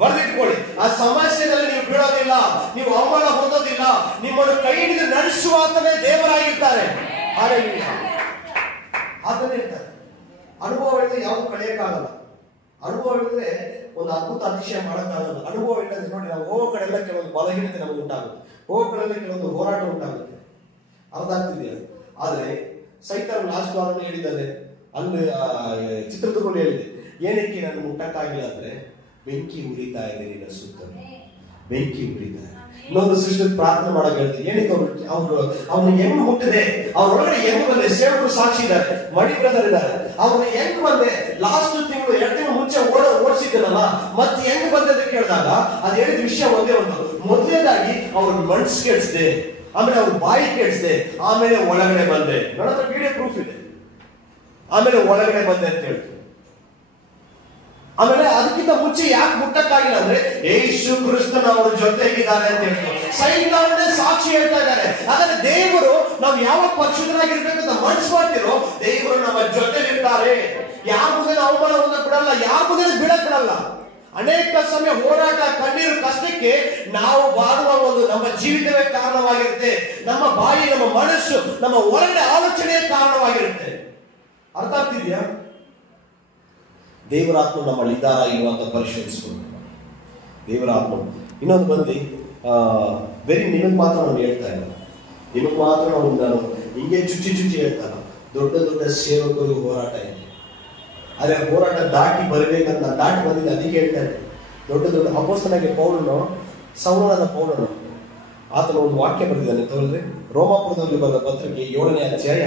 ಬರ್ದಿಟ್ಕೊಳ್ಳಿ. ಆ ಸಮಸ್ಯೆಯಲ್ಲಿ ನೀವು ಬೀಳೋದಿಲ್ಲ, ನೀವು ಅವಮಾನ ಹೊಂದೋದಿಲ್ಲ. ನಿಮ್ಮನ್ನು ಕೈ ಹಿಡಿದು ನಡೆಸುವಾತನೇ ದೇವರಾಗಿರ್ತಾರೆ. ಆತನೇ ಇರ್ತಾರೆ. ಅನುಭವ ಹೇಳಿದ್ರೆ ಯಾವುದು ಕಳೆಯಕ್ಕಾಗಲ್ಲ. ಅನುಭವ ಹೇಳಿದ್ರೆ ಒಂದು ಅದ್ಭುತ ಅತಿಶಯ ಮಾಡೋಕ್ಕಾಗಲ್ಲ. ಅನುಭವ ಇಲ್ಲದೆ ನೋಡಿ, ನಾವು ಹೋಗೋ ಕಡೆ ಎಲ್ಲ ಕೆಲವೊಂದು ಬಲಹೀನತೆ ನಮಗೆ ಉಂಟಾಗುತ್ತೆ, ಹೋಗೋ ಕಡೆಲ್ಲ ಕೆಲವೊಂದು ಹೋರಾಟ ಉಂಟಾಗುತ್ತೆ. ಅರ್ಥ ಆಗ್ತಿದೆಯಾ? ಆದ್ರೆ ಸೈತಾನ ಲಾಸ್ಟ್ ವಾರನೇ ಹೇಳಿದ್ದಾನೆ, ಅಲ್ಲಿ ಚಿತ್ರದುರ್ಗದಲ್ಲಿ ಹೇಳಿದೆ, ಏನಕ್ಕೆ ನಾನು ಮುಟ್ಟಕ್ಕಾಗಿಲ್ಲ ಅಂದ್ರೆ ಬೆಂಕಿ ಉರಿತಾ ಇದೆ ನಿನ್ನ ಸುತ್ತ, ಬೆಂಕಿ ಉರಿತಾ ಇದೆ. ಇನ್ನೊಂದು ಸಿಸ್ಟರ್ ಪ್ರಾರ್ಥನೆ ಮಾಡಕ್ ಹೇಳ್ತೀವಿ, ಏನಕ್ಕೆ ಅವ್ರು ಹೆಂಗ್ ಮುಟ್ಟಿದೆ, ಅವ್ರೊಳಗಡೆ ಹೆಂಗ್ ಬಂದೆ. ಸೇವಕರು ಸಾಕ್ಷಿ ಇದ್ದಾರೆ, ಮಣಿ ಬ್ರದರ್ ಇದ್ದಾರೆ. ಅವ್ರು ಹೆಂಗ್ ಬಂದೆ, ಲಾಸ್ಟ್ ತಿಂಗಳು 2 ತಿಂಗಳು ಮುಂಚೆ ಓಡಿಸಿದ್ದನಲ್ಲ, ಮತ್ತೆ ಹೆಂಗ್ ಬಂದೆ ಅಂತ ಕೇಳಿದಾಗ ಅದು ಹೇಳಿದ ವಿಷಯ ಒಂದೇ ಒಂದು. ಮೊದಲನೇದಾಗಿ ಅವ್ರ ಮನ್ಸು ಕೆಡಿಸಿದೆ, ಆಮೇಲೆ ಅವ್ರ ಬಾಯಿ ಕೆಡಿಸಿದೆ, ಆಮೇಲೆ ಒಳಗಡೆ ಬಂದೆ. ನನ್ನ ಹತ್ರ ವಿಡಿಯೋ ಪ್ರೂಫ್ ಇದೆ. ಆಮೇಲೆ ಒಳಗಡೆ ಬಂದೆ ಅಂತ ಹೇಳ್ತೀವಿ. ಆಮೇಲೆ ಅದಕ್ಕಿಂತ ಮುಂಚೆ ಯಾಕೆ ಮುಟ್ಟಕ್ಕಾಗಿಲ್ಲ ಅಂದ್ರೆ ಯೇಸು ಕ್ರಿಸ್ತನ ಅವ್ರ ಜೊತೆಗಿದ್ದಾರೆ ಅಂತ ಹೇಳ್ತಾರೆ. ಸೈತಾನನೇ ಸಾಕ್ಷಿ ಹೇಳ್ತಾ ಇದ್ದಾರೆ. ಹಾಗಾದ್ರೆ ದೇವರು ನಾವು ಯಾವ ಪರಿಶುದ್ಧರಾಗಿರ್ಬೇಕಂತ ಮನಸ್ಸು ಮಾಡ್ತಿರೋ, ದೇವರು ನಮ್ಮ ಜೊತೆಲಿರ್ತಾರೆ. ಯಾರ ಮುಂದೆ ಅವಮಾನ ಹೊಂದಕ್ ಬಿಡಲ್ಲ, ಯಾರ ಮುಂದೆ ಬಿಡಕ್ ಬಿಡಲ್ಲ. ಅನೇಕ ಸಮಯ ಹೋರಾಟ, ಕಣ್ಣೀರು, ಕಷ್ಟಕ್ಕೆ ನಾವು ಬಾಳುವ ಒಂದು ನಮ್ಮ ಜೀವಿತವೇ ಕಾರಣವಾಗಿರುತ್ತೆ. ನಮ್ಮ ಬಾಯಿ, ನಮ್ಮ ಮನಸ್ಸು, ನಮ್ಮ ಹೊರಗಡೆ ಆಲೋಚನೆಯೇ ಕಾರಣವಾಗಿರುತ್ತೆ. ಅರ್ಥ ಆಗ್ತಿದ್ಯಾ? ದೇವರಾತ್ಮ ನಮ್ಮಲ್ಲಿ ಇದ್ದಾರ ಇರುವಂತ ಪರಿಶೋಧಿಸ್ಕೊಂಡು ದೇವರಾತ್ಮ. ಇನ್ನೊಂದು ಬಂದು ಬರೀ ನಿಮಗೆ ಮಾತ್ರ ನಾನು ಹೇಳ್ತಾ ಇಲ್ಲ, ನಿಮಗೆ ಮಾತ್ರ ನಾನು ಹಿಂಗೆ ಚುಚ್ಚಿ ಹೇಳ್ತಾರ. ದೊಡ್ಡ ದೊಡ್ಡ ಸೇವಕರು ಹೋರಾಟ ಇದೆ, ಆದ್ರೆ ಹೋರಾಟ ದಾಟಿ ಬರಬೇಕಂತ ನಾನು ದಾಟಿ ಬಂದಿದ್ದೆ. ಅದಕ್ಕೆ ಹೇಳ್ತಾ ಇದ್ದೆ, ದೊಡ್ಡ ದೊಡ್ಡ ಅಪೊಸ್ತಲನಾಗಿ ಪೌಲನು, ಸೌಲನಾದ ಪೌಲನು, ಆತನ ಒಂದು ವಾಕ್ಯ ಬರೆದಿದ್ದಾನೆ. ತೋರಿದ್ರೆ ರೋಮಾಪುರದಲ್ಲಿ ಬರೆದ ಪತ್ರಿಕೆ 7ನೇ ಅಧ್ಯಾಯ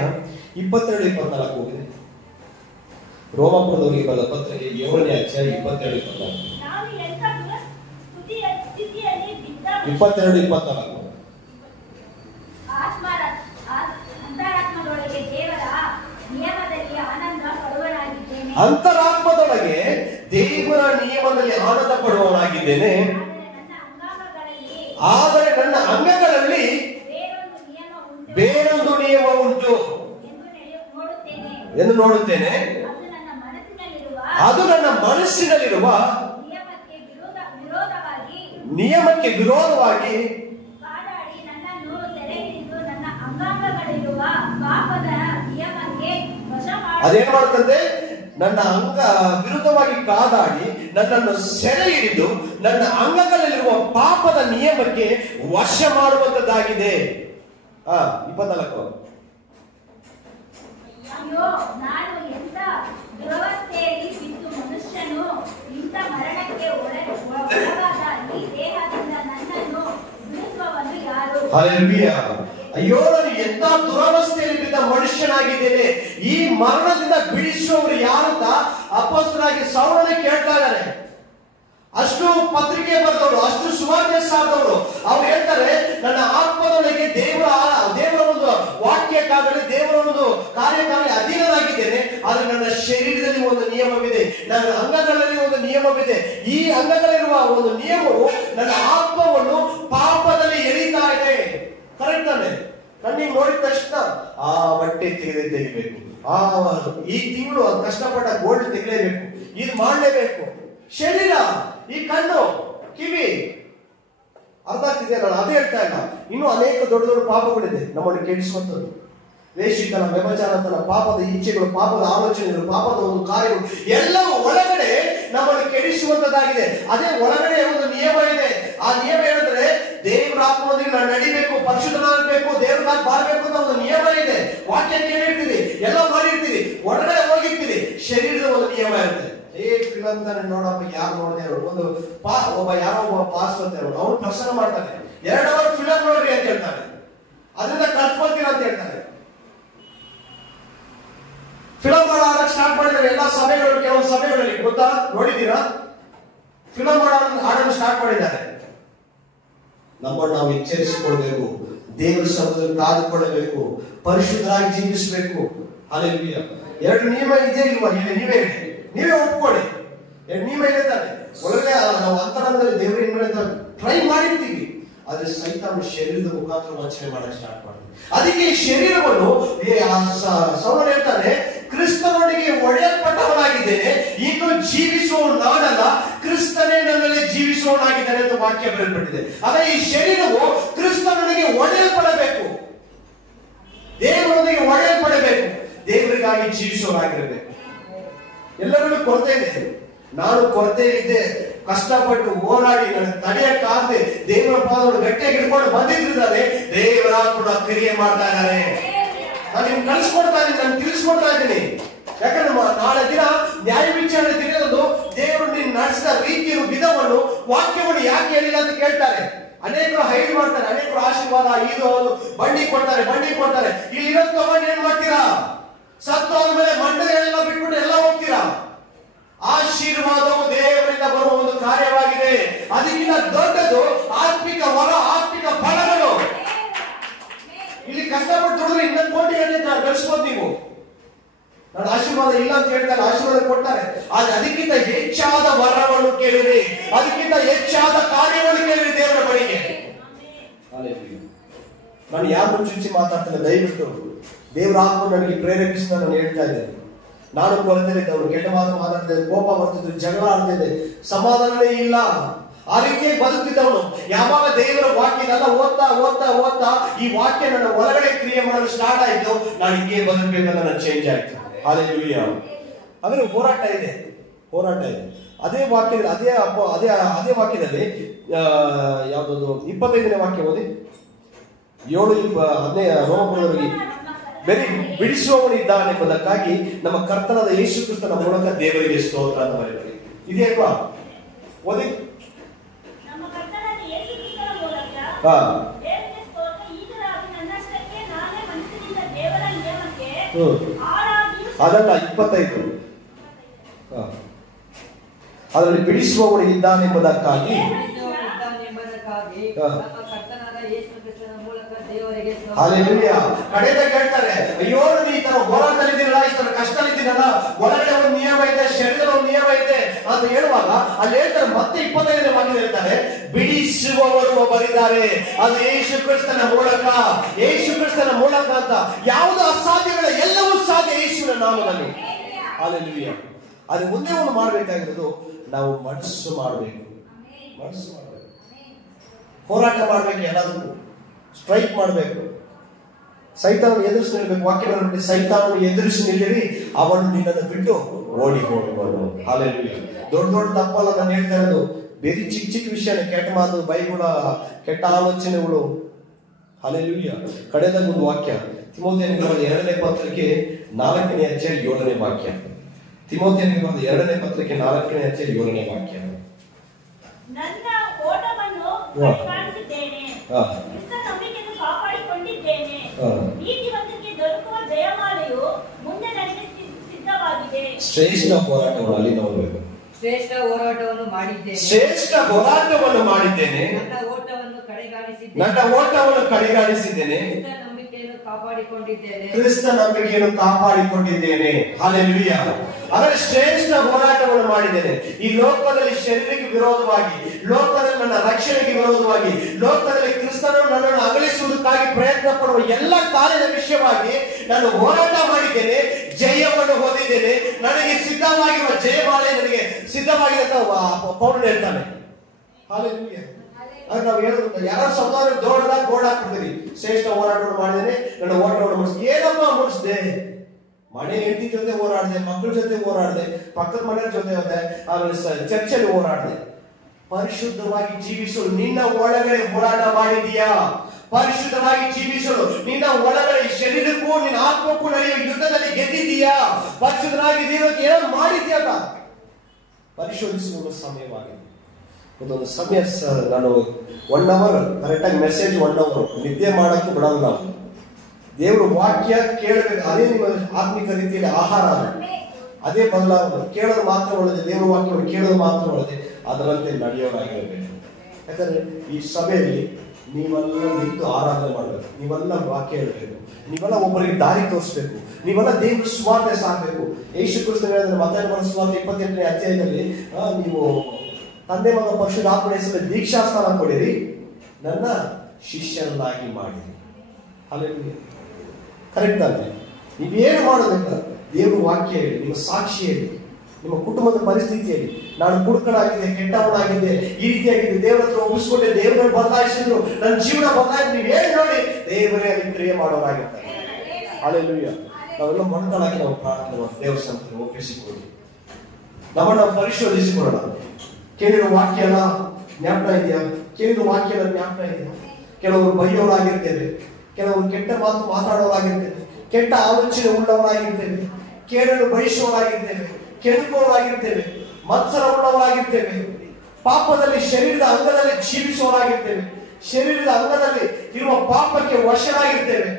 22-24 ಹೋಗಿದೆ. ರೋಮಾಪುರದವರಿಗೆ ಬರೆದ ಪತ್ರಿಕೆ 7ನೇ ಅಧ್ಯಾಯ 22-24. 22-24. ಅಂತರಾತ್ಮದೊಳಗೆ ದೇವರ ನಿಯಮದಲ್ಲಿ ಆನಂದ ಪಡುವವನಾಗಿದ್ದೇನೆ, ಆದರೆ ನನ್ನ ಅಂಗಗಳಲ್ಲಿ ಬೇರೊಂದು ನಿಯಮ ಉಂಟು ಎಂದು ನೋಡುತ್ತೇನೆ. ಅದು ನನ್ನ ಮನಸ್ಸಿನಲ್ಲಿರುವ ನಿಯಮಕ್ಕೆ ವಿರೋಧವಾಗಿ ಅದೇನ್ ಮಾಡುತ್ತದೆ? ನನ್ನ ಅಂಗ ವಿರುದ್ಧವಾಗಿ ಕಾದಾಡಿ ನನ್ನನ್ನು ಸೆರೆ ಹಿಡಿದು ನನ್ನ ಅಂಗಗಳಲ್ಲಿರುವ ಪಾಪದ ನಿಯಮಕ್ಕೆ ವಶ ಮಾಡುವಂತದ್ದಾಗಿದೆ. 24. ಅಯ್ಯೋ, ನಾನು ಎಂತ ದುರವಸ್ಥೆಯಲ್ಲಿ ಬಿದ್ದು ಮನುಷ್ಯನು, ಇಂಥ ಮರಣಕ್ಕೆ ಒಳಗಾದ ಈ ದೇಹದಿಂದ ನನ್ನನ್ನು ಬಿಡಿಸುವವನು ಯಾರು? ಹಲ್ಲೆಲೂಯಾ. ಅಯ್ಯೋ, ನಾನು ಎಂತ ದುರವಸ್ಥೆಯಲ್ಲಿ ಬಿದ್ದ ಮನುಷ್ಯನಾಗಿದ್ದೇನೆ, ಈ ಮರಣದಿಂದ ಬಿಡಿಸುವವರು ಯಾರು ಅಂತ ಅಪೊಸ್ತಲನಾಗಿ ಸೌಲನೇ ಕೇಳ್ತಾ ಇದ್ದಾರೆ. ಅಷ್ಟು ಪತ್ರಿಕೆ ಬರೆದವರು, ಅಷ್ಟು ಸುವಾರ್ತೆ ಸಾರಿದವರು. ಅವ್ರು ಹೇಳ್ತಾರೆ, ನನ್ನ ಆತ್ಮದೊಳಗೆ ದೇವರ ಒಂದು ವಾಕ್ಯಕ್ಕಾಗಲಿ ದೇವರ ಒಂದು ಕಾರ್ಯಕ್ಕಾಗಲಿ ಅಧೀನನಾಗಿದ್ದೇನೆ. ಆದ್ರೆ ನನ್ನ ಶರೀರದಲ್ಲಿ ಒಂದು ನಿಯಮವಿದೆ, ನನ್ನ ಅಂಗಗಳಲ್ಲಿ ಒಂದು ನಿಯಮವಿದೆ. ಈ ಅಂಗಗಳಿರುವ ಒಂದು ನಿಯಮವು ನನ್ನ ಆತ್ಮವನ್ನು ಪಾಪದಲ್ಲಿ ಎಳೀತಾ ಇದೆ. ಕರೆಕ್ಟ್ ತಾನೆ? ಕಣ್ಣಿಗೆ ನೋಡಿದ ತಕ್ಷಣ ಆ ಬಟ್ಟೆ ತೆಗಿಬೇಕು, ಈ ತಿಂಗಳು ಕಷ್ಟಪಟ್ಟ ಗೋಲ್ಡ್ ತೆಗಿಲೇಬೇಕು, ಇದು ಮಾಡಲೇಬೇಕು. ಶರೀರ, ಈ ಕಣ್ಣು, ಕಿವಿ, ಅರ್ಥ ಆಗ್ತಿದೆ? ನಾನು ಅದೇ ಹೇಳ್ತಾ ಇಲ್ಲ. ಇನ್ನು ಅನೇಕ ದೊಡ್ಡ ದೊಡ್ಡ ಪಾಪಗಳಿದೆ ನಮ್ಮನ್ನು ಕೆಡಿಸುವಂಥದ್ದು. ವೇಷಿತನ, ವ್ಯಭಚಾರತನ, ಪಾಪದ ಇಚ್ಛೆಗಳು, ಪಾಪದ ಆಲೋಚನೆಗಳು, ಪಾಪದ ಒಂದು ಕಾರ್ಯಗಳು ಎಲ್ಲವೂ ಒಳಗಡೆ ನಮ್ಮನ್ನು ಕೆಡಿಸುವಂತದ್ದಾಗಿದೆ. ಅದೇ ಒಳಗಡೆ ಒಂದು ನಿಯಮ ಇದೆ. ಆ ನಿಯಮ ಏನಂದ್ರೆ ದೇವರ ಆತ್ಮದೊಂದಿಗೆ ನಾನು ನಡಿಬೇಕು, ಪರಿಶುದ್ಧನಾಗಬೇಕು, ದೇವರ ಬಾಳ್ಬೇಕು ಅಂತ ಒಂದು ನಿಯಮ ಇದೆ. ವಾಕ್ಯ ಕೇಳಿರ್ತೀವಿ, ಎಲ್ಲ ಮಾಡಿರ್ತೀವಿ, ಹೊರಗಡೆ ಹೋಗಿರ್ತೀವಿ. ಶರೀರದ ಒಂದು ನಿಯಮ ಇರುತ್ತೆ. ಫಿಲಮ್ ನೋಡಪ್ಪ, ಯಾರು ನೋಡಿದೆ ಒಬ್ಬ ಪಾಸ್ ಅಂತ ಅವನು ಪ್ರಸನ್ನ ಮಾಡ್ತಾನೆ, 2 ಅವರ್ ಫಿಲಮ್ ನೋಡ್ರಿ ಅಂತ ಹೇಳ್ತಾನೆ, ಅದರಿಂದ ಕಲ್ತ್ಕೊಳ್ತೀರ ಅಂತ ಹೇಳ್ತಾನೆ. ಫಿಲಮ್ ಆಡೋಕೆ ಸ್ಟಾರ್ಟ್ ಮಾಡಿದ್ರೆ ಎಲ್ಲ ಸಭೆಗಳು, ಕೆಲವು ಸಭೆಗಳಲ್ಲಿ ಗೊತ್ತಾ, ನೋಡಿದ್ದೀರಾ? ಫಿಲಮ್ ಆಡೋದು ಸ್ಟಾರ್ಟ್ ಮಾಡಿದ್ದಾರೆ. ನಮ್ಮನ್ನು ನಾವು ಎಚ್ಚರಿಸಿಕೊಳ್ಬೇಕು, ದೇವರ ಸಭೆಯಲ್ಲಿ ಕಾದುಕೊಳ್ಳಬೇಕು, ಪರಿಶುದ್ಧರಾಗಿ ಜೀವಿಸಬೇಕು. ಹಲ್ಲೆಲೂಯಾ. 2 ನಿಯಮ ಇದೆ ಇಲ್ವಾ? ನೀವೇ ಒಪ್ಕೊಳ್ಳಿ. 2 ನಿಯಮ ಇದೆ ತಾನೆ. ಒಳಗಡೆ ನಾವು ಅಂತರಂಗದಲ್ಲಿ ದೇವರ ಟ್ರೈ ಮಾಡಿರ್ತೀವಿ, ಆದ್ರೆ ಸೈತಾನ ಶರೀರದ ಮುಖಾಂತರ ವಂಚನೆ ಮಾಡಕ್ಕೆ ಸ್ಟಾರ್ಟ್ ಮಾಡ್ತೀವಿ. ಅದಕ್ಕೆ ಈ ಶರೀರವನ್ನು ಸೌಲಭ್ಯ ಹೇಳ್ತಾನೆ, ಕ್ರಿಸ್ತನೊಂದಿಗೆ ಒಡೆಯಲ್ಪಟ್ಟವನಾಗಿದ್ದೇನೆ, ಇನ್ನು ಜೀವಿಸುವವನು ನಾನಲ್ಲ, ಕ್ರಿಸ್ತನೇ ನನ್ನಲ್ಲಿ ಜೀವಿಸುವವನಾಗಿದ್ದಾನೆ ಅಂತ ವಾಕ್ಯ ಬರೆಯಲ್ಪಟ್ಟಿದೆ. ಆದರೆ ಈ ಶರೀರವು ಕ್ರಿಸ್ತನೊಂದಿಗೆ ಒಡೆಯಲ್ಪಡಬೇಕು, ದೇವರೊಂದಿಗೆ ಒಡೆಯಲ್ಪಡಬೇಕು, ದೇವರಿಗಾಗಿ ಜೀವಿಸುವವನಾಗಿರಬೇಕು. ಎಲ್ಲರಲ್ಲೂ ಕೊರತೆ ಇದೆ. ನಾನು ಕೊರತೆ ಇದ್ದೆ, ಕಷ್ಟಪಟ್ಟು ಹೋರಾಡಿ ನನಗೆ ತಡೆಯಕ್ಕಾಗದೆ ದೇವರ ಪಾದವನ್ನು ಗಟ್ಟಿಯಾಗಿ ಹಿಡ್ಕೊಂಡು ಬಂದಿದ್ದಾರೆ. ದೇವರ ಕೂಡ ಕ್ರಿಯೆ ಮಾಡ್ತಾ ಇದ್ದಾರೆ. ನಾನು ನಿಮ್ಗೆ ಕಳಿಸ್ಕೊಡ್ತಾ ಇದ್ದೀನಿ, ನಾನು ತಿಳಿಸ್ಕೊಡ್ತಾ ಇದ್ದೀನಿ. ಯಾಕಂದ್ರೆ ನಾಳೆ ದಿನ ನ್ಯಾಯ ವಿಚಾರಣೆ ತಿಳಿಯೋದು ದೇವರು ನೀನು ನಡೆಸಿದ ರೀತಿಯ ವಿಧವನ್ನು, ವಾಕ್ಯವನ್ನು ಯಾಕೆ ಹೇಳಿಲ್ಲ ಅಂತ ಕೇಳ್ತಾರೆ. ಅನೇಕರು ಹೈಡ್ ಮಾಡ್ತಾರೆ, ಅನೇಕರು ಆಶೀರ್ವಾದ ಇದು ಬಂಡಿ ಕೊಡ್ತಾರೆ. ಇಲ್ಲಿ ಇರೋದು ತಗೊಂಡು ಏನ್ ಮಾಡ್ತೀರಾ? ಸತ್ತು ಆದ್ಮೇಲೆ ಮಂಡಳಿಯೆಲ್ಲ ಬಿಟ್ಬಿಟ್ಟು ಎಲ್ಲ ಹೋಗ್ತೀರಾ. ಆಶೀರ್ವಾದವು ದೇವರಿಂದ ಬರುವ ಒಂದು ಕಾರ್ಯವಾಗಿದೆ. ಅದಕ್ಕಿಂತ ದೊಡ್ಡದು ಆತ್ಮಿಕ ವರ, ಆತ್ಮಿಕ ಫಲಗಳು. ಇಲ್ಲಿ ಕಷ್ಟಪಟ್ಟು ದುಡಿದ್ರೆ ಇನ್ನೊಂದು ಕೋಟಿ ಗಳಿಸ್ಬೋದು ನೀವು. ನಾನು ಆಶೀರ್ವಾದ ಇಲ್ಲ ಅಂತ ಹೇಳ್ತಾರೆ, ಆಶೀರ್ವಾದ ಕೊಡ್ತಾರೆ. ಆದ್ರೆ ಅದಕ್ಕಿಂತ ಹೆಚ್ಚಾದ ವರವನ್ನು ಕೇಳಿರಿ, ಅದಕ್ಕಿಂತ ಹೆಚ್ಚಾದ ಕಾರ್ಯವನ್ನು ಕೇಳಿರಿ ದೇವರ ಬಳಿಗೆ. ನಾನು ಯಾರು ಮುಂಚೆ ಮಾತಾಡ್ತೇನೆ, ದಯವಿಟ್ಟು ದೇವರ ಆತ್ಮ ನನಗೆ ಪ್ರೇರೇಪಿಸಿ ನಾನು ಹೇಳ್ತಾ ಇದ್ದೇನೆ. ನಾನು ಕೊರತೆಲಿದ್ದವನು, ಕೆಟ್ಟ ಮಾತು ಮಾತಾಡ್ತಿದ್ದೆ, ಕೋಪ ಬರ್ತಿದ್ದು, ಜಗಳ ಆಡ್ತಿದ್ದೆ, ಸಮಾಧಾನವೇ ಇಲ್ಲ, ಆ ರೀತಿಯಾಗಿ ಬದುಕ್ತಿದ್ದವನು. ಯಾವಾಗ ದೇವರ ವಾಕ್ಯನೆಲ್ಲ ಓದ್ತಾ ಈ ವಾಕ್ಯ ನನ್ನ ಒಳಗಡೆ ಕ್ರಿಯೆ ಮಾಡಲು ಸ್ಟಾರ್ಟ್ ಆಯ್ತು, ನಾನು ಹಿಂಗೆ ಬದುಕಬೇಕಂತ ನನ್ನ ಚೇಂಜ್ ಆಯ್ತು. ಹಲ್ಲೆಲೂಯಾ. ಅಂದ್ರೆ ಹೋರಾಟ ಇದೆ. ಅದೇ ವಾಕ್ಯದಲ್ಲಿ ಅದೇ ವಾಕ್ಯದಲ್ಲಿ ಯಾವ್ದೊಂದು 25ನೇ ವಾಕ್ಯ ಓದಿ. 7:15 ರೋಮಪುರದವರಿಗೆ ಬಿಡಿಸುವವನು ಇದ್ದಾನೆಂಬುದಕ್ಕಾಗಿ ನಮ್ಮ ಕರ್ತನಾದ ಯೇಸು ಕ್ರಿಸ್ತನ ಮೂಲಕ ದೇವರಿಗೆ ಸ್ತೋತ್ರ ಅಂತ ಬರೆಯುತ್ತಾರೆ. ಇದೇ ಅಲ್ವಾ? ಓದಿ. ನಮ್ಮ ಕರ್ತನಾದ ಯೇಸು ಕ್ರಿಸ್ತನ ಮೂಲಕ ದೇವರಿಗೆ ಸ್ತೋತ್ರ. ಈಗಲಾಗಿ ನನ್ನಷ್ಟಕ್ಕೆ ನಾನೇ ಮನಸ್ಸಿನಿಂದ ದೇವರ ನಿಯಮಕ್ಕೆ ಆರಾಧಿಸಿ. ಅದಲ್ಲ 25. ಅದರಲ್ಲಿ ಬಿಡಿಸುವವನು ಇದ್ದಾನೆಂಬುದಕ್ಕಾಗಿ ಕಡೆದಾಗ ಹೇಳ್ತಾರೆ, ಅಯ್ಯೋ ಈ ತರ ಹೋರಾಟದಲ್ಲಿದ್ದೀನಲ್ಲ, ಈ ತರ ಕಷ್ಟದಲ್ಲಿದ್ದೀನಲ್ಲ, ಒಳಗಡೆ ಒಂದು ನಿಯಮ ಇದೆ, ಶರೀರದ ಒಂದು ನಿಯಮ ಇದೆ ಅಂತ ಹೇಳುವಾಗ ಅಲ್ಲಿ ಹೇಳ್ತಾರೆ, ಮತ್ತೆ 25ನೇ ವಾಕ್ಯ ಹೇಳ್ತಾರೆ, ಬಿಡಿಸುವವರು ಒಬ್ಬರಿದ್ದಾರೆ, ಅದು ಯೇಸು ಕ್ರಿಸ್ತನ ಮೂಲಕ ಅಂತ. ಯಾವುದು ಅಸಾಧ್ಯಗಳ ಎಲ್ಲವೂ ಸಾಧ್ಯ ಯೇಸುವಿನ ನಾಮದಲ್ಲಿ. ಹಲ್ಲೆಲೂಯಾ. ಅದು ಮುಂದೆ ಒಂದು ಮಾಡಬೇಕಾಗಿರೋದು, ನಾವು ಮನಸ್ಸು ಮಾಡಬೇಕು, ಹೋರಾಟ ಮಾಡಬೇಕು, ಎಲ್ಲದಕ್ಕೂ ಸ್ಟ್ರೈಕ್ ಮಾಡಬೇಕು, ಸೈತಾನನ್ನು ಎದುರಿಸಿ ನಿಲ್ಲಬೇಕು. ವಾಕ್ಯಗಳನ್ನು ಸೈತಾನನ್ನು ಎದುರಿಸಿ ನಿಲ್ಲಿರಿ, ಅವನು ನಿನ್ನನ್ನು ಬಿಟ್ಟು ಓಡಿ ಹೋಗುವನು. ಹಲ್ಲೆಲೂಯಾ. ದೊಡ್ಡ ತಪ್ಪಲ್ಲ ನಾನು ಹೇಳ್ತಾ ಇರೋದು, ಬೇರೆ ಚಿಕ್ಕ ವಿಷಯನೇ, ಕೆಟ್ಟ ಮಾತು, ಬೈಗುಳ, ಕೆಟ್ಟ ಆಲೋಚನೆಗಳು. ಹಲ್ಲೆಲೂಯಾ. ಕಡೆದಾಗ ಒಂದು ವಾಕ್ಯ, ತಿಮೋಥೆಯನಿಗೆ ಬರೆದ 2ನೇ ಪತ್ರಿಕೆ 4ನೇ ಅಧ್ಯಾಯ 7ನೇ ವಾಕ್ಯ. ತಿಮೋಥೆಯನಿಗೆ ಬರೆದ 2ನೇ ಪತ್ರಿಕೆ 4ನೇ ಅಧ್ಯಾಯ 7ನೇ ವಾಕ್ಯ. ನನ್ನ ಓಟವನ್ನು ಪರಿಪಾಲಿಸಿದ್ದೇನೆ, ಕ್ರಿಸ್ತನ ನಂಬಿಕೆಯನ್ನು ಕಾಪಾಡಿಕೊಂಡಿದ್ದೇನೆ, ನೀತಿವಂತರಿಗೆ ದೊರಕುವ ಜಯಮಾಲೆಯು ಮುಂದೆ ನನಗೆ ಸಿದ್ಧವಾಗಿದೆ. ಶ್ರೇಷ್ಠ ಹೋರಾಟವನ್ನು ಅಲ್ಲಿ ನೋಡಬೇಕು. ಶ್ರೇಷ್ಠ ಹೋರಾಟವನ್ನು ಮಾಡಿದ್ದೇನೆ. ಶ್ರೇಷ್ಠ ಹೋರಾಟವನ್ನು ಮಾಡಿದ್ದೇನೆ. ನನ್ನ ಓಟವನ್ನು ಕಡೆಗಾಣಿಸಿದ್ದೇನೆ. ನನ್ನ ಓಟವನ್ನು ಕಡೆಗಾಣಿಸಿದ್ದೇನೆ. ಕ್ರಿಸ್ತ ನಂಬಿಕೆಯನ್ನು ಕಾಪಾಡಿಕೊಂಡಿದ್ದೇನೆ. ಕ್ರಿಸ್ತ ನಂಬಿಕೆಯನ್ನು ಕಾಪಾಡಿಕೊಂಡಿದ್ದೇನೆ. ಹಲ್ಲೆಲೂಯಾ. ಆದರೆ ಶ್ರೇಷ್ಠ ಹೋರಾಟವನ್ನು ಮಾಡಿದ್ದೇನೆ. ಈ ಲೋಕದಲ್ಲಿ ಶರೀರಕ್ಕೆ ವಿರೋಧವಾಗಿ, ಲೋಕದಲ್ಲಿ ನನ್ನ ರಕ್ಷಣೆಗೆ ವಿರೋಧವಾಗಿ, ಲೋಕದಲ್ಲಿ ಕ್ರಿಸ್ತನು ನನ್ನನ್ನು ಅಗಲಿಸುವುದಕ್ಕಾಗಿ ಪ್ರಯತ್ನ ಪಡುವ ಎಲ್ಲ ಕಾರ್ಯದ ವಿಷಯವಾಗಿ ನಾನು ಹೋರಾಟ ಮಾಡಿದ್ದೇನೆ. ಜಯವನ್ನು ಹೊಂದಿದ್ದೇನೆ. ನನಗೆ ಸಿದ್ಧವಾಗಿರುವ ಜಯಮಾಲೆ ನನಗೆ ಸಿದ್ಧವಾಗಿದೆ ಅಂತ ಪೌಲನು ಹೇಳ್ತಾನೆ. ಹಲ್ಲೆಲೂಯಾ. ಅದು ನಾವು ಹೇಳೋದು, ಯಾರೋ ಸಮಾನ ದೊಡ್ಡದಾಗ ಬೋರ್ಡ್ ಹಾಕ್ಬಿಡ್ತೀವಿ, ಶ್ರೇಷ್ಠ ಹೋರಾಟವನ್ನು ಮಾಡಿದ್ದೇನೆ, ನನ್ನ ಓಟವನ್ನು ಮುಗಿಸಿದೆ. ಏನಮ್ಮ ಮುಗಿಸಿದೆ? ಮನೆ ಹೆಂಡತಿ ಜೊತೆ ಹೋರಾಡಿದೆ, ಮಕ್ಕಳ ಜೊತೆ ಹೋರಾಡಿದೆ, ಪಕ್ಕದ ಮನೆಯ ಜೊತೆ ಹೋದೆ, ಆಮೇಲೆ ಚರ್ಚಲ್ಲಿ ಹೋರಾಡಿದೆ. ಪರಿಶುದ್ಧವಾಗಿ ಜೀವಿಸಲು ನಿನ್ನ ಒಳಗಡೆ ಹೋರಾಟ ಮಾಡಿದೀಯಾ? ಪರಿಶುದ್ಧವಾಗಿ ಜೀವಿಸಲು ನಿನ್ನ ಒಳಗಡೆ ಶರೀರಕ್ಕೂ ನಿನ್ನ ಆತ್ಮಕ್ಕೂ ನಡೆಯುವ ಯುದ್ಧದಲ್ಲಿ ಗೆದ್ದಿದೀಯಾ? ಪರಿಶುದ್ಧನಾಗಿ ಜೀವಕ್ಕೆ ಏನೋ ಮಾಡಿದ್ಯಲ್ಲ, ಪರಿಶೋಧಿಸುವ ಸಮಯವಾಗಿದೆ. ಇದೊಂದು ಸಮಯ. ನಾನು 1 hour ಕರೆಕ್ಟಾಗಿ ಮೆಸೇಜ್ 1 hour ನಿದ್ದೆ ಮಾಡಕ್ಕೆ ಬಿಡಲ್ಲ ನಾವು. ದೇವ್ರ ವಾಕ್ಯ ಕೇಳಬೇಕು. ಅದೇ ನಿಮ್ಮ ಆತ್ಮಿಕ ರೀತಿಯಲ್ಲಿ ಆಹಾರ, ಅದೇ ಬದಲಾವಣೆ. ಕೇಳೋದು ಮಾತ್ರ ಒಳ್ಳೆದೆ, ದೇವ್ರ ವಾಕ್ಯವನ್ನು ಕೇಳೋದು ಮಾತ್ರ ಒಳ್ಳೆದೆ, ಅದರಂತೆ ನಡೆಯೋರಾಗಿರಬೇಕು. ಯಾಕಂದ್ರೆ ಈ ಸಭೆಯಲ್ಲಿ ನೀವೆಲ್ಲ ನಿಂತು ಆರಾಧನೆ ಮಾಡಬೇಕು, ನೀವೆಲ್ಲ ವಾಕ್ಯ ಹೇಳಬೇಕು, ನೀವೆಲ್ಲ ಒಬ್ಬರಿಗೆ ದಾರಿ ತೋರಿಸ್ಬೇಕು, ನೀವೆಲ್ಲ ದೇವ್ರ ಸುವಾರ್ತೆ ಸಾಕಬೇಕು. ಯೇಸು ಕ್ರಿಸ್ತನು ಹೇಳಿದ್ರೆ ಮತ್ತಾಯ ಸುವಾರ್ತೆ 28ನೇ ಅಧ್ಯಾಯದಲ್ಲಿ, ನೀವು ತಂದೆ ಮಗ ಪರಿಶುದ್ಧಾತ್ಮನ ಹೆಸರಲ್ಲಿ ದೀಕ್ಷಾಸ್ನಾನ ಕೊಡಿರಿ, ನನ್ನ ಶಿಷ್ಯರನ್ನಾಗಿ ಮಾಡಿರಿ. ಹಲ್ಲೆಲೂಯಾ. ಕರೆಕ್ಟ್ ಅಲ್ರಿ? ನೀವೇನು ಮಾಡೋದಿಲ್ಲ, ದೇವ್ರ ವಾಕ್ಯ ಹೇಳಿ, ನಿಮ್ಮ ಸಾಕ್ಷಿ ಹೇಳಿ, ನಿಮ್ಮ ಕುಟುಂಬದ ಪರಿಸ್ಥಿತಿ ಹೇಳಿ. ನಾನು ಕುಡುಕನಾಗಿದ್ದೆ, ಕೆಟ್ಟವನಾಗಿದ್ದೆ, ಈ ರೀತಿಯಾಗಿದ್ದೆ, ದೇವರ ಹತ್ರ ಒಪ್ಪಿಸ್ಕೊಂಡೆ, ದೇವರನ್ನು ಬದಲಾಯಿಸಿದ್ರು, ನನ್ನ ಜೀವನ ಬದಲಾಯಿಸಿ. ನೀವು ಹೇಳಿ ನೋಡಿ, ದೇವರೇ ಅದಕ್ಕೆ ಕ್ರಿಯೆ ಮಾಡೋರಾಗಿರ್ತಾರೆ. ಹಲ್ಲೆಲೂಯಾ. ನಾವೆಲ್ಲ ಮೊಣಕಾಲಾಗಿ ನಾವು ಪ್ರಾರ್ಥನೆ ದೇವರ ಸಂತರ ಒಪ್ಪಿಸಿಕೊಳ್ಳಿ, ನಮ್ಮನ್ನು ನಾವು ಪರಿಶೋಧಿಸಿಕೊಳ್ಳೋಣ. ಕೇಳಿರೋ ವಾಕ್ಯ ಎಲ್ಲ ಜ್ಞಾಪನ ಇದೆಯಾ? ಕೇಳಿರೋ ವಾಕ್ಯ ಎಲ್ಲ ಜ್ಞಾಪನ ಇದೆಯಾ? ಕೆಲವರು ಬೈಯೋರಾಗಿರ್ತೇವೆ, ಕೆಲವರು ಕೆಟ್ಟ ಮಾತು ಮಾತಾಡೋರಾಗಿರ್ತೇವೆ, ಕೆಟ್ಟ ಆಲೋಚನೆ ಉಳ್ಳವರಾಗಿರ್ತೇವೆ, ಕೇಳಲು ಬಯಸುವವರಾಗಿರ್ತೇವೆ, ಕೆಣಕುವವರಾಗಿರ್ತೇವೆ, ಮತ್ಸರ ಉಳ್ಳವರಾಗಿರ್ತೇವೆ, ಪಾಪದಲ್ಲಿ ಶರೀರದ ಅಂಗದಲ್ಲಿ ಜೀವಿಸುವವರಾಗಿರ್ತೇವೆ, ಶರೀರದ ಅಂಗದಲ್ಲಿ ಇರುವ ಪಾಪಕ್ಕೆ ವಶರಾಗಿರ್ತೇವೆ.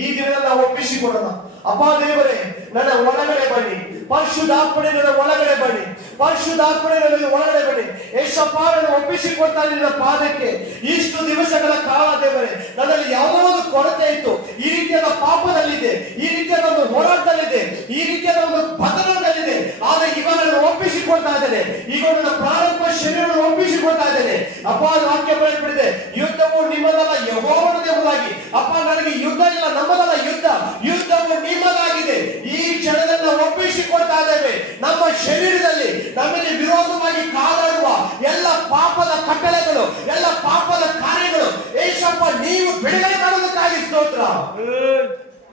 ಈ ದಿನದಲ್ಲಿ ನಾವು ಒಪ್ಪಿಸಿಕೊಡೋಣ. ಅಪ್ಪ ದೇವರೇ, ನನ್ನ ಒಳಗಡೆ ಬನ್ನಿ, ಪರಿಶುದ್ಧಾತ್ಮನೇ ನನ್ನ ಒಳಗಡೆ ಬನ್ನಿ, ಪರಿಶುದ್ಧಾತ್ಮನೇ ನನಗೆ ಒಳಗಡೆ ಬನ್ನಿ. ಯೇಸಪ್ಪ, ನಾನು ಒಪ್ಪಿಸಿಕೊಡ್ತಾ ನಿನ್ನ ಪಾದಕ್ಕೆ. ಇಷ್ಟು ದಿವಸಗಳ ಕಾಲ ದೇವರೇ, ನನ್ನಲ್ಲಿ ಯಾವುದೋ ಒಂದು ಕೊರತೆ ಇತ್ತು, ಈ ರೀತಿಯಾದ ಪಾಪದಲ್ಲಿದೆ, ಈ ರೀತಿಯಾದ ಒಂದು ಹೋರಾಟದಲ್ಲಿದೆ, ಈ ರೀತಿಯಾದ ಒಂದು ಬದಲಾವಣೆಯಲ್ಲಿದೆ. ಆದ್ರೆ ಇವಾಗ ನಾನು ಒಪ್ಪಿಸಿಕೊಡ್ತಾ ಇದ್ದೇನೆ, ಈಗ ನನ್ನ ಪ್ರಾರಂಭ ಶರೀರವನ್ನು ಒಪ್ಪಿಸಿಕೊಡ್ತಾ ಇದ್ದೇನೆ. ಅಪ್ಪ, ವಾಕ್ಯ ಬರೆಯಲ್ಪಟ್ಟಿದೆ, ಯುದ್ಧವು ನಿಮ್ಮದಲ್ಲ ಯೆಹೋವನದೇ ಎಂಬುದಾಗಿ. ಅಪ್ಪ, ನನಗೆ ಯುದ್ಧ ಇಲ್ಲ, ನಮ್ಮದಲ್ಲ ಯುದ್ಧ, ಯುದ್ಧವು ನಿಮ್ಮದಾಗಿದೆ. ಈ ಕ್ಷಣದಲ್ಲಿ ನಾವು ಒಪ್ಪಿಸಿಕೊಡ್ತಾ ಇದ್ದೇವೆ. ನಮ್ಮ ಶರೀರದಲ್ಲಿ ನಮಗೆ ವಿರೋಧವಾಗಿ ಕಾದಾಡುವ ಎಲ್ಲ ಪಾಪದ ಕಟ್ಟಳೆಗಳು, ಎಲ್ಲ ಪಾಪದ ಕಾರ್ಯಗಳು, ಏಸಪ್ಪ ನೀವು ಬಿಡುಗಡೆ ಮಾಡೋದಕ್ಕಾಗಿ ಸ್ತೋತ್ರ,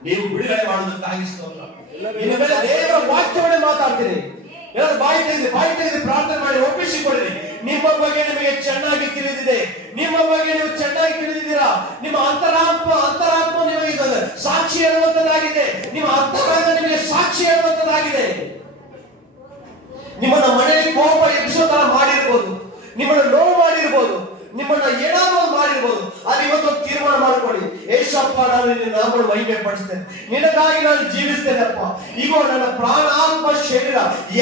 ನೀವು ಬಿಡುಗಡೆ ಮಾಡೋದಕ್ಕಾಗಿ ಸ್ತೋತ್ರ. ಇನ್ನು ಮೇಲೆ ದೇವರ ವಾಕ್ಯವನ್ನೇ ಮಾತಾಡ್ತೀನಿ. ಎಲ್ಲರೂ ಬಾಯಿ ತೆಗೆದು ಪ್ರಾರ್ಥನೆ ಮಾಡಿ ಒಪ್ಪಿಸಿಕೊಳ್ಳಿ. ನಿಮ್ಮ ಬಗ್ಗೆ ನಿಮಗೆ ಚೆನ್ನಾಗಿ ತಿಳಿದಿದೆ, ನಿಮ್ಮ ಬಗ್ಗೆ ನೀವು ಚೆನ್ನಾಗಿ ತಿಳಿದಿದ್ದೀರಾ. ನಿಮ್ಮ ಅಂತರಾತ್ಮ ನಿಮಗೆ ಸಾಕ್ಷಿ ಹೇಳುವಂತದ್ದಾಗಿದೆ, ನಿಮ್ಮ ಅಂತರಾತ್ಮ ನಿಮಗೆ ಸಾಕ್ಷಿ ಹೇಳುವಂತದ್ದಾಗಿದೆ. ನಿಮ್ಮನ್ನ ಮನೆಯಲ್ಲಿ ಕೋಪ ಎಬ್ಬಿಸೋ ತರ ಮಾಡಿರ್ಬೋದು, ನಿಮ್ಮನ್ನ ನೋವು ಮಾಡಿರ್ಬೋದು, ನಿಮ್ಮನ್ನ ಏನಾದ್ರು ಮಾಡಿರ್ಬೋದು. ಅದು ಇವತ್ತು ತೀರ್ಮಾನ ಮಾಡ್ಕೊಳ್ಳಿ. ಏಸಪ್ಪ, ನಾನು ನಿನ್ನ ನಾಮವನ್ನು ಮಹಿಮೆ ಪಡಿಸ್ತೇನೆ, ನಿನಗಾಗಿ ನಾನು ಜೀವಿಸ್ತೇನಪ್ಪ. ಈಗ ನನ್ನ ಪ್ರಾಣ ಆತ್ಮ ಶರೀರ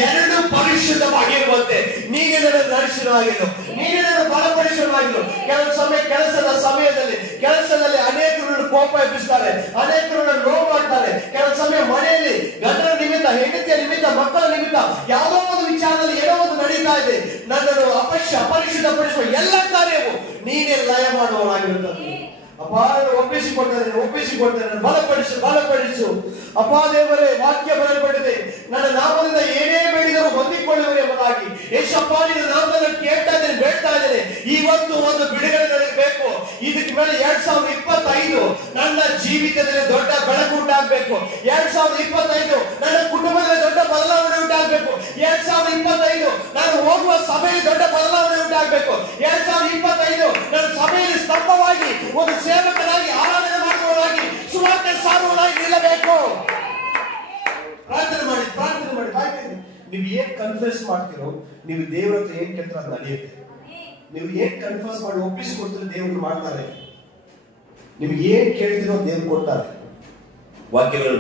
ಎರಡು ಪರಿಶುದ್ಧವಾಗಿರುವಂತೆ ನೀನೇ ನನ್ನ ದರ್ಶನವಾಗಿರು, ನೀನೇ ನನ್ನ ಬಲಪಡಿಸಲಾಗಿರು. ಕೆಲವು ಸಮಯ ಕೆಲಸದಲ್ಲಿ ಅನೇಕರು ಕೋಪ ಎಬ್ಬಿಸ್ತಾರೆ, ಅನೇಕರು ನೋವು ಮಾಡ್ತಾರೆ. ಕೆಲವು ಸಮಯ ಮನೆಯಲ್ಲಿ ಗಂಡನ ನಿಮಿತ್ತ, ಹೆಂಡತಿಯ ನಿಮಿತ್ತ, ಮಕ್ಕಳ ನಿಮಿತ್ತ ಯಾವುದೋ ಒಂದು ವಿಚಾರದಲ್ಲಿ ಏನೋ ಒಂದು ನಡೀತಾ ಇದೆ. ನನ್ನನ್ನು ಅಪರಿಶುದ್ಧಪಡಿಸುವ ಎಲ್ಲ ಕಾರ್ಯವು ನೀನೇ ಲಯ ಮಾಡುವವನಾಗಿರುತ್ತದೆ. ಅಪ್ಪ, ಒಪ್ಪಿಸಿಕೊಡ್ತೇನೆ, ಬಲಪಡಿಸು. ಅಪ್ಪ ದೇವರೇ, ವಾಕ್ಯ ಬರೆಯಲ್ಪಟ್ಟಿದೆ, ನನ್ನ ನಾಮದಿಂದ ಏನೇ ಬೇಡಿದರೂ ಹೊಂದಿಕೊಳ್ಳುವರು ಎಂಬುದಾಗಿ. ಯೇಸಪ್ಪ, ನಿನ್ನ ನಾಮದಲ್ಲಿ ಕೇಳ್ತಾ ಇದ್ದೇನೆ, ಬೇಡ್ತಾ ಇದ್ದೇನೆ. ಇವತ್ತು ಒಂದು ಬಿಡುಗಡೆ ನನಗೆ ಬೇಕು. ಇದಕ್ಕೆ ಮೇಲೆ 2025 ನನ್ನ ಜೀವಿತದಲ್ಲಿ ದೊಡ್ಡ ಬೆಳಕು ಉಂಟಾಗಬೇಕು. 2025 ನನ್ನ ಕುಟುಂಬದಲ್ಲಿ ದೊಡ್ಡ ಬದಲಾವಣೆ ಉಂಟಾಗಬೇಕು. 2025 ನಾನು ಹೋಗುವ ಸಭೆಯಲ್ಲಿ ದೊಡ್ಡ ಬದಲಾವಣೆ ಉಂಟಾಗಬೇಕು. 2025 ನನ್ನ ಸಭೆಯಲ್ಲಿ ಸ್ತಂಭವಾಗಿ, ಒಂದು ಸೇವಕನಾಗಿ, ಆರಾಧನೆ ಮಾಡುವವರಾಗಿ, ಸುವಾರ್ತೆ ಸಾರುವವರಾಗಿ ನಿಲ್ಲಬೇಕು. ಪ್ರಾರ್ಥನೆ ಮಾಡಿ. ನೀವು ಏನ್ ಕನ್ಫ್ಯೂಸ್ ಮಾಡ್ತೀರೋ, ನೀವು ದೇವರ ಹತ್ರ ಏನ್ ಕೇಳ್ತಾರೋ ಅದು ನಡೆಯುತ್ತೆ. ನೀವು ಏನ್ ಕನ್ಫ್ಯೂಸ್ ಮಾಡಿ ಒಪ್ಪಿಸಿಕೊಡ್ತೀರೋ ದೇವರು ಮಾಡ್ತಾರೆ. ನೀವು ಏನ್ ಕೇಳ್ತೀರೋ ದೇವ್ರು ಕೊಡ್ತಾರೆ. ವಾಕ್ಯಗಳು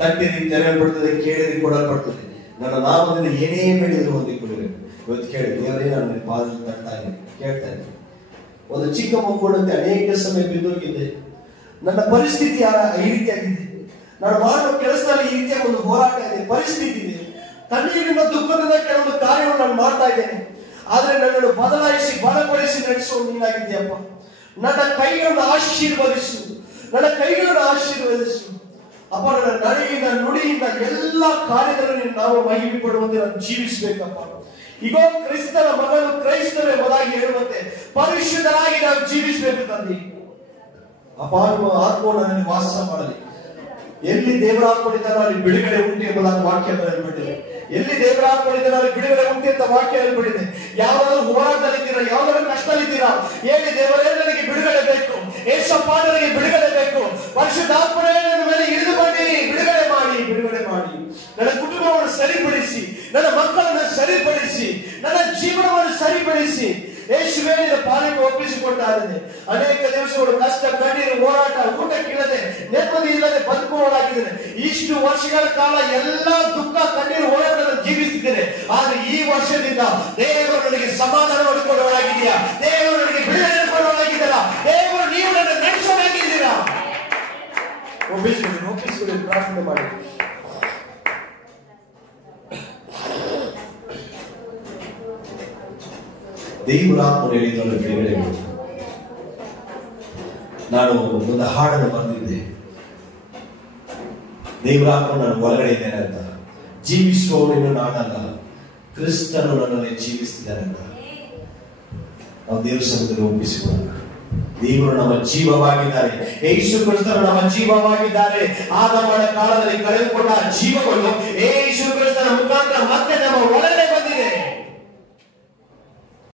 ತಟ್ಟಿರಿ ತೆರೆಯಲ್ಪಡ್ತದೆ, ಕೇಳಿರಿ ಕೊಡಲ್ಪಡ್ತದೆ. ನನ್ನ ನಾಮದಿಂದ ಏನೇ ಬೇಡಿದ್ರು ಹೊಂದಿಕೊಳ್ಳಬೇಕು. ಇವತ್ತು ಕೇಳಿ, ದೇವರೇ ನಾನು ಪಾದದಲ್ಲಿ ತಟ್ತಾ ಇದ್ದೀನಿ, ಕೇಳ್ತಾ ಇದ್ದೀನಿ. ಒಂದು ಚಿಕ್ಕ ಮಕ್ಕಳಂತೆ ಅನೇಕ ಸಮಯ ಬಿದ್ದೋಗಿದ್ದೆ. ನನ್ನ ಪರಿಸ್ಥಿತಿ ಈ ರೀತಿಯಾಗಿದೆ. ನಾನು ಮಾಡುವ ಕೆಲಸದಲ್ಲಿ ಈ ರೀತಿಯ ಒಂದು ಹೋರಾಟ ಇದೆ, ಪರಿಸ್ಥಿತಿ ಇದೆ. ಕಣ್ಣೀರಿನ ದುಃಖದಿಂದ ಕೆಲವೊಂದು ಕಾರ್ಯವನ್ನು ನಾನು ಮಾಡ್ತಾ ಇದ್ದೇನೆ. ಆದ್ರೆ ನನ್ನನ್ನು ಬದಲಾಯಿಸಿ ಬಲಪಡಿಸಿ ನಡೆಸುವ ನೀನಾಗಿದೆಯಪ್ಪ. ನನ್ನ ಕೈಗಳನ್ನು ಆಶೀರ್ವದಿಸು, ನನ್ನ ಕೈಗಳನ್ನು ಆಶೀರ್ವದಿಸು ಅಪ್ಪ. ನನ್ನ ನಡೆಯಿಂದ ನುಡಿಯಿಂದ ಎಲ್ಲ ಕಾರ್ಯಗಳಲ್ಲಿ ನಾವು ಮಹಿಮೆ ಪಡುವಂತೆ ನಾನು ಜೀವಿಸಬೇಕಪ್ಪ. ಈಗ ಕ್ರಿಸ್ತನ ಮಗನು ಕ್ರೈಸ್ತರೇ ಮೊದಲಾಗಿ ಹೇಳುವಂತೆ ಪರಿಶುದ್ಧರಾಗಿ ನಾವು ಜೀವಿಸಬೇಕು ತಂದೆ. ಅಪ್ಪ ನಿಮ್ಮ ಆತ್ಮವನ್ನು ನನಗೆ ವಾಸ ಮಾಡಲಿ. ಎಲ್ಲಿ ದೇವರ ಆತ್ಮನಿದ್ದಾನೋ ಅಲ್ಲಿ ಬಿಡುಗಡೆ ಉಂಟು ಎಂಬುದಾಗಿ ವಾಕ್ಯ ಬರೆಯಲ್ಪಟ್ಟಿದೆ. ಎಲ್ಲಿ ದೇವರ ಆತ್ಮನಿದ್ದಾನೋ ಅಲ್ಲಿ ಬಿಡುಗಡೆ ಉಂಟು ಅಂತ ವಾಕ್ಯ ಹೇಳ್ಬಿಟ್ಟಿದೆ. ಯಾವ್ದಾದ್ರು ಹೋರಾಟದಲ್ಲಿದ್ದೀರಾ, ಯಾವ್ದಾದ್ರು ಕಷ್ಟದಲ್ಲಿದ್ದೀರಾ, ಹೇಳಿ ದೇವರೇ ನನಗೆ ಬಿಡುಗಡೆ ಬೇಕು, ಏಸಪ್ಪ ನನಗೆ ಬಿಡುಗಡೆ ಬೇಕು, ಪರಿಶುದ್ಧಾತ್ಮನೇ ನನ್ನ ಮೇಲೆ ಇಳಿದು ಬನ್ನಿ, ಬಿಡುಗಡೆ ಮಾಡಿ, ಬಿಡುಗಡೆ ಮಾಡಿ. ನನ್ನ ಕುಟುಂಬವನ್ನು ಸರಿಪಡಿಸಿ, ನನ್ನ ಮಕ್ಕಳನ್ನು ಸರಿಪಡಿಸಿ, ನನ್ನ ಜೀವನವನ್ನು ಸರಿಪಡಿಸಿ ಯೇಸುವೇ ನಿನ್ನ ಪಾಲಿಗೆ ಒಪ್ಪಿಸಿಕೊಡ್ತಾ ಇದ್ದೇನೆ. ಅನೇಕ ದಿವಸಗಳು ಕಷ್ಟ, ಕಣ್ಣೀರು, ಹೋರಾಟ, ಊಟಕ್ಕಿಲ್ಲದೆ ನೆಮ್ಮದಿ ಇಲ್ಲದೆ ಬದುಕುವವರಾಗಿದ್ದೇನೆ. ಇಷ್ಟು ವರ್ಷಗಳ ಕಾಲ ಎಲ್ಲ ದುಃಖ, ಕಣ್ಣೀರು, ಹೋರಾಟವನ್ನು ಜೀವಿಸುತ್ತಿದ್ದೇನೆ. ಆದ್ರೆ ಈ ವರ್ಷದಿಂದ ದೇವರು ನನಗೆ ಸಮಾಧಾನವನ್ನು ಕೊಡುವವರಾಗಿದೆಯಾ, ದೇವರು ನನಗೆ ಬಿಡುಗಡೆ ಕೊಡುವವರಾಗಿದ್ದೀರಾ, ದೇವರು ನೀವು ನನ್ನ ನಡೆಸೋರಾಗಿದ್ದೀರಾ. ಒಪ್ಪಿಸಿಕೊಳ್ಳಿ, ಪ್ರಾರ್ಥನೆ ಮಾಡಿ. ದೇವರ ಆತ್ಮನಲ್ಲಿ ಬಿಡುಗಡೆ. ನಾನು ಒಂದು ಹಾಡನ್ನು ಬರೆದಿದ್ದೆ, ದೇವರ ಆತ್ಮ ನಾನು ಒಳಗಡೆ ಇದ್ದೇನೆ ಅಂತ. ಜೀವಿಸುವವನು ನಾನಲ್ಲ, ಕ್ರಿಸ್ತನು ನನ್ನಲ್ಲಿ ಜೀವಿಸ್ತಿದ್ದಾನೆ ಅಂತ ನಾವು ದೇವರ ಸನ್ನಿಧಿಯಲ್ಲಿ ಒಪ್ಪಿಸಿಕೊಳ್ಳೋಣ. ದೇವರು ನಮ್ಮ ಜೀವವಾಗಿದ್ದಾರೆ, ಯೇಸು ಕ್ರಿಸ್ತರು ನಮ್ಮ ಜೀವವಾಗಿದ್ದಾರೆ. ಆದಾಮನ ಕಾಲದಲ್ಲಿ ಕಳೆದುಕೊಂಡ ಜೀವಗಳು ಯೇಸು ಕ್ರಿಸ್ತನ ಮುಖಾಂತರ